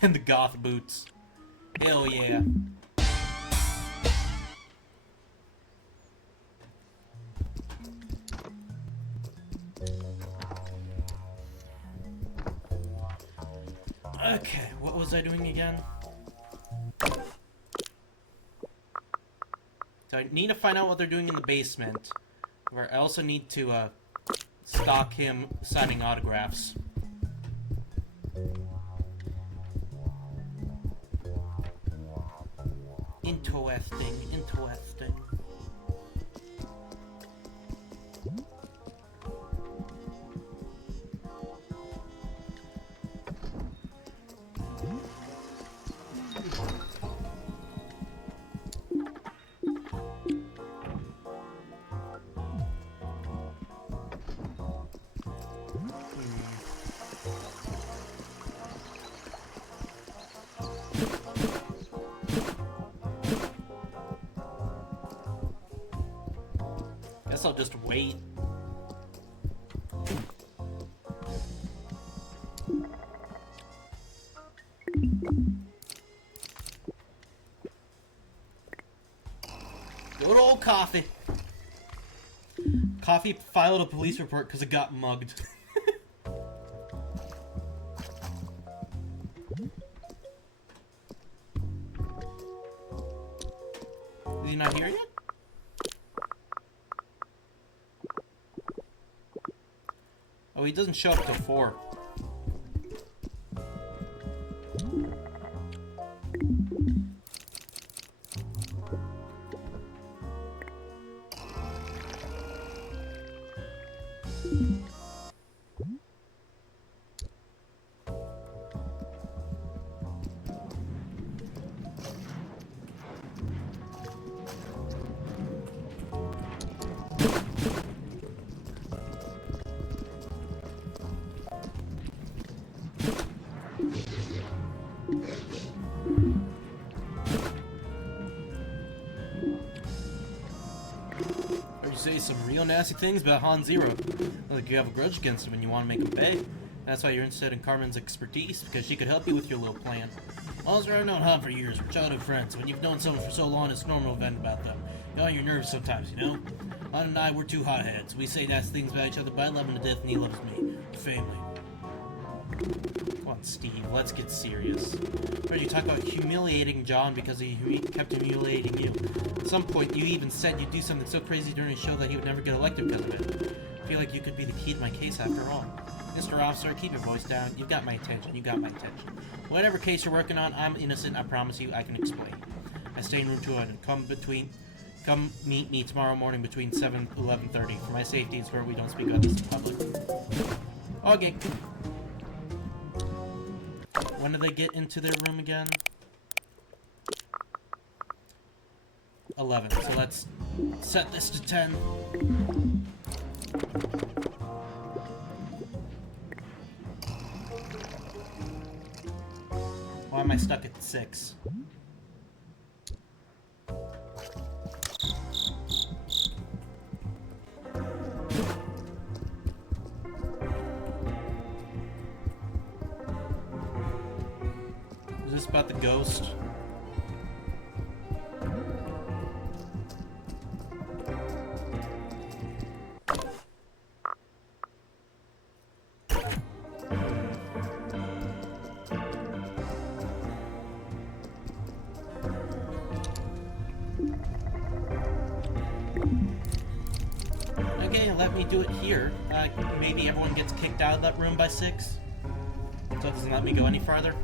And the goth boots. Hell yeah. Okay, what was I doing again? So I need to find out what they're doing in the basement. Or I also need to, stalk him signing autographs. Interesting, interesting. I'll just wait. Good old Coffee. Coffee filed a police report because it got mugged. Is he not here yet? Oh, he doesn't show up till 4. Say some real nasty things about Han Zero. Like you have a grudge against him and you want to make him pay. That's why you're interested in Carmen's expertise, because she could help you with your little plan. Also, I've known Han for years. We're childhood friends. When you've known someone for so long, it's normal to vent about them. You're on your nerves sometimes, you know? Han and I, we're two hotheads. We say nasty things about each other, but I love him to death and he loves me. Family. Come on, Steve. Let's get serious. Heard you talk about humiliating John because he kept humiliating you. At some point, you even said you'd do something so crazy during a show that he would never get elected because of it. I feel like you could be the key to my case after all. Mr. Officer, keep your voice down. You've got my attention. You got my attention. Whatever case you're working on, I'm innocent. I promise you. I can explain. I stay in room 200. Come meet me tomorrow morning between 7 and 11:30. For my safety, it's where we don't speak about this in public. Okay. When do they get into their room again? 11. So let's set this to 10. Why am I stuck at 6? Is this about the ghost? Okay, let me do it here. Maybe everyone gets kicked out of that room by 6. So it doesn't let me go any farther.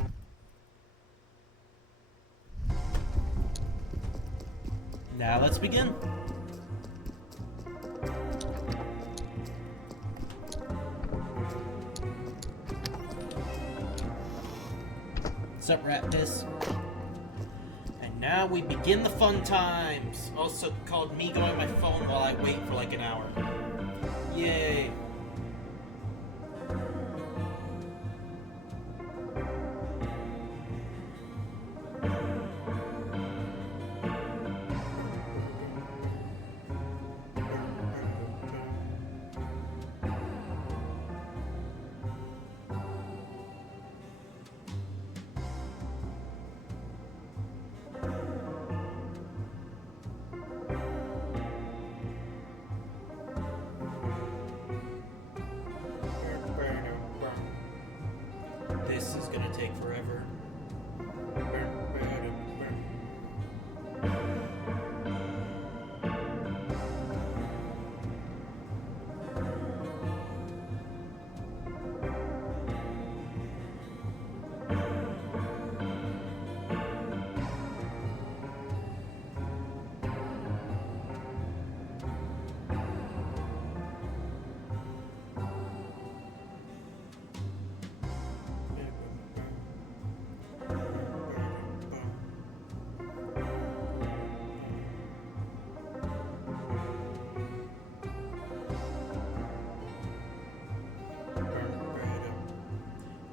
Now let's begin. What's up, Rat Piss? And now we begin the fun times. Also called me going on my phone while I wait for like an hour. Yay. This is gonna take forever.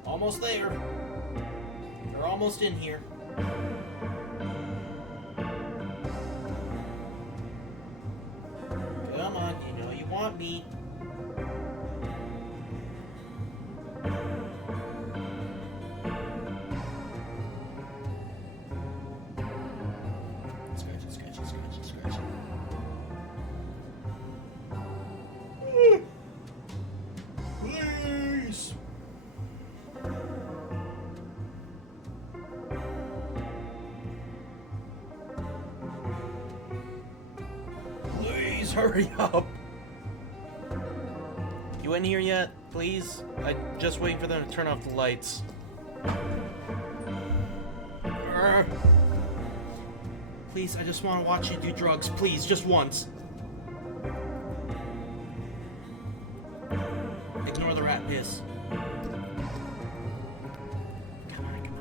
Almost there. We're almost in here. Come on, you know me. Scratchy, scratchy, scratchy, scratchy. Please! Please hurry up! You in here yet? Please? I'm just waiting for them to turn off the lights. Please, I just want to watch you do drugs. Please, just once. Ignore the rat piss. Come on, come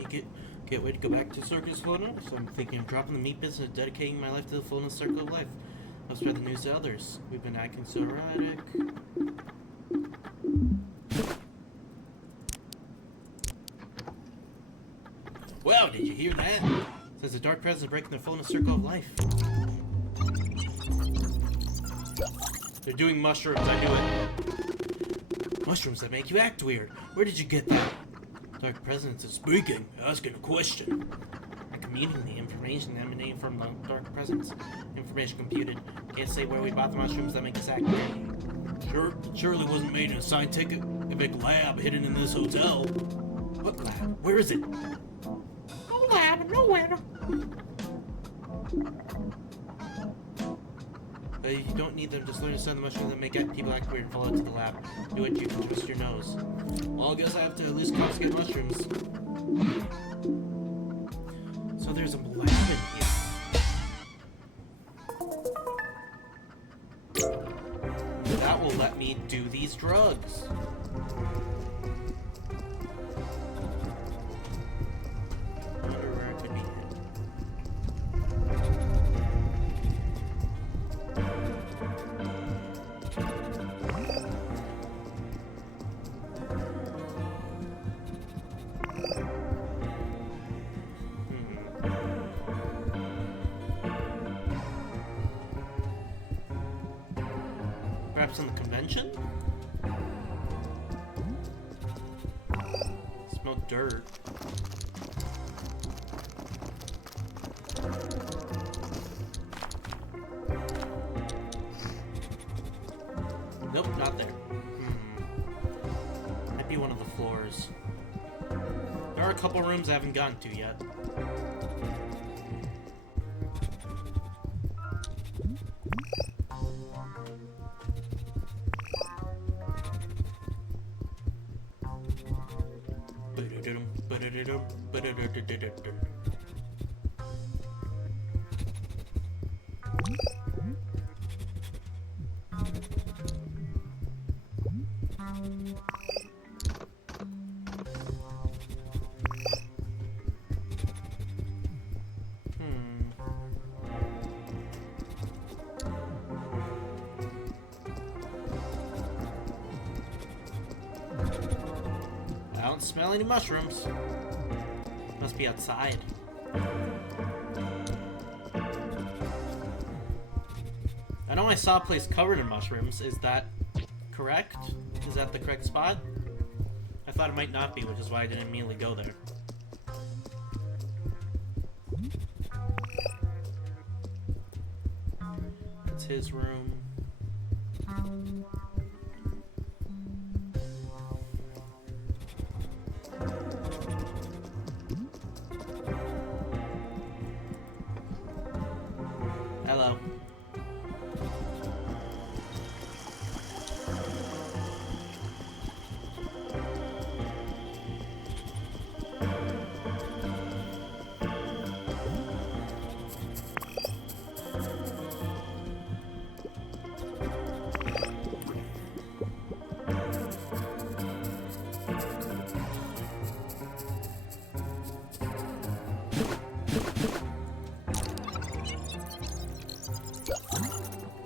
on. You get ready to go back to circus photo? So I'm thinking of dropping the meat business and dedicating my life to the fullness circle of life. I'll spread the news to others. We've been acting so erratic. Wow, did you hear that? Says the dark presence is breaking the fullness circle of life. They're doing mushrooms, I knew it. Mushrooms that make you act weird. Where did you get that? Dark presence is speaking, asking a question. I'm commuting the information emanating from the dark presence. Information computed. Can't say where we bought the mushrooms that make us act weird. Surely wasn't made in a scientific lab hidden in this hotel. What lab? Where is it? No lab, nowhere. You don't need them, just learn to send the mushrooms that make people act weird and follow it to the lab. Do it, you can twist your nose. Well, I guess I have to at least confiscate mushrooms. So there's a lab in here. That will let me do these drugs. I wonder where it could be hid. Perhaps in the convention? Smell dirt. Nope, not there. Might be one of the floors. There are a couple rooms I haven't gotten to yet. I don't smell any mushrooms. Must be outside. I know I saw a place covered in mushrooms. Is that correct? Is that the correct spot? I thought it might not be, which is why I didn't immediately go there. It's his room. Hello.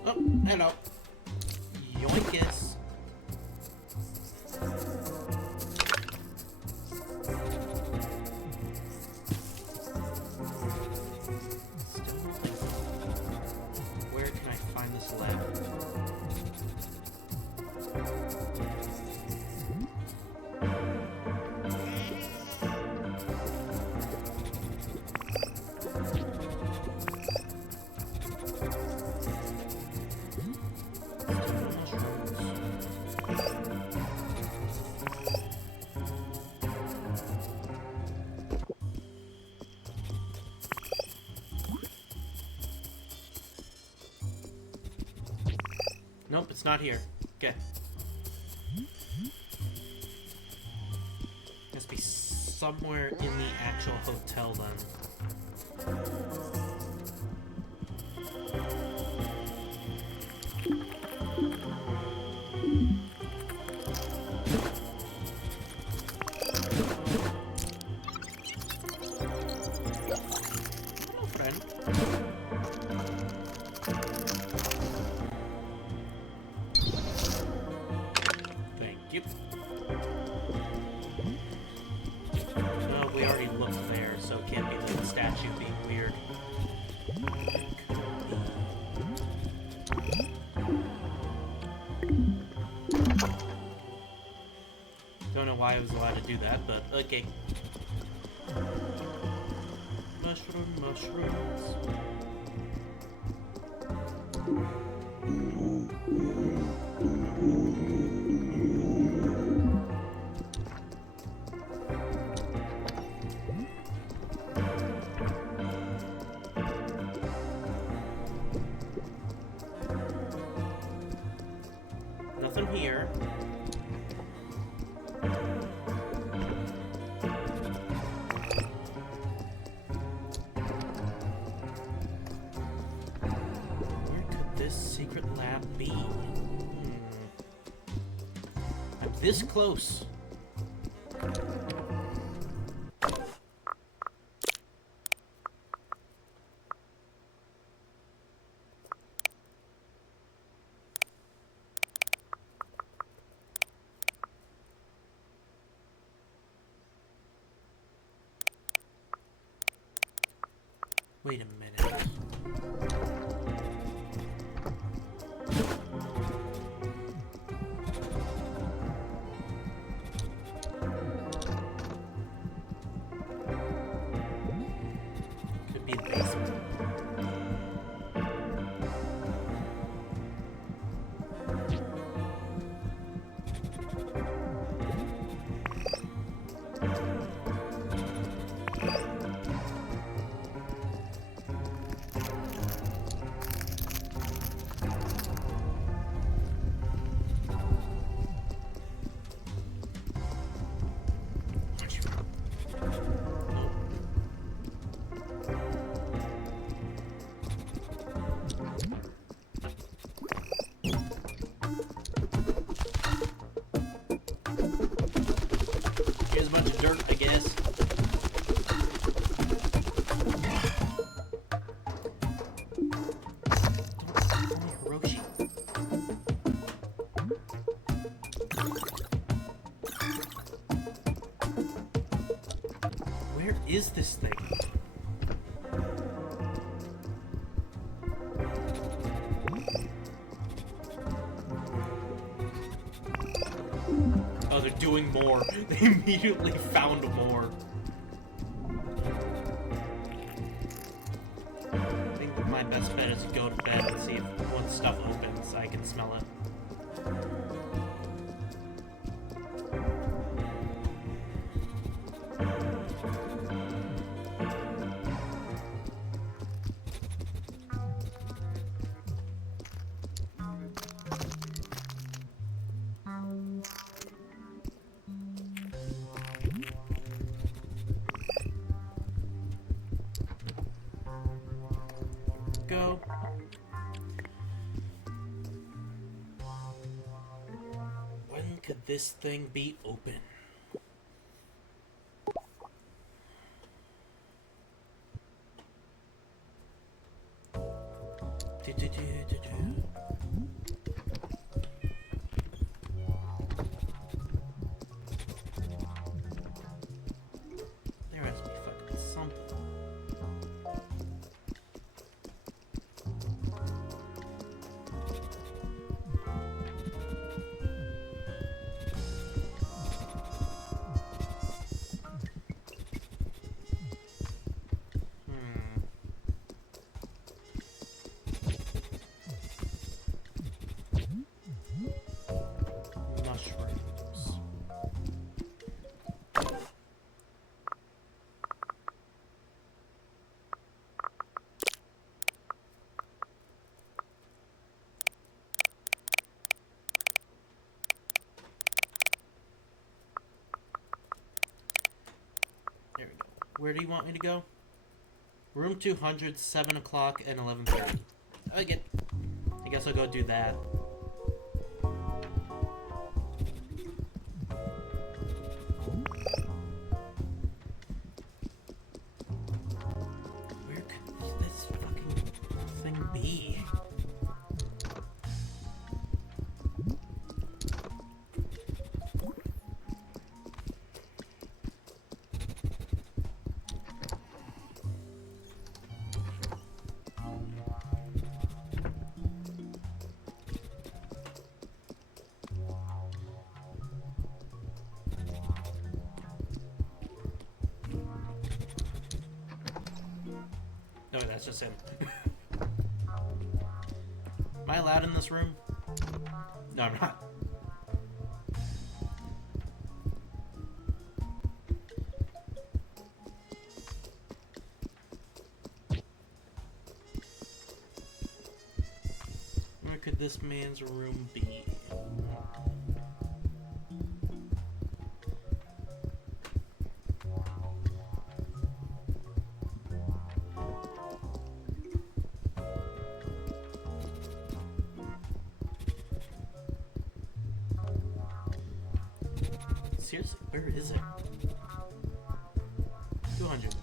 Oh, hello. Yoinkus. this lab. Nope, it's not here. Okay. Must be somewhere in the actual hotel then. Hello, friend. Thank you. No, we already looked there, so it can't be the statue being weird. Don't know why I was allowed to do that, but okay. Mushrooms. Nothing here. Where could this secret lab be? I'm this close. Wait a minute. Could be the basement. Here's a bunch of dirt, I guess. Hiroshi. Where is this thing? Oh, they're doing more. They immediately found more. I think that my best bet is to go to bed and see if once stuff opens, I can smell it. Go. When could this thing be open? There has to be fucking something. Where do you want me to go? Room 200, 7 o'clock, and 11:30. I guess I'll go do that. Where could this fucking thing be? No, that's just him. Am I allowed in this room? No, I'm not. Where could this man's room be? Seriously, where is it? 200.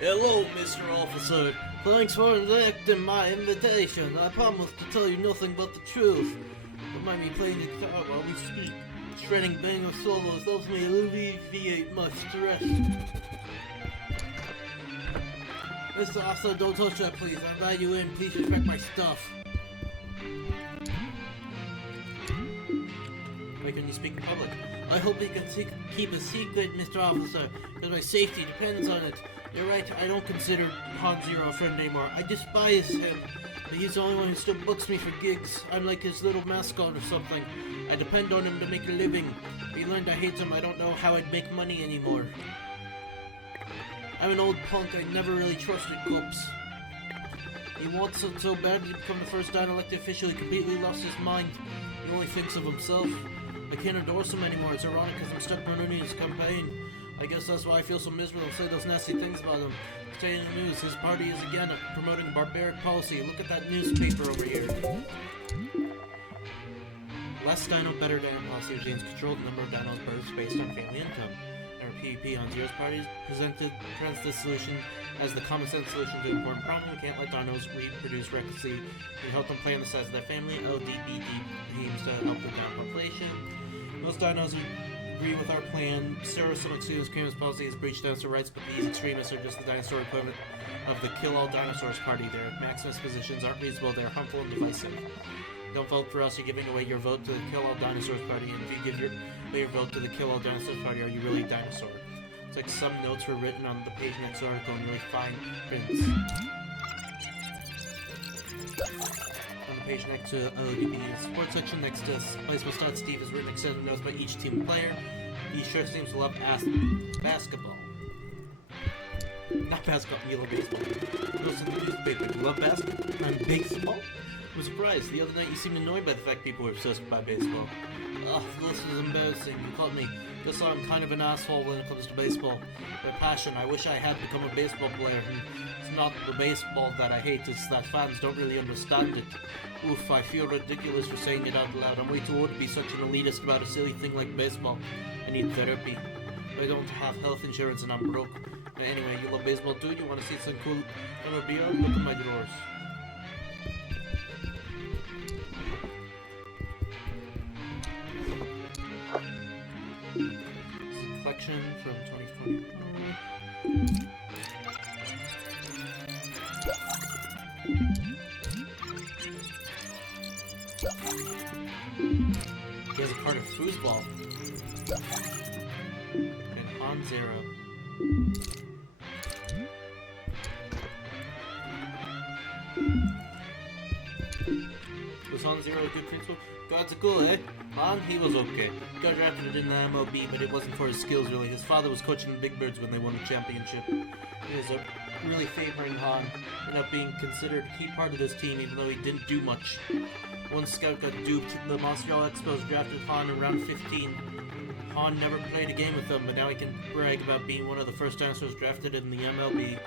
Hello, Mr. Officer. Thanks for accepting my invitation. I promise to tell you nothing but the truth. Don't mind me playing the guitar while we speak. Shredding banger solos helps me alleviate my stress. Mr. Officer, don't touch that, please. I invite you in. Please respect my stuff. Why can you speak in public? I hope you can keep a secret, Mr. Officer, because my safety depends on it. You're right, I don't consider Han Zero a friend anymore. I despise him, but he's the only one who still books me for gigs. I'm like his little mascot or something. I depend on him to make a living. If he learned I hate him, I don't know how I'd make money anymore. I'm an old punk, I never really trusted cops. He wants it so badly to become the first unelected official, he completely lost his mind. He only thinks of himself. I can't endorse him anymore. It's ironic because I'm stuck running his campaign. I guess that's why I feel so miserable and say those nasty things about him. Stay in the news. His party is again promoting barbaric policy. Look at that newspaper over here. Less Dino, better Dino policy regimes control the number of dinos births based on family income. Our PvP on Zero's party presents this solution as the common sense solution to an important problem. We can't let dinos reproduce recklessly. We help them plan the size of their family. ODBD aims to help the dino population. Most dinos agree with our plan. Some extremist policy has breached dinosaur rights, but these extremists are just the dinosaur equivalent of the Kill All Dinosaurs party. Their maximist positions aren't reasonable, they're harmful and divisive. Don't vote for us, you're giving away your vote to the Kill All Dinosaurs party, and if you give your vote to the Kill All Dinosaurs party, are you really a dinosaur? It's like some notes were written on the page next article in really fine prints. On the page next to ODB, sports section next to Baseball Start Steve is written extended notes by each team player. Each sure seems to love basketball. Not basketball, you love baseball. Notes in the newspaper, you love basketball and baseball? I'm surprised. The other night you seemed annoyed by the fact people were obsessed by baseball. Ugh, this is embarrassing. You caught me. Guess I'm kind of an asshole when it comes to baseball. My passion, I wish I had become a baseball player. It's not the baseball that I hate, it's that fans don't really understand it. Oof, I feel ridiculous for saying it out loud. I'm way too old to be such an elitist about a silly thing like baseball. I need therapy. I don't have health insurance and I'm broke. But anyway, you love baseball too? You want to see some cool memorabilia? Look in my drawers. Collection from 2020. He has a card of foosball. And Han Zero. Was Han Zero a good principal? God's a cool, eh? Han, he was okay. Got drafted in the MLB, but it wasn't for his skills really. His father was coaching the Big Birds when they won the championship. He was really favoring Han, ended up being considered a key part of this team even though he didn't do much. One scout got duped. The Montreal Expos drafted Han in round 15. Han never played a game with them, but now he can brag about being one of the first dinosaurs drafted in the MLB.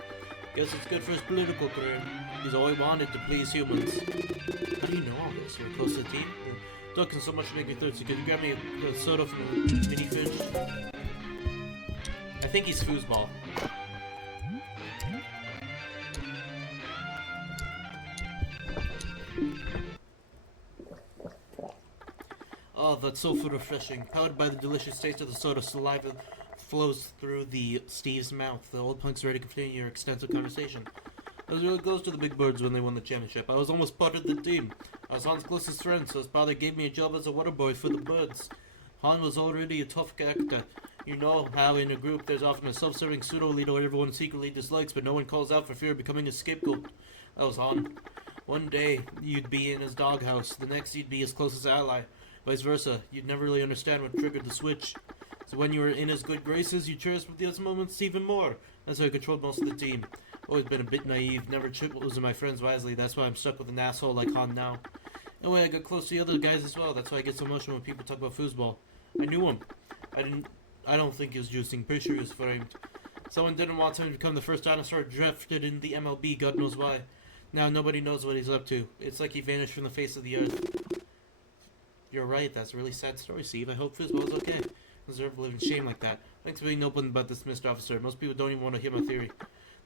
Guess it's good for his political career. He's always wanted to please humans. How do you know all this? You're close to the team? You're talking so much to make me thirsty. Could you grab me a soda from the mini fridge? I think he's foosball. Oh, that's so refreshing. Powered by the delicious taste of the soda, saliva flows through Steve's mouth. The old punk's ready to continue your extensive conversation. I was really close to the big birds when they won the championship. I was almost part of the team. I was Han's closest friend, so his father gave me a job as a water boy for the birds. Han was already a tough character. You know how in a group there's often a self-serving pseudo-leader everyone secretly dislikes, but no one calls out for fear of becoming a scapegoat. That was Han. One day, you'd be in his doghouse. The next, you'd be his closest ally. Vice versa. You'd never really understand what triggered the switch. So when you were in his good graces, you cherished those moments even more. That's how he controlled most of the team. Always been a bit naive, never choosing my friends wisely. That's why I'm stuck with an asshole like Han now. Anyway, I got close to the other guys as well. That's why I get so emotional when people talk about foosball. I knew him. I don't think he was juicing. Pretty sure he was framed. Someone didn't want him to become the first dinosaur drafted in the MLB. God knows why. Now nobody knows what he's up to. It's like he vanished from the face of the earth. You're right. That's a really sad story, Steve. I hope foosball is okay. Deserve living shame like that. Thanks for being open about this, Mr. Officer. Most people don't even want to hear my theory.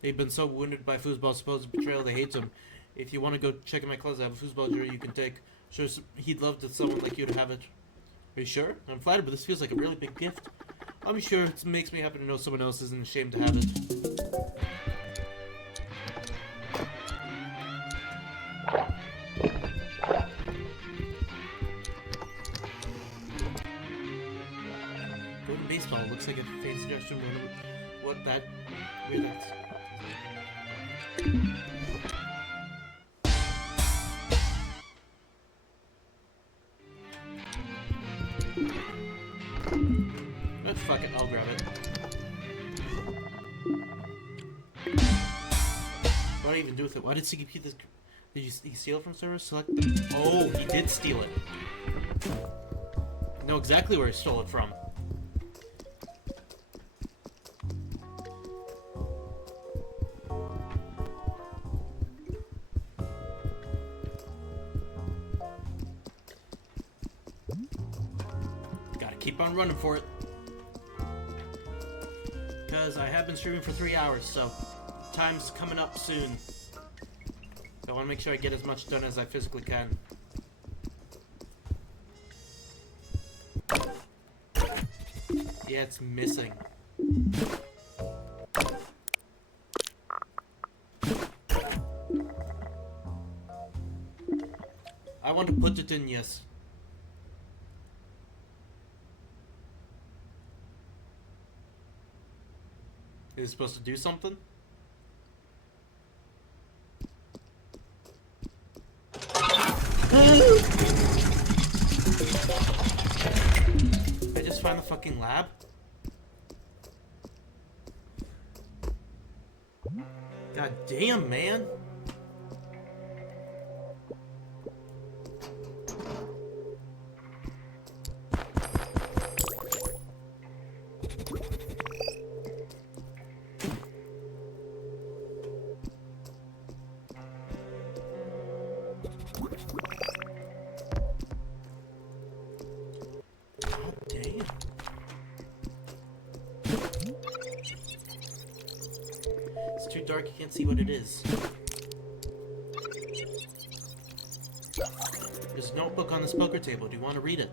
They've been so wounded by foosball's supposed betrayal they hate him. If you want to go check in my closet, I have a foosball jersey you can take. Sure, he'd love to someone like you to have it. Are you sure? I'm flattered, but this feels like a really big gift. I'm sure it makes me happy to know someone else isn't ashamed to have it. Golden baseball looks like a faint suggestion. What that? Where that's. Fuck it, I'll grab it. What did I even do with it? Why did CKP keep this? Did he steal it from server? Select. Oh, he did steal it. I know exactly where he stole it from. Gotta keep on running for it. Because I have been streaming for 3 hours, so time's coming up soon. So I want to make sure I get as much done as I physically can. Yeah, it's missing. I want to put it in, yes. Is it supposed to do something? Did I just find the fucking lab? God damn, man. It's too dark, you can't see what it is. There's a notebook on this poker table. Do you want to read it?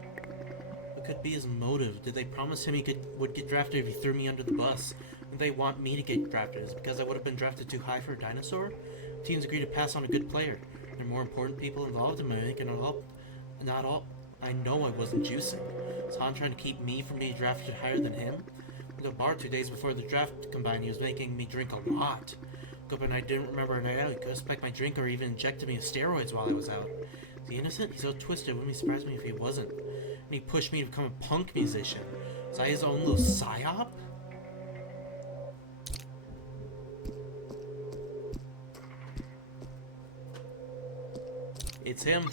What could be his motive? Did they promise him he would get drafted if he threw me under the bus? Did they want me to get drafted? Is it because I would have been drafted too high for a dinosaur? Teams agreed to pass on a good player. There are more important people involved in my making it all. Not all. I know I wasn't juicing. Is Han trying to keep me from being drafted higher than him? At the bar 2 days before the draft combined, he was making me drink a lot. Woke up and I didn't remember a night out. He could have spiked my drink or even injected me with steroids while I was out. Is he innocent? He's so twisted. Wouldn't be surprised me if he wasn't. And he pushed me to become a punk musician. Was I his own little psyop? It's him.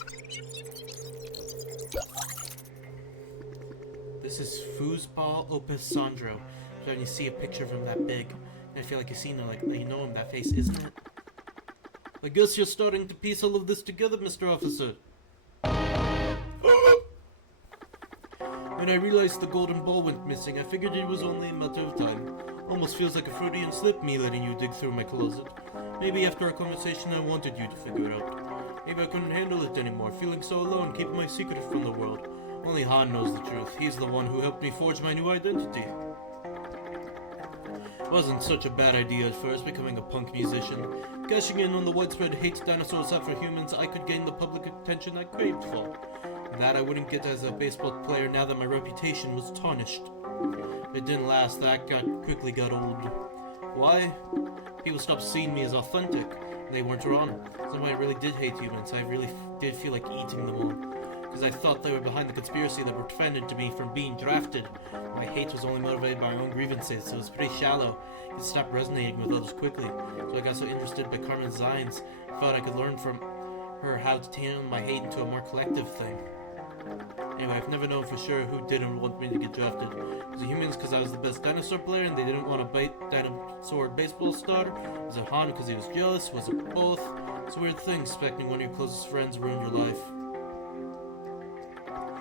This This is Foosball Opus Sandro. So when you see a picture of him that big, I feel like you've seen him, like you know him, that face, isn't it? I guess you're starting to piece all of this together, Mr. Officer. When I realized the golden ball went missing, I figured it was only a matter of time. Almost feels like a Freudian slip, me letting you dig through my closet. Maybe after our conversation I wanted you to figure it out. Maybe I couldn't handle it anymore, feeling so alone, keeping my secret from the world. Only Han knows the truth. He's the one who helped me forge my new identity. It wasn't such a bad idea at first, becoming a punk musician. Cashing in on the widespread hate dinosaurs have for humans, I could gain the public attention I craved for. And that I wouldn't get as a baseball player now that my reputation was tarnished. It didn't last, that quickly got old. Why? People stopped seeing me as authentic. And they weren't wrong. Somebody really did hate humans. I really did feel like eating them all. Because I thought they were behind the conspiracy that prevented me from being drafted. My hate was only motivated by my own grievances, so it was pretty shallow. It stopped resonating with others quickly. So I got so interested by Carmen's designs, I thought I could learn from her how to turn my hate into a more collective thing. Anyway, I've never known for sure who didn't want me to get drafted. Was it humans because I was the best dinosaur player and they didn't want to dinosaur baseball star? Was it Han because he was jealous? Was it both? It's a weird thing, suspecting one of your closest friends ruined your life.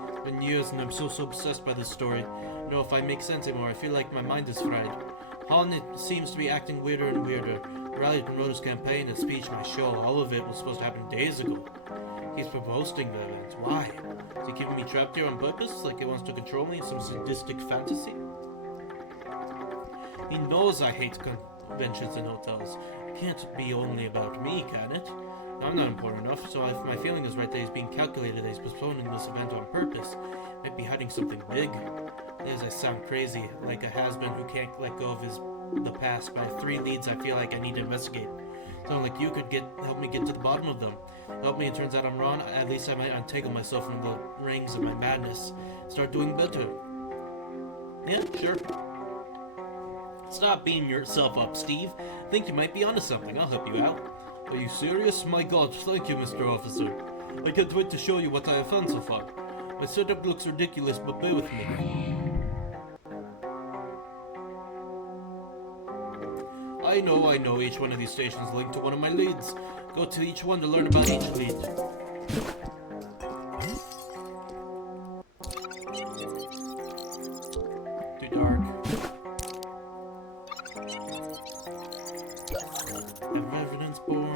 It's been years and I'm so obsessed by this story. I don't know if I make sense anymore. I feel like my mind is fried. Han, it seems to be acting weirder and weirder. The rally to promote his campaign, his speech, my show, all of it was supposed to happen days ago. He's proposing the event. Why? Is he keeping me trapped here on purpose? Like he wants to control me in some sadistic fantasy? He knows I hate conventions and hotels. It can't be only about me, can it? I'm not important enough, so if my feeling is right that he's being calculated, that he's postponing this event on purpose, he might be hiding something big. As I sound crazy, like a has-been who can't let go of the past, but I have 3 leads I feel like I need to investigate. Sound like you could help me get to the bottom of them. Help me, it turns out I'm wrong, at least I might untangle myself from the rings of my madness. Start doing better. Yeah, sure. Stop beating yourself up, Steve. I think you might be onto something. I'll help you out. Are you serious? My god, thank you, Mr. Officer. I can't wait to show you what I have found so far. My setup looks ridiculous, but bear with me. I know, each one of these stations linked to one of my leads. Go to each one to learn about each lead. Too dark. Have evidence board.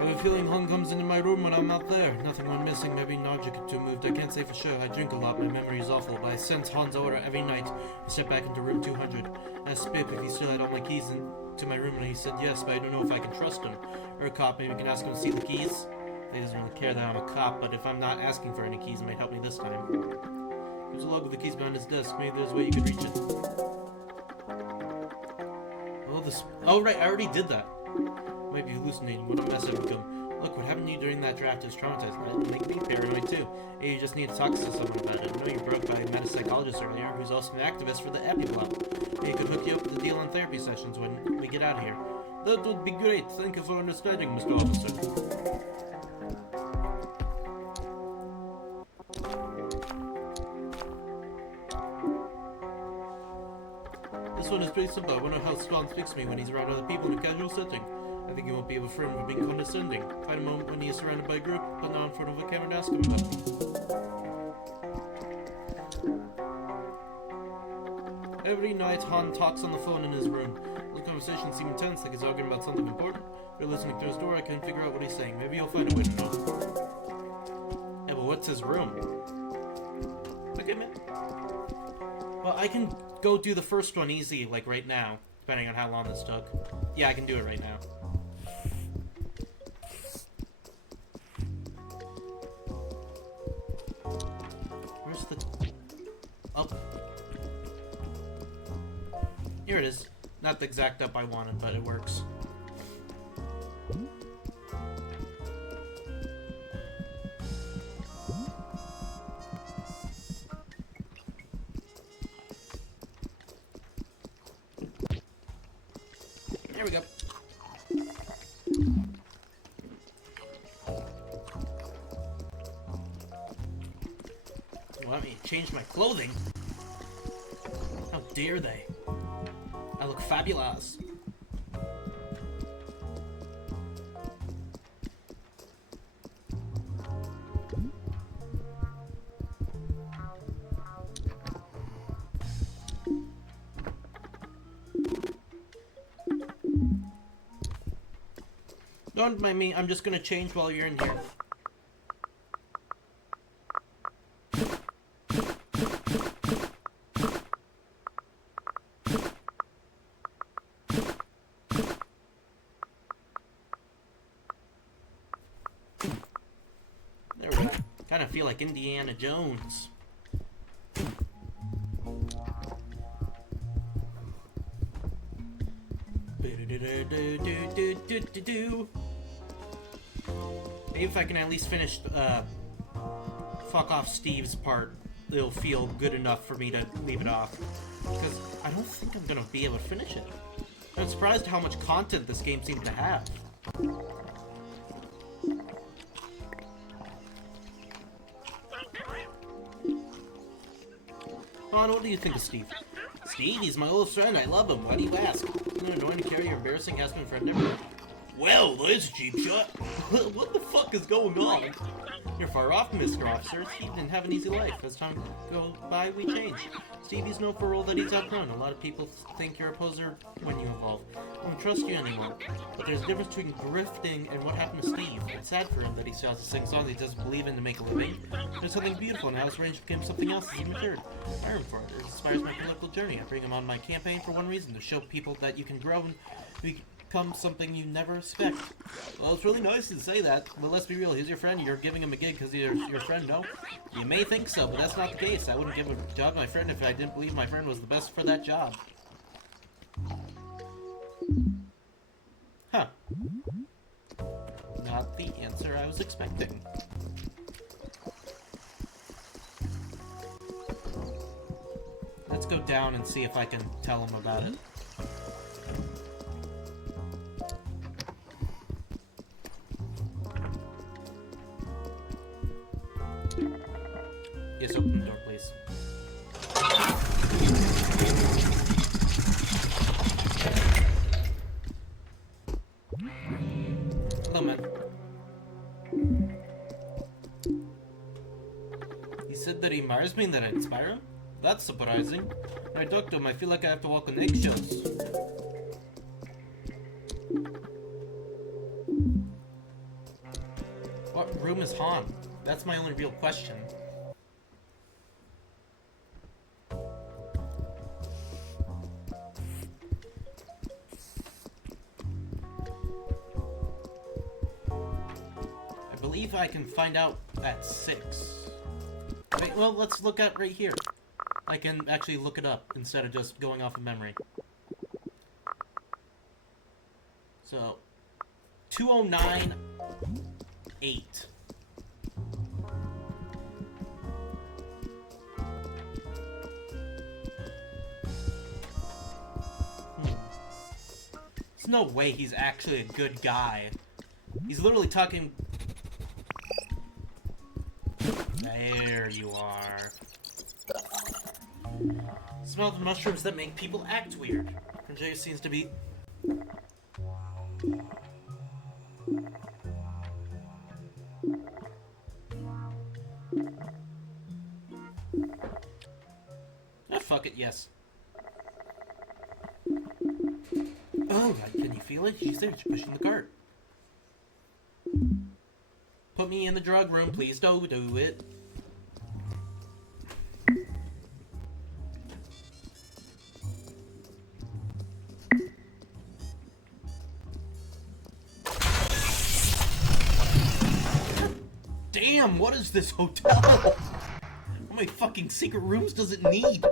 I have a feeling Han comes into my room when I'm not there. Nothing went missing, maybe an object or two moved. I can't say for sure. I drink a lot, my memory is awful, but I sense Han's aura every night. I step back into room 200. I asked Pip if he still had all my keys into my room, and he said yes, but I don't know if I can trust him. Or a cop, maybe we can ask him to steal the keys. He doesn't really care that I'm a cop, but if I'm not asking for any keys, it might help me this time. There's a log with the keys behind his desk. Maybe there's a way you could reach it. Oh, right, I already did that. Might be hallucinating. What a mess I've become. Look, what happened to you during that draft is traumatizing. It make me paranoid too. Hey, you just need to talk to someone about it. I know you broke by a metapsychologist earlier, who's also an activist for the EpiBlock. Hey, he could hook you up with a deal on therapy sessions when we get out of here. That would be great. Thank you for understanding, Mr. Officer. This one is pretty simple. I wonder how Spawn speaks to me when he's around other people in a casual setting. I think he won't be able to friend for being condescending. Find a moment when he is surrounded by a group, put down in front of a camera and ask him about it. Every night, Han talks on the phone in his room. The conversations seem intense, like he's arguing about something important. If you're listening through his door, I can't figure out what he's saying. Maybe you'll find a way to know. Yeah, but what's his room? Okay, man. Well, I can go do the first one easy, like right now, depending on how long this took. Yeah, I can do it right now. Where's the... Up? Here it is. Not the exact up I wanted, but it works. There we go. Want me to change my clothing? How dare they? I look fabulous. Don't mind me, I'm just gonna change while you're in here. There we go. Kinda feel like Indiana Jones. Maybe if I can at least finish fuck off Steve's part, it'll feel good enough for me to leave it off. Because I don't think I'm gonna be able to finish it. I'm surprised how much content this game seems to have. Ron, what do you think of Steve? Steve, he's my old friend. I love him. Why do you ask? You're annoying to carry your embarrassing husband friend everywhere. Well, there's a cheap shot. What the fuck is going on? You're far off, Mr. Officer. Steve didn't have an easy life. As time goes by, we change. Stevie's no parole that he's outgrown. A lot of people think you're a poser when you evolve. I don't trust you anymore. But there's a difference between grifting and what happened to Steve. It's sad for him that he still has to sing songs he doesn't believe in to make a living. There's something beautiful in how his range became something else as he matured. I hire him for it. It inspires my political journey. I bring him on my campaign for one reason, to show people that you can grow and become something you never expect. Well, it's really nice to say that, but let's be real. He's your friend. You're giving him a gig because he's your friend, no? You may think so, but that's not the case. I wouldn't give a job to my friend if I didn't believe my friend was the best for that job. Huh. Not the answer I was expecting. Let's go down and see if I can tell him about it. Yes, open the door, please. Hello, man. He said that he admires me and that I inspire him? That's surprising. When I talk to him, I feel like I have to walk on eggshells. What room is Han? That's my only real question. I believe I can find out at 6. Wait, well, let's look at right here. I can actually look it up instead of just going off of memory. So, 2098. There's no way he's actually a good guy. He's literally talking... There you are. Smell the mushrooms that make people act weird. And Jay seems to be... Ah, fuck it, yes. Oh, can you feel it? She's there, she's pushing the cart. Put me in the drug room, please don't do it. Damn, what is this hotel? How many fucking secret rooms does it need?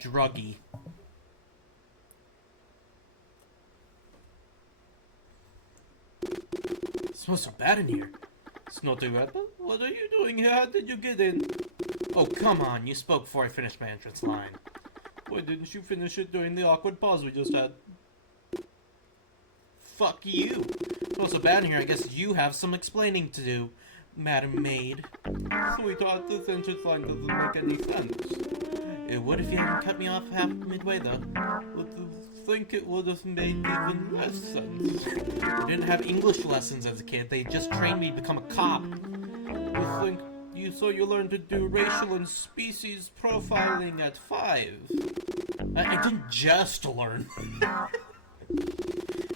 druggie. It smells so bad in here. Snotty Rebel, what are you doing here? How did you get in? Oh, come on, you spoke before I finished my entrance line. Why didn't you finish it during the awkward pause we just had? Fuck you. It smells so bad in here, I guess you have some explaining to do, Madam Maid. Sweetheart, this entrance line doesn't make any sense. It would if you hadn't cut me off half midway, though. But I think it would have made even less sense. I didn't have English lessons as a kid. They just trained me to become a cop. So you learned to do racial and species profiling at 5. I didn't just learn.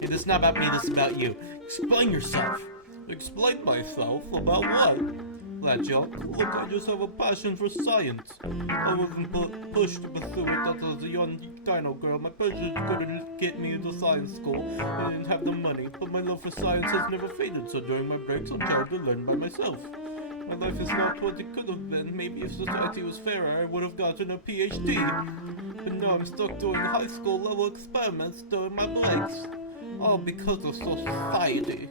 Hey, this is not about me, this is about you. Explain yourself. Explain myself? About what? That junk? Look, I just have a passion for science. I wasn't pushed to pursue it as a young Dino girl. My parents couldn't get me into science school. I didn't have the money, but my love for science has never faded, so during my breaks I'm trying to learn by myself. My life is not what it could have been. Maybe if society was fairer, I would have gotten a PhD. But now I'm stuck doing high school level experiments during my breaks. All because of society.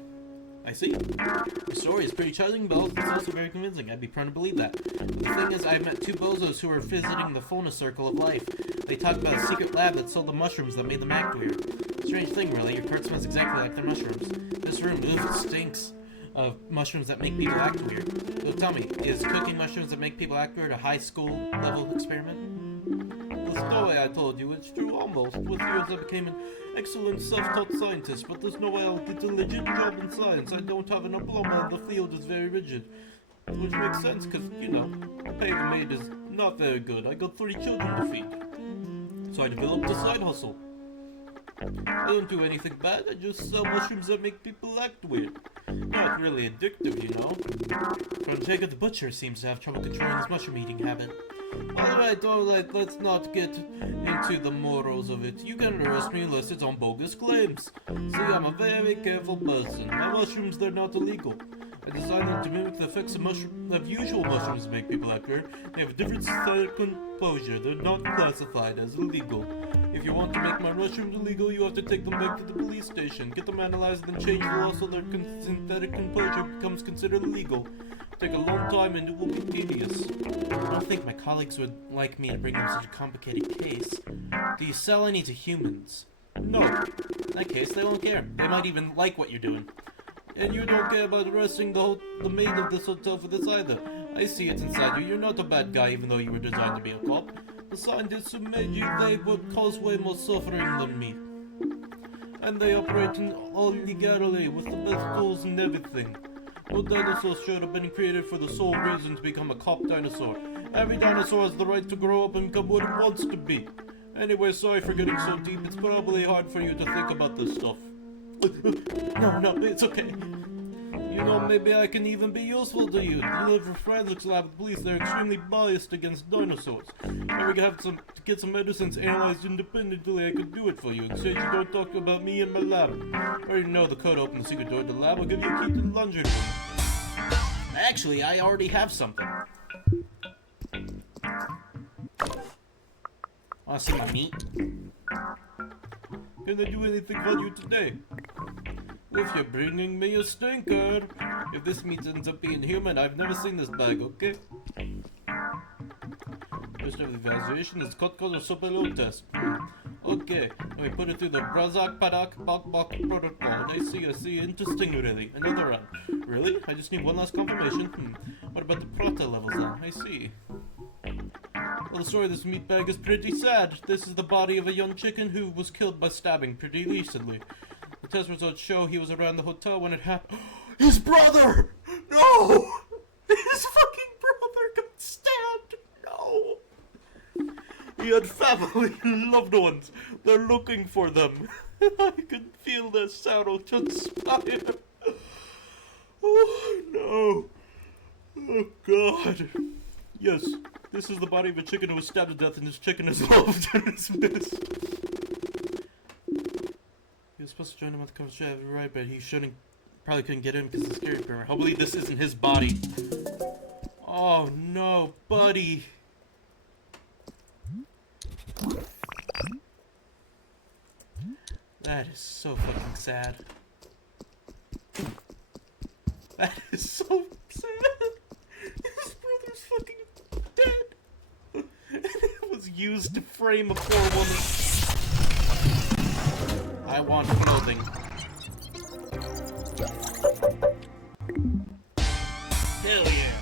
I see. Your story is pretty charming, but it's also very convincing. I'd be prone to believe that. But the thing is, I've met 2 bozos who are visiting the fullness circle of life. They talk about a secret lab that sold the mushrooms that made them act weird. Strange thing, really. Your cart smells exactly like their mushrooms. This room, ugh, stinks of mushrooms that make people act weird. So tell me, is cooking mushrooms that make people act weird a high school level experiment? The story I told you, it's true almost. With years I became an excellent self-taught scientist, but there's no way I'll get a legit job in science. I don't have a diploma and the field is very rigid. Which makes sense, because, you know, the pay I made is not very good. I got 3 children to feed. So I developed a side hustle. I don't do anything bad, I just sell mushrooms that make people act weird. Not really addictive, you know. Jacob the Butcher seems to have trouble controlling his mushroom eating habit. Alright, let's not get into the morals of it. You can't arrest me unless it's on bogus claims. See, I'm a very careful person. My mushrooms, they're not illegal. I designed them to mimic the effects of usual mushrooms to make people act weird. They have a different synthetic composure. They're not classified as illegal. If you want to make my mushrooms illegal, you have to take them back to the police station, get them analyzed, and change the law so their synthetic composure becomes considered illegal. It'll take a long time and it will be tedious. I don't think my colleagues would like me to bring them such a complicated case. Do you sell any to humans? No. In that case, they won't care. They might even like what you're doing. And you don't care about arresting the maid of this hotel for this either. I see it inside you. You're not a bad guy even though you were designed to be a cop. The scientists who made you, they would cause way more suffering than me. And they operate in all legally with the best tools and everything. No dinosaur should have been created for the sole reason to become a cop dinosaur. Every dinosaur has the right to grow up and become what it wants to be. Anyway, sorry for getting so deep. It's probably hard for you to think about this stuff. No, it's okay. You know, maybe I can even be useful to you. You live for forensics lab with police. They're extremely biased against dinosaurs. If we have to get some medicines analyzed independently, I could do it for you. Instead, you don't talk about me and my lab. I already know the code to open the secret door to the lab. I'll give you a key to the laundry room. Actually, I already have something. Wanna see my meat? Can I do anything for you today? If you're bringing me a stinker. If this meat ends up being human, I've never seen this bag, okay? First of the evaluation is cut or super test. Okay, let me put it through the Brazak Padak Bak Bak protocol. I see, interesting really. Another run. Really? I just need one last confirmation. What about the prota levels then? I see. Well, the story of this meat bag is pretty sad. This is the body of a young chicken who was killed by stabbing pretty recently. The test results show he was around the hotel when it happened. His brother! No! His fucking brother got stabbed! No! He had family and loved ones. They're looking for them. I can feel their sorrow transpire. Oh, no. Oh, God. Yes, this is the body of a chicken who was stabbed to death, and this chicken is loved and is missed. He was supposed to join him on the conversation, right, but he probably couldn't get in because of the scary part. Hopefully this isn't his body. Oh, no, buddy. That is so fucking sad. That is so sad. His brother's fucking dead. It was used to frame a poor woman. I want clothing. Hell yeah.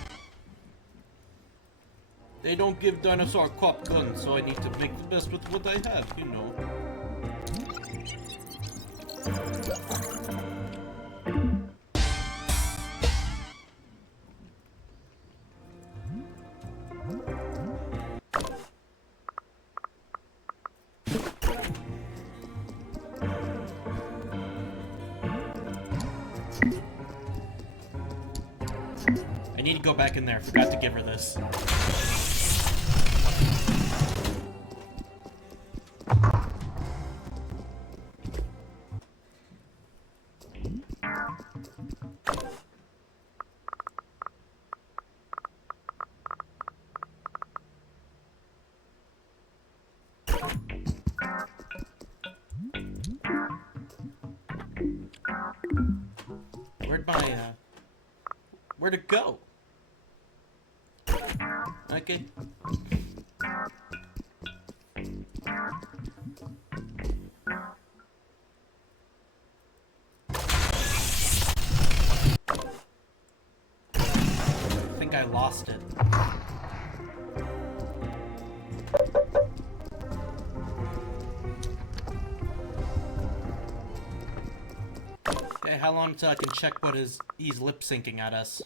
They don't give Dinosaur cop guns, so I need to make the best with what I have, you know. I need to go back in there. I forgot to give her this. Where'd it go? Okay. I think I lost it. Okay, how long until I can check what he's lip syncing at us?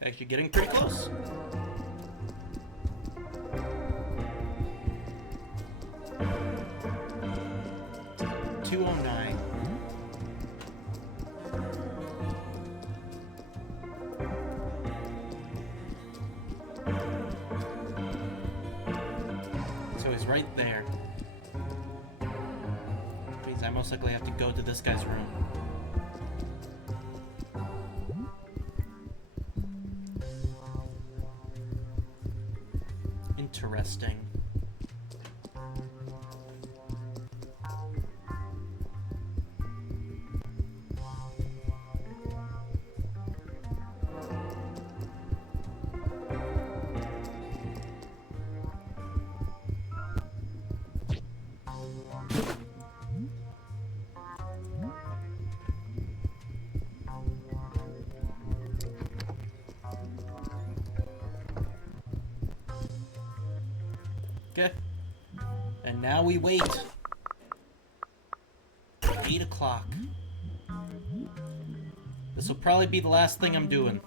Actually getting pretty close. $209. So he's right there. Means I most likely have to go to this guy's room. Interesting. Okay. And now we wait. 8 o'clock. This will probably be the last thing I'm doing.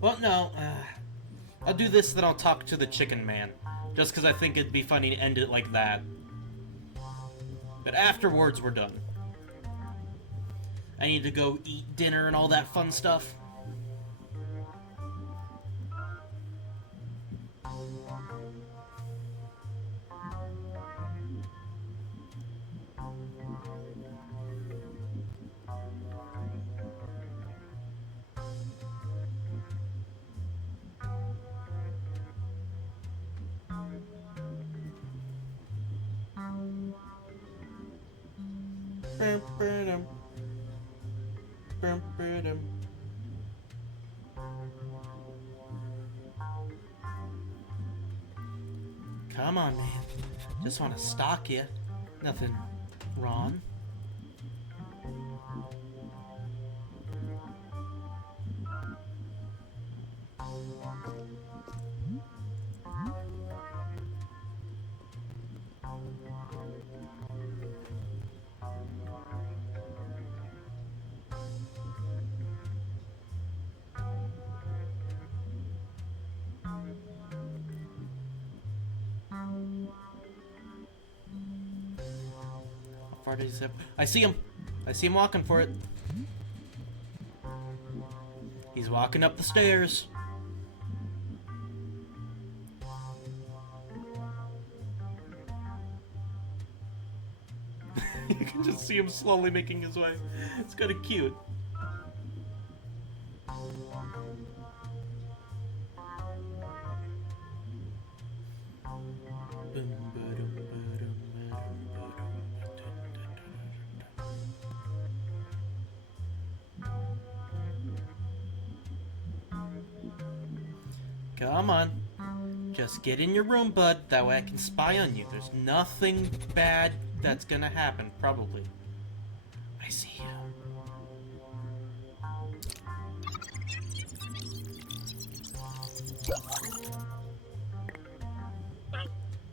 Well, no. I'll do this, then I'll talk to the chicken man. Just because I think it'd be funny to end it like that. But afterwards, we're done. I need to go eat dinner and all that fun stuff. Come on, man. Just want to stalk you. Nothing wrong. How far did he zip? I see him! I see him walking for it. He's walking up the stairs. You can just see him slowly making his way. It's kind of cute. Come on. Just get in your room, bud. That way I can spy on you. There's nothing bad that's gonna happen, probably. I see you.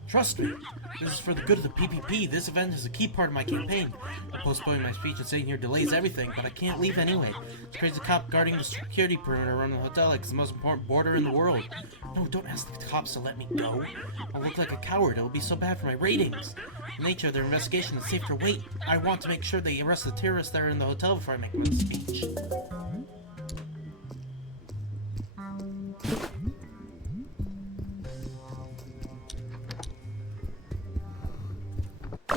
Trust me, this is for the good of the PPP. This event is a key part of my campaign. Postponing my speech and sitting here delays everything, but I can't leave anyway. This crazy cop guarding the security perimeter around the hotel like it's the most important border in the world. No, don't ask the cops to let me go. I'll look like a coward. It will be so bad for my ratings. The nature of their investigation is safe to wait. I want to make sure they arrest the terrorists that are in the hotel before I make my speech.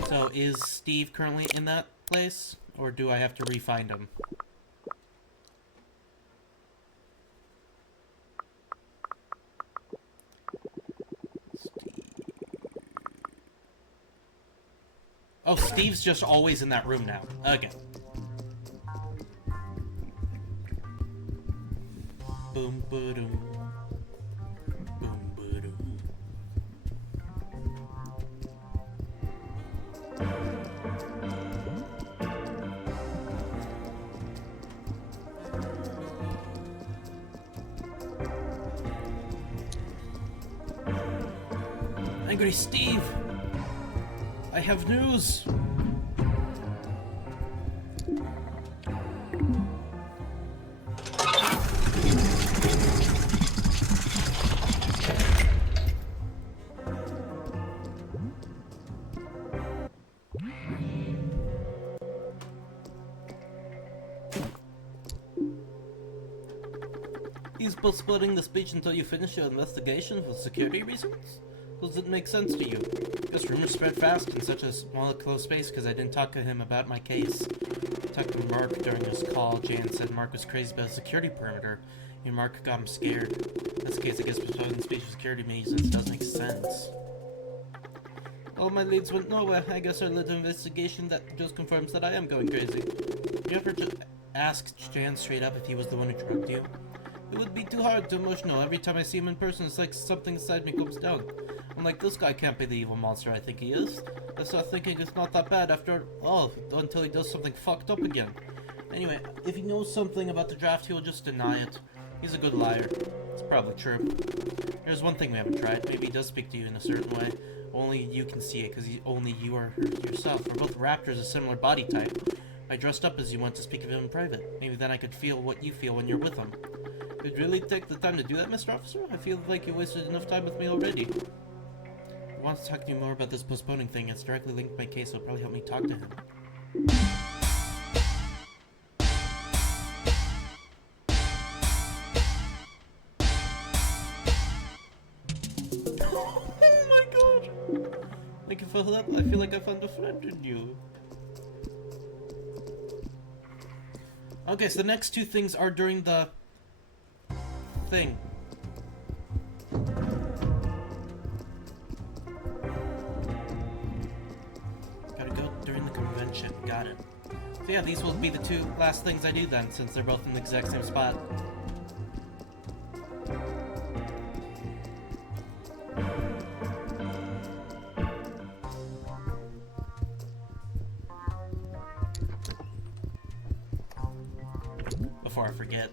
So, is Steve currently in that place? Or do I have to re-find him? Oh, Steve's just always in that room now. Okay. Boom, ba-doom. Boom, ba-doom. Angry Steve! I have news! He's postponing the speech until you finish your investigation for security reasons? Does it make sense to you? Because rumors spread fast in such a small, close space because I didn't talk to him about my case. I talked to Mark during his call. Jan said Mark was crazy about the security perimeter, and Mark got him scared. That's the case, I guess postponing the speech for security reasons does make sense. All my leads went nowhere. I guess our little investigation that just confirms that I am going crazy. You ever just ask Jan straight up if he was the one who drugged you? It would be too hard, too emotional. Every time I see him in person, it's like something inside me comes down. I'm like, this guy can't be the evil monster I think he is. I start thinking it's not that bad after all, until he does something fucked up again. Anyway, if he knows something about the draft, he will just deny it. He's a good liar. It's probably true. There's one thing we haven't tried. Maybe he does speak to you in a certain way. Only you can see it, because only you are yourself. We're both raptors, a similar body type. I dressed up as you want to speak of him in private. Maybe then I could feel what you feel when you're with him. Did you really take the time to do that, Mr. Officer? I feel like you wasted enough time with me already. I want to talk to you more about this postponing thing. It's directly linked to my case, so it'll probably help me talk to him. Oh my god! Thank you for help. I feel like I found a friend in you. Okay, so the next two things are during the thing. Gotta go during the convention. Got it. So yeah, these will be the two last things I do then, since they're both in the exact same spot. Before I forget.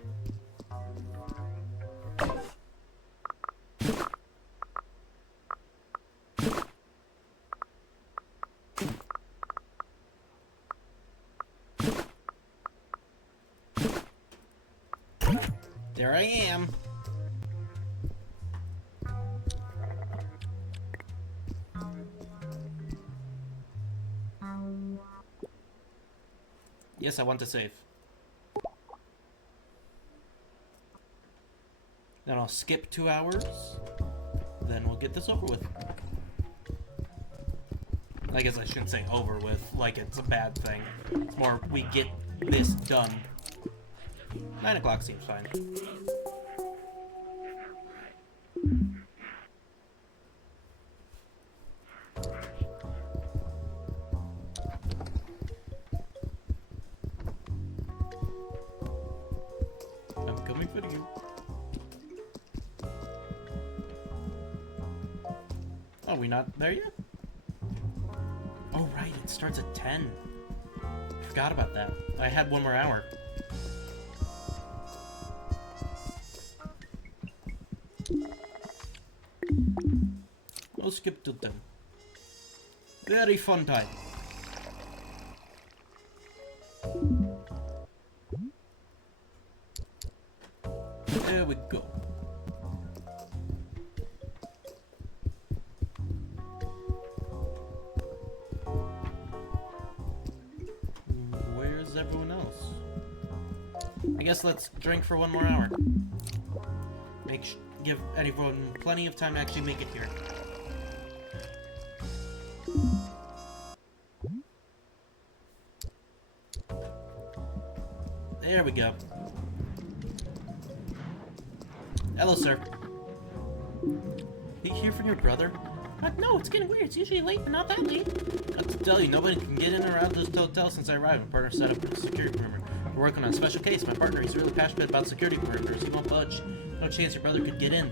There I am. Yes, I want to save. Then I'll skip 2 hours. Then we'll get this over with. I guess I shouldn't say over with, like it's a bad thing. It's more, we get this done. 9 o'clock seems fine. Oh, we not there yet? Oh, right, it starts at 10. Forgot about that. I had 1 more hour. I'll skip to 10. Very fun time. There we go. Where's everyone else? I guess let's drink for 1 more hour. Give anyone plenty of time to actually make it here. There we go. Hello, sir. You here from your brother? No, it's getting weird. It's usually late, but not that late. I have to tell you, nobody can get in or out of this hotel since I arrived. My partner set up a security perimeter. We're working on a special case. My partner, he's really passionate about security perimeters. He won't budge. No chance your brother could get in.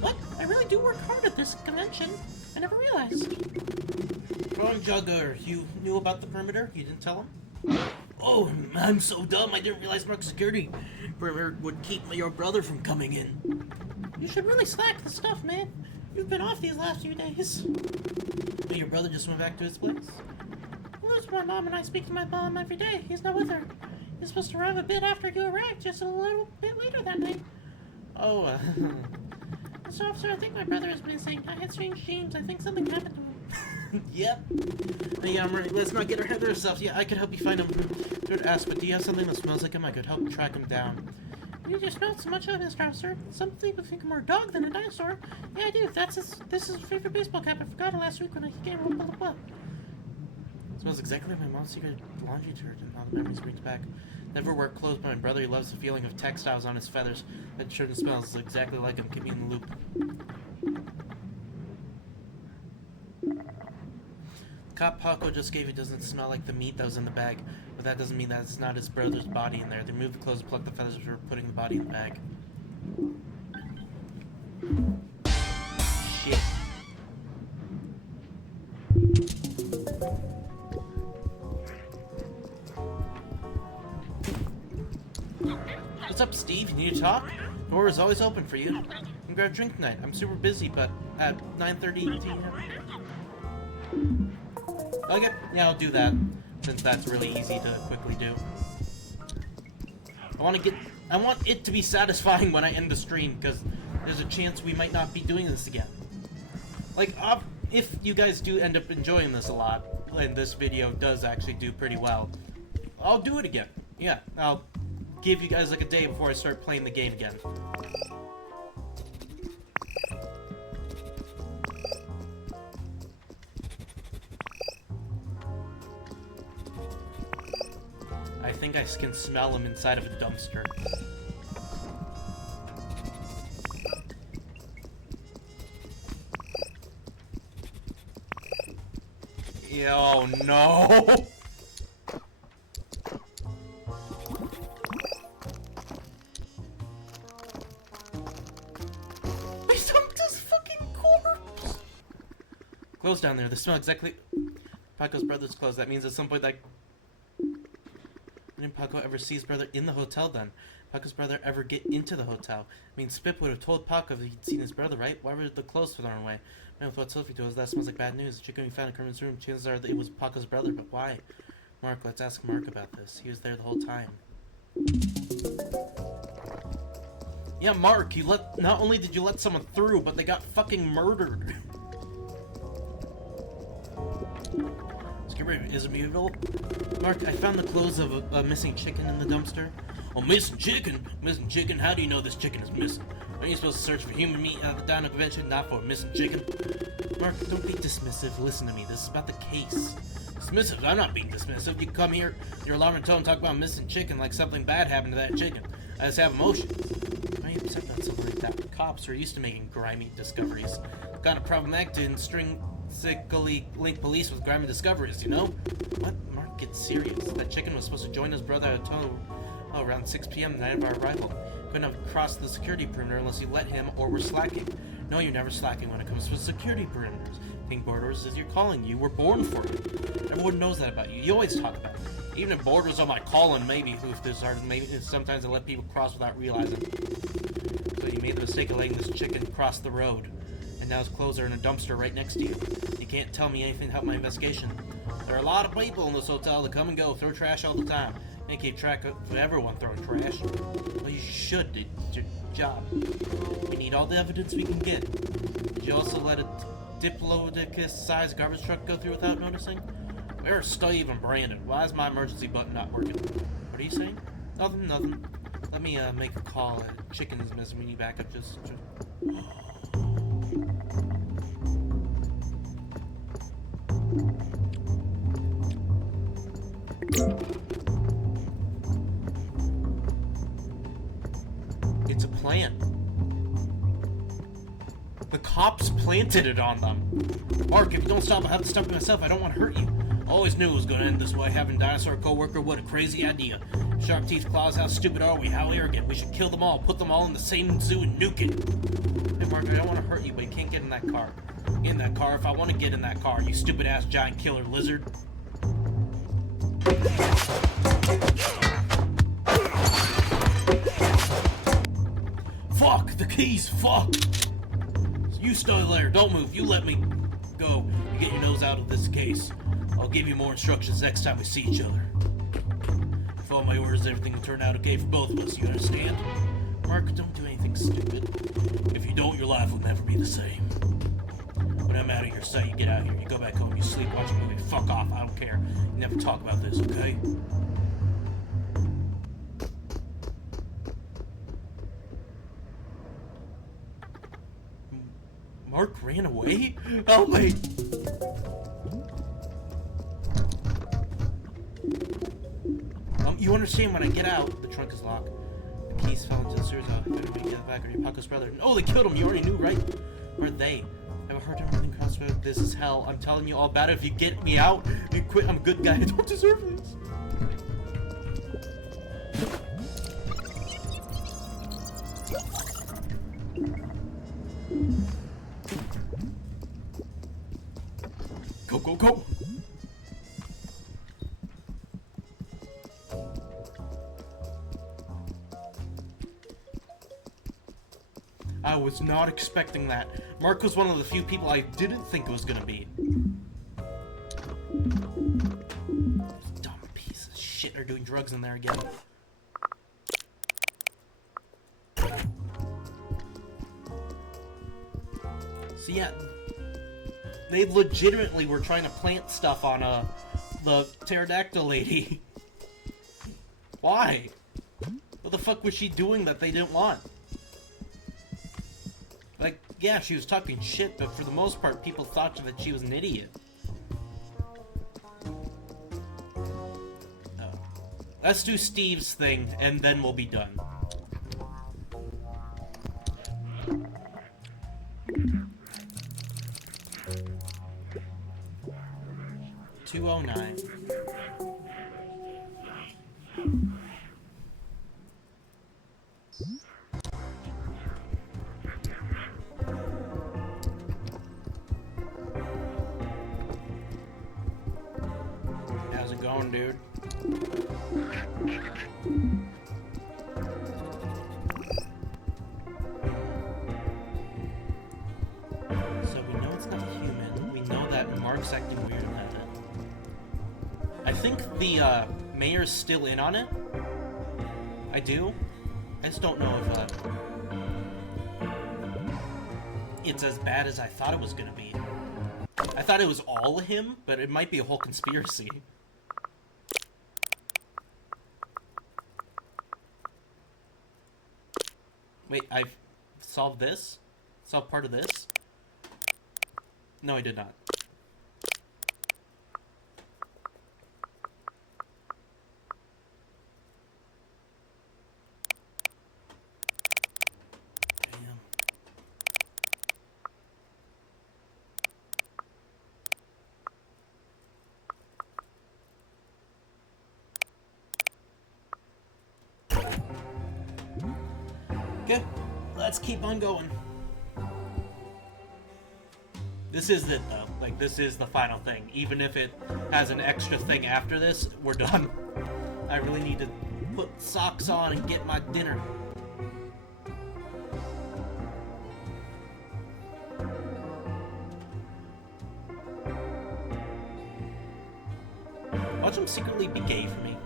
What? I really do work hard at this convention. I never realized. Wrong juggler. You knew about the perimeter? You didn't tell him? Oh, I'm so dumb. I didn't realize Mark's security perimeter would keep your brother from coming in. You should really slack the stuff, man. You've been off these last few days. But your brother just went back to his place? Well, it's my mom and I speak to my mom every day. He's not with her. He's supposed to arrive a bit after you arrived, just a little bit later that night. Oh, So, officer, I think my brother is missing. I had strange dreams. I think something happened to him. Yep. Yeah, I'm right. Let's not get ahead of ourselves. Yeah, I could help you find him. Good ask, but do you have something that smells like him? I could help track him down. You just smelled so much of his officer. Some people think more a dog than a dinosaur. Yeah, I do. This is his favorite baseball cap. I forgot it last week when he came up with the club. Smells exactly like my mom's secret laundry detergent. All the memories brings back. Never wear clothes, but my brother, he loves the feeling of textiles on his feathers. That detergent smells exactly like him. Keep me in the loop. Cop Paco just gave you doesn't smell like the meat that was in the bag, but that doesn't mean that it's not his brother's body in there. They removed the clothes and plucked the feathers before putting the body in the bag. Shit. What's up, Steve? You need to talk? The door is always open for you. You can grab a drink tonight. I'm super busy, but at 9:30 p.m. Okay, yeah, I'll do that, since that's really easy to quickly do. I want it to be satisfying when I end the stream, because there's a chance we might not be doing this again. Like, if you guys do end up enjoying this a lot, and this video does actually do pretty well, I'll do it again. Yeah, I'll give you guys like a day before I start playing the game again. I think I can smell him inside of a dumpster. Oh no! They dumped his fucking corpse! Clothes down there, they smell exactly... Paco's brother's clothes, that means at some point like... Didn't Paco ever see his brother in the hotel then? Paco's brother ever get into the hotel? I mean, Spip would have told Paco if he'd seen his brother, right? Why were the clothes thrown away? Man, with what Sophie told us, that smells like bad news. The chicken we found in Kermit's room, chances are that it was Paco's brother, but why? Mark, let's ask Mark about this. He was there the whole time. Yeah, Mark, not only did you let someone through, but they got fucking murdered. Is it evil? Mark, I found the clothes of a missing chicken in the dumpster. Oh, missing chicken? Missing chicken? How do you know this chicken is missing? Aren't you supposed to search for human meat at the Dino convention, not for a missing chicken? Mark, don't be dismissive. Listen to me. This is about the case. Dismissive? I'm not being dismissive. You come here, your alarming tone, talk about missing chicken like something bad happened to that chicken. I just have emotions. Why are you upset about something like that? Cops are used to making grimy discoveries. Kind of problematic to intrinsically link police with grimy discoveries, you know? What? Mark, get serious. That chicken was supposed to join his brother at around 6 p.m. the night of our arrival. Couldn't have crossed the security perimeter unless you let him or were slacking. No, you're never slacking when it comes to security perimeters. King Borders is your calling. You were born for it. Everyone knows that about you. You always talk about it. Even if borders are my calling, maybe sometimes I let people cross without realizing. So you made the mistake of letting this chicken cross the road, and now his clothes are in a dumpster right next to you. You can't tell me anything to help my investigation. There are a lot of people in this hotel that come and go, throw trash all the time. They keep track of everyone throwing trash. Well, you should. It's your job. We need all the evidence we can get. Did you also let a Diplodocus-sized garbage truck go through without noticing? Where's Steve and Brandon? Why is my emergency button not working? What are you saying? Nothing. Let me make a call. Chicken is missing. We need backup. Just... It's a plant. The cops planted it on them. Mark, if you don't stop, I have to stop it myself. I don't want to hurt you. Always knew it was going to end this way. Having Dinosaur co-worker, what a crazy idea. Sharp teeth, claws, how stupid are we? How arrogant. We should kill them all, put them all in the same zoo and nuke it. Hey, Mark, I don't want to hurt you, but you can't get in that car. In that car, if I want to get in that car, you stupid-ass giant killer lizard. Fuck! The keys! Fuck! You stay there. Don't move. You let me go. You get your nose out of this case. I'll give you more instructions next time we see each other. Follow my orders, everything will turn out okay for both of us. You understand? Mark, don't do anything stupid. If you don't, your life will never be the same. When I'm out of your sight, you get out of here. You go back home. You sleep, watch a movie. Fuck off. I don't care. You never talk about this, okay? Mark ran away? Help me! You understand when I get out, the trunk is locked. The keys fell into the sewers. I better make it back or your Paco's brother. Oh, they killed him. You already knew, right? Or they. I've heard everything crossroad. This is hell. I'm telling you all about it. If you get me out, you quit. I'm a good guy. I don't deserve this. Go, go, go! I was not expecting that. Mark was one of the few people I didn't think it was gonna be. Dumb piece of shit are doing drugs in there again. So yeah, they legitimately were trying to plant stuff on the pterodactyl lady. Why? What the fuck was she doing that they didn't want? Like, yeah, she was talking shit, but for the most part, people thought that she was an idiot. Oh. Let's do Steve's thing, and then we'll be done. $209. How's it going, dude? So we know it's not human. We know that Mark's acting weird in that. I think the mayor's still in on it. I do. I just don't know if it's as bad as I thought it was gonna be. I thought it was all him, but it might be a whole conspiracy. Wait, I've solved this? Solved part of this? No, I did not. Damn. Good. Let's keep on going. This is it, though. Like, this is the final thing. Even if it has an extra thing after this, we're done. I really need to put socks on and get my dinner. Watch him secretly be gay for me.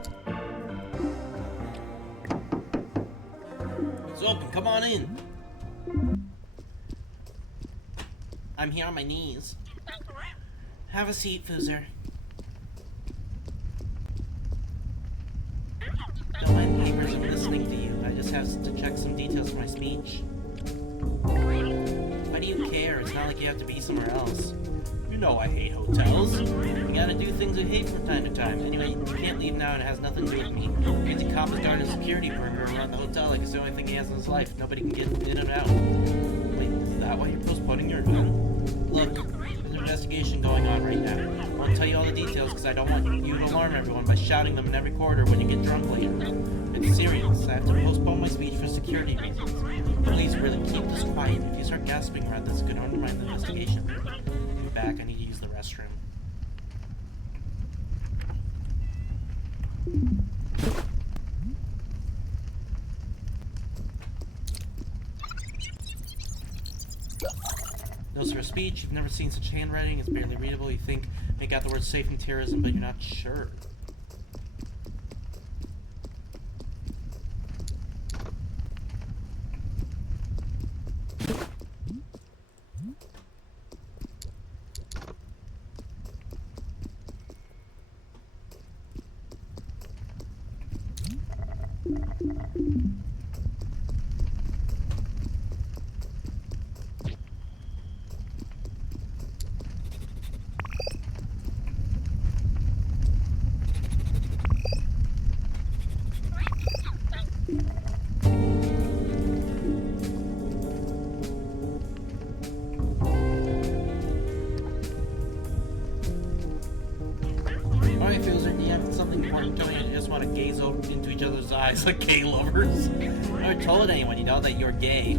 It's open, come on in. I'm here on my knees. Have a seat, Foozer. Don't mind papers, I'm listening to you. I just have to check some details for my speech. Why do you care? It's not like you have to be somewhere else. You know I hate hotels. You gotta do things I hate from time to time. Anyway, you can't leave now and it has nothing to do with me. Crazy cop is guarding a security perimeter around the hotel like it's the only thing he has in his life. Nobody can get in and out. Wait, is that why you're postponing your event? Look, there's an investigation going on right now. I won't tell you all the details because I don't want you to alarm everyone by shouting them in every corridor when you get drunk later. It's serious. I have to postpone my speech for security reasons. Please really keep this quiet. If you start gasping around this, it could undermine the investigation. Back, I need to use the restroom. Notes for a speech. You've never seen such handwriting. It's barely readable. You think make out the word safe and terrorism, but you're not sure. Alright, Foozer, do you have something important to me? I just want to gaze into each other's eyes like gay lovers. I never told anyone, you know, that you're gay.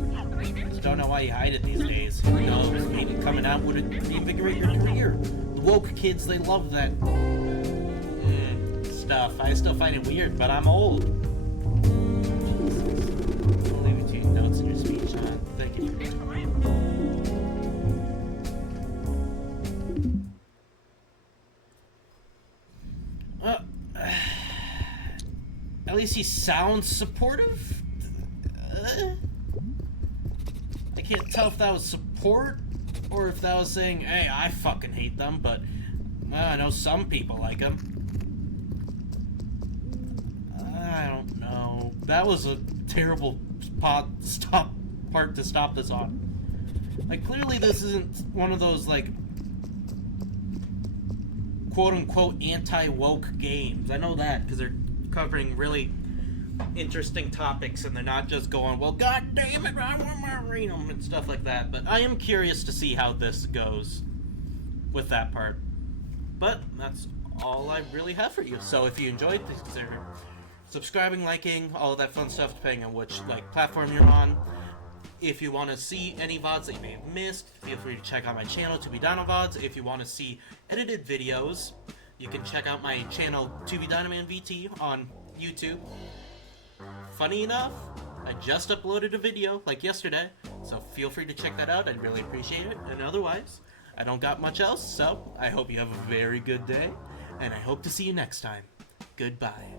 Just don't know why you hide it these days. Who knows? Maybe coming out would reinvigorate your career. The woke kids, they love that stuff. I still find it weird, but I'm old. I'll leave it to you. Notes in your speech. Thank you for your time. At least he sounds supportive? I can't tell if that was support or if that was saying, hey, I fucking hate them, but I know some people like them. I don't know. That was a terrible part to stop this on. Like, clearly this isn't one of those, like, quote-unquote anti-woke games. I know that, because they're covering really interesting topics, and they're not just going, well, god damn it, I want my renum, and stuff like that. But I am curious to see how this goes with that part. But that's all I really have for you. So if you enjoyed, please consider subscribing, liking, all of that fun stuff, depending on which platform you're on. If you want to see any VODs that you may have missed, feel free to check out my channel, 2B Dino VODs. If you want to see edited videos, you can check out my channel, 2B Dinoman VT, on YouTube. Funny enough, I just uploaded a video, like yesterday, so feel free to check that out. I'd really appreciate it. And otherwise, I don't got much else, so I hope you have a very good day, and I hope to see you next time. Goodbye.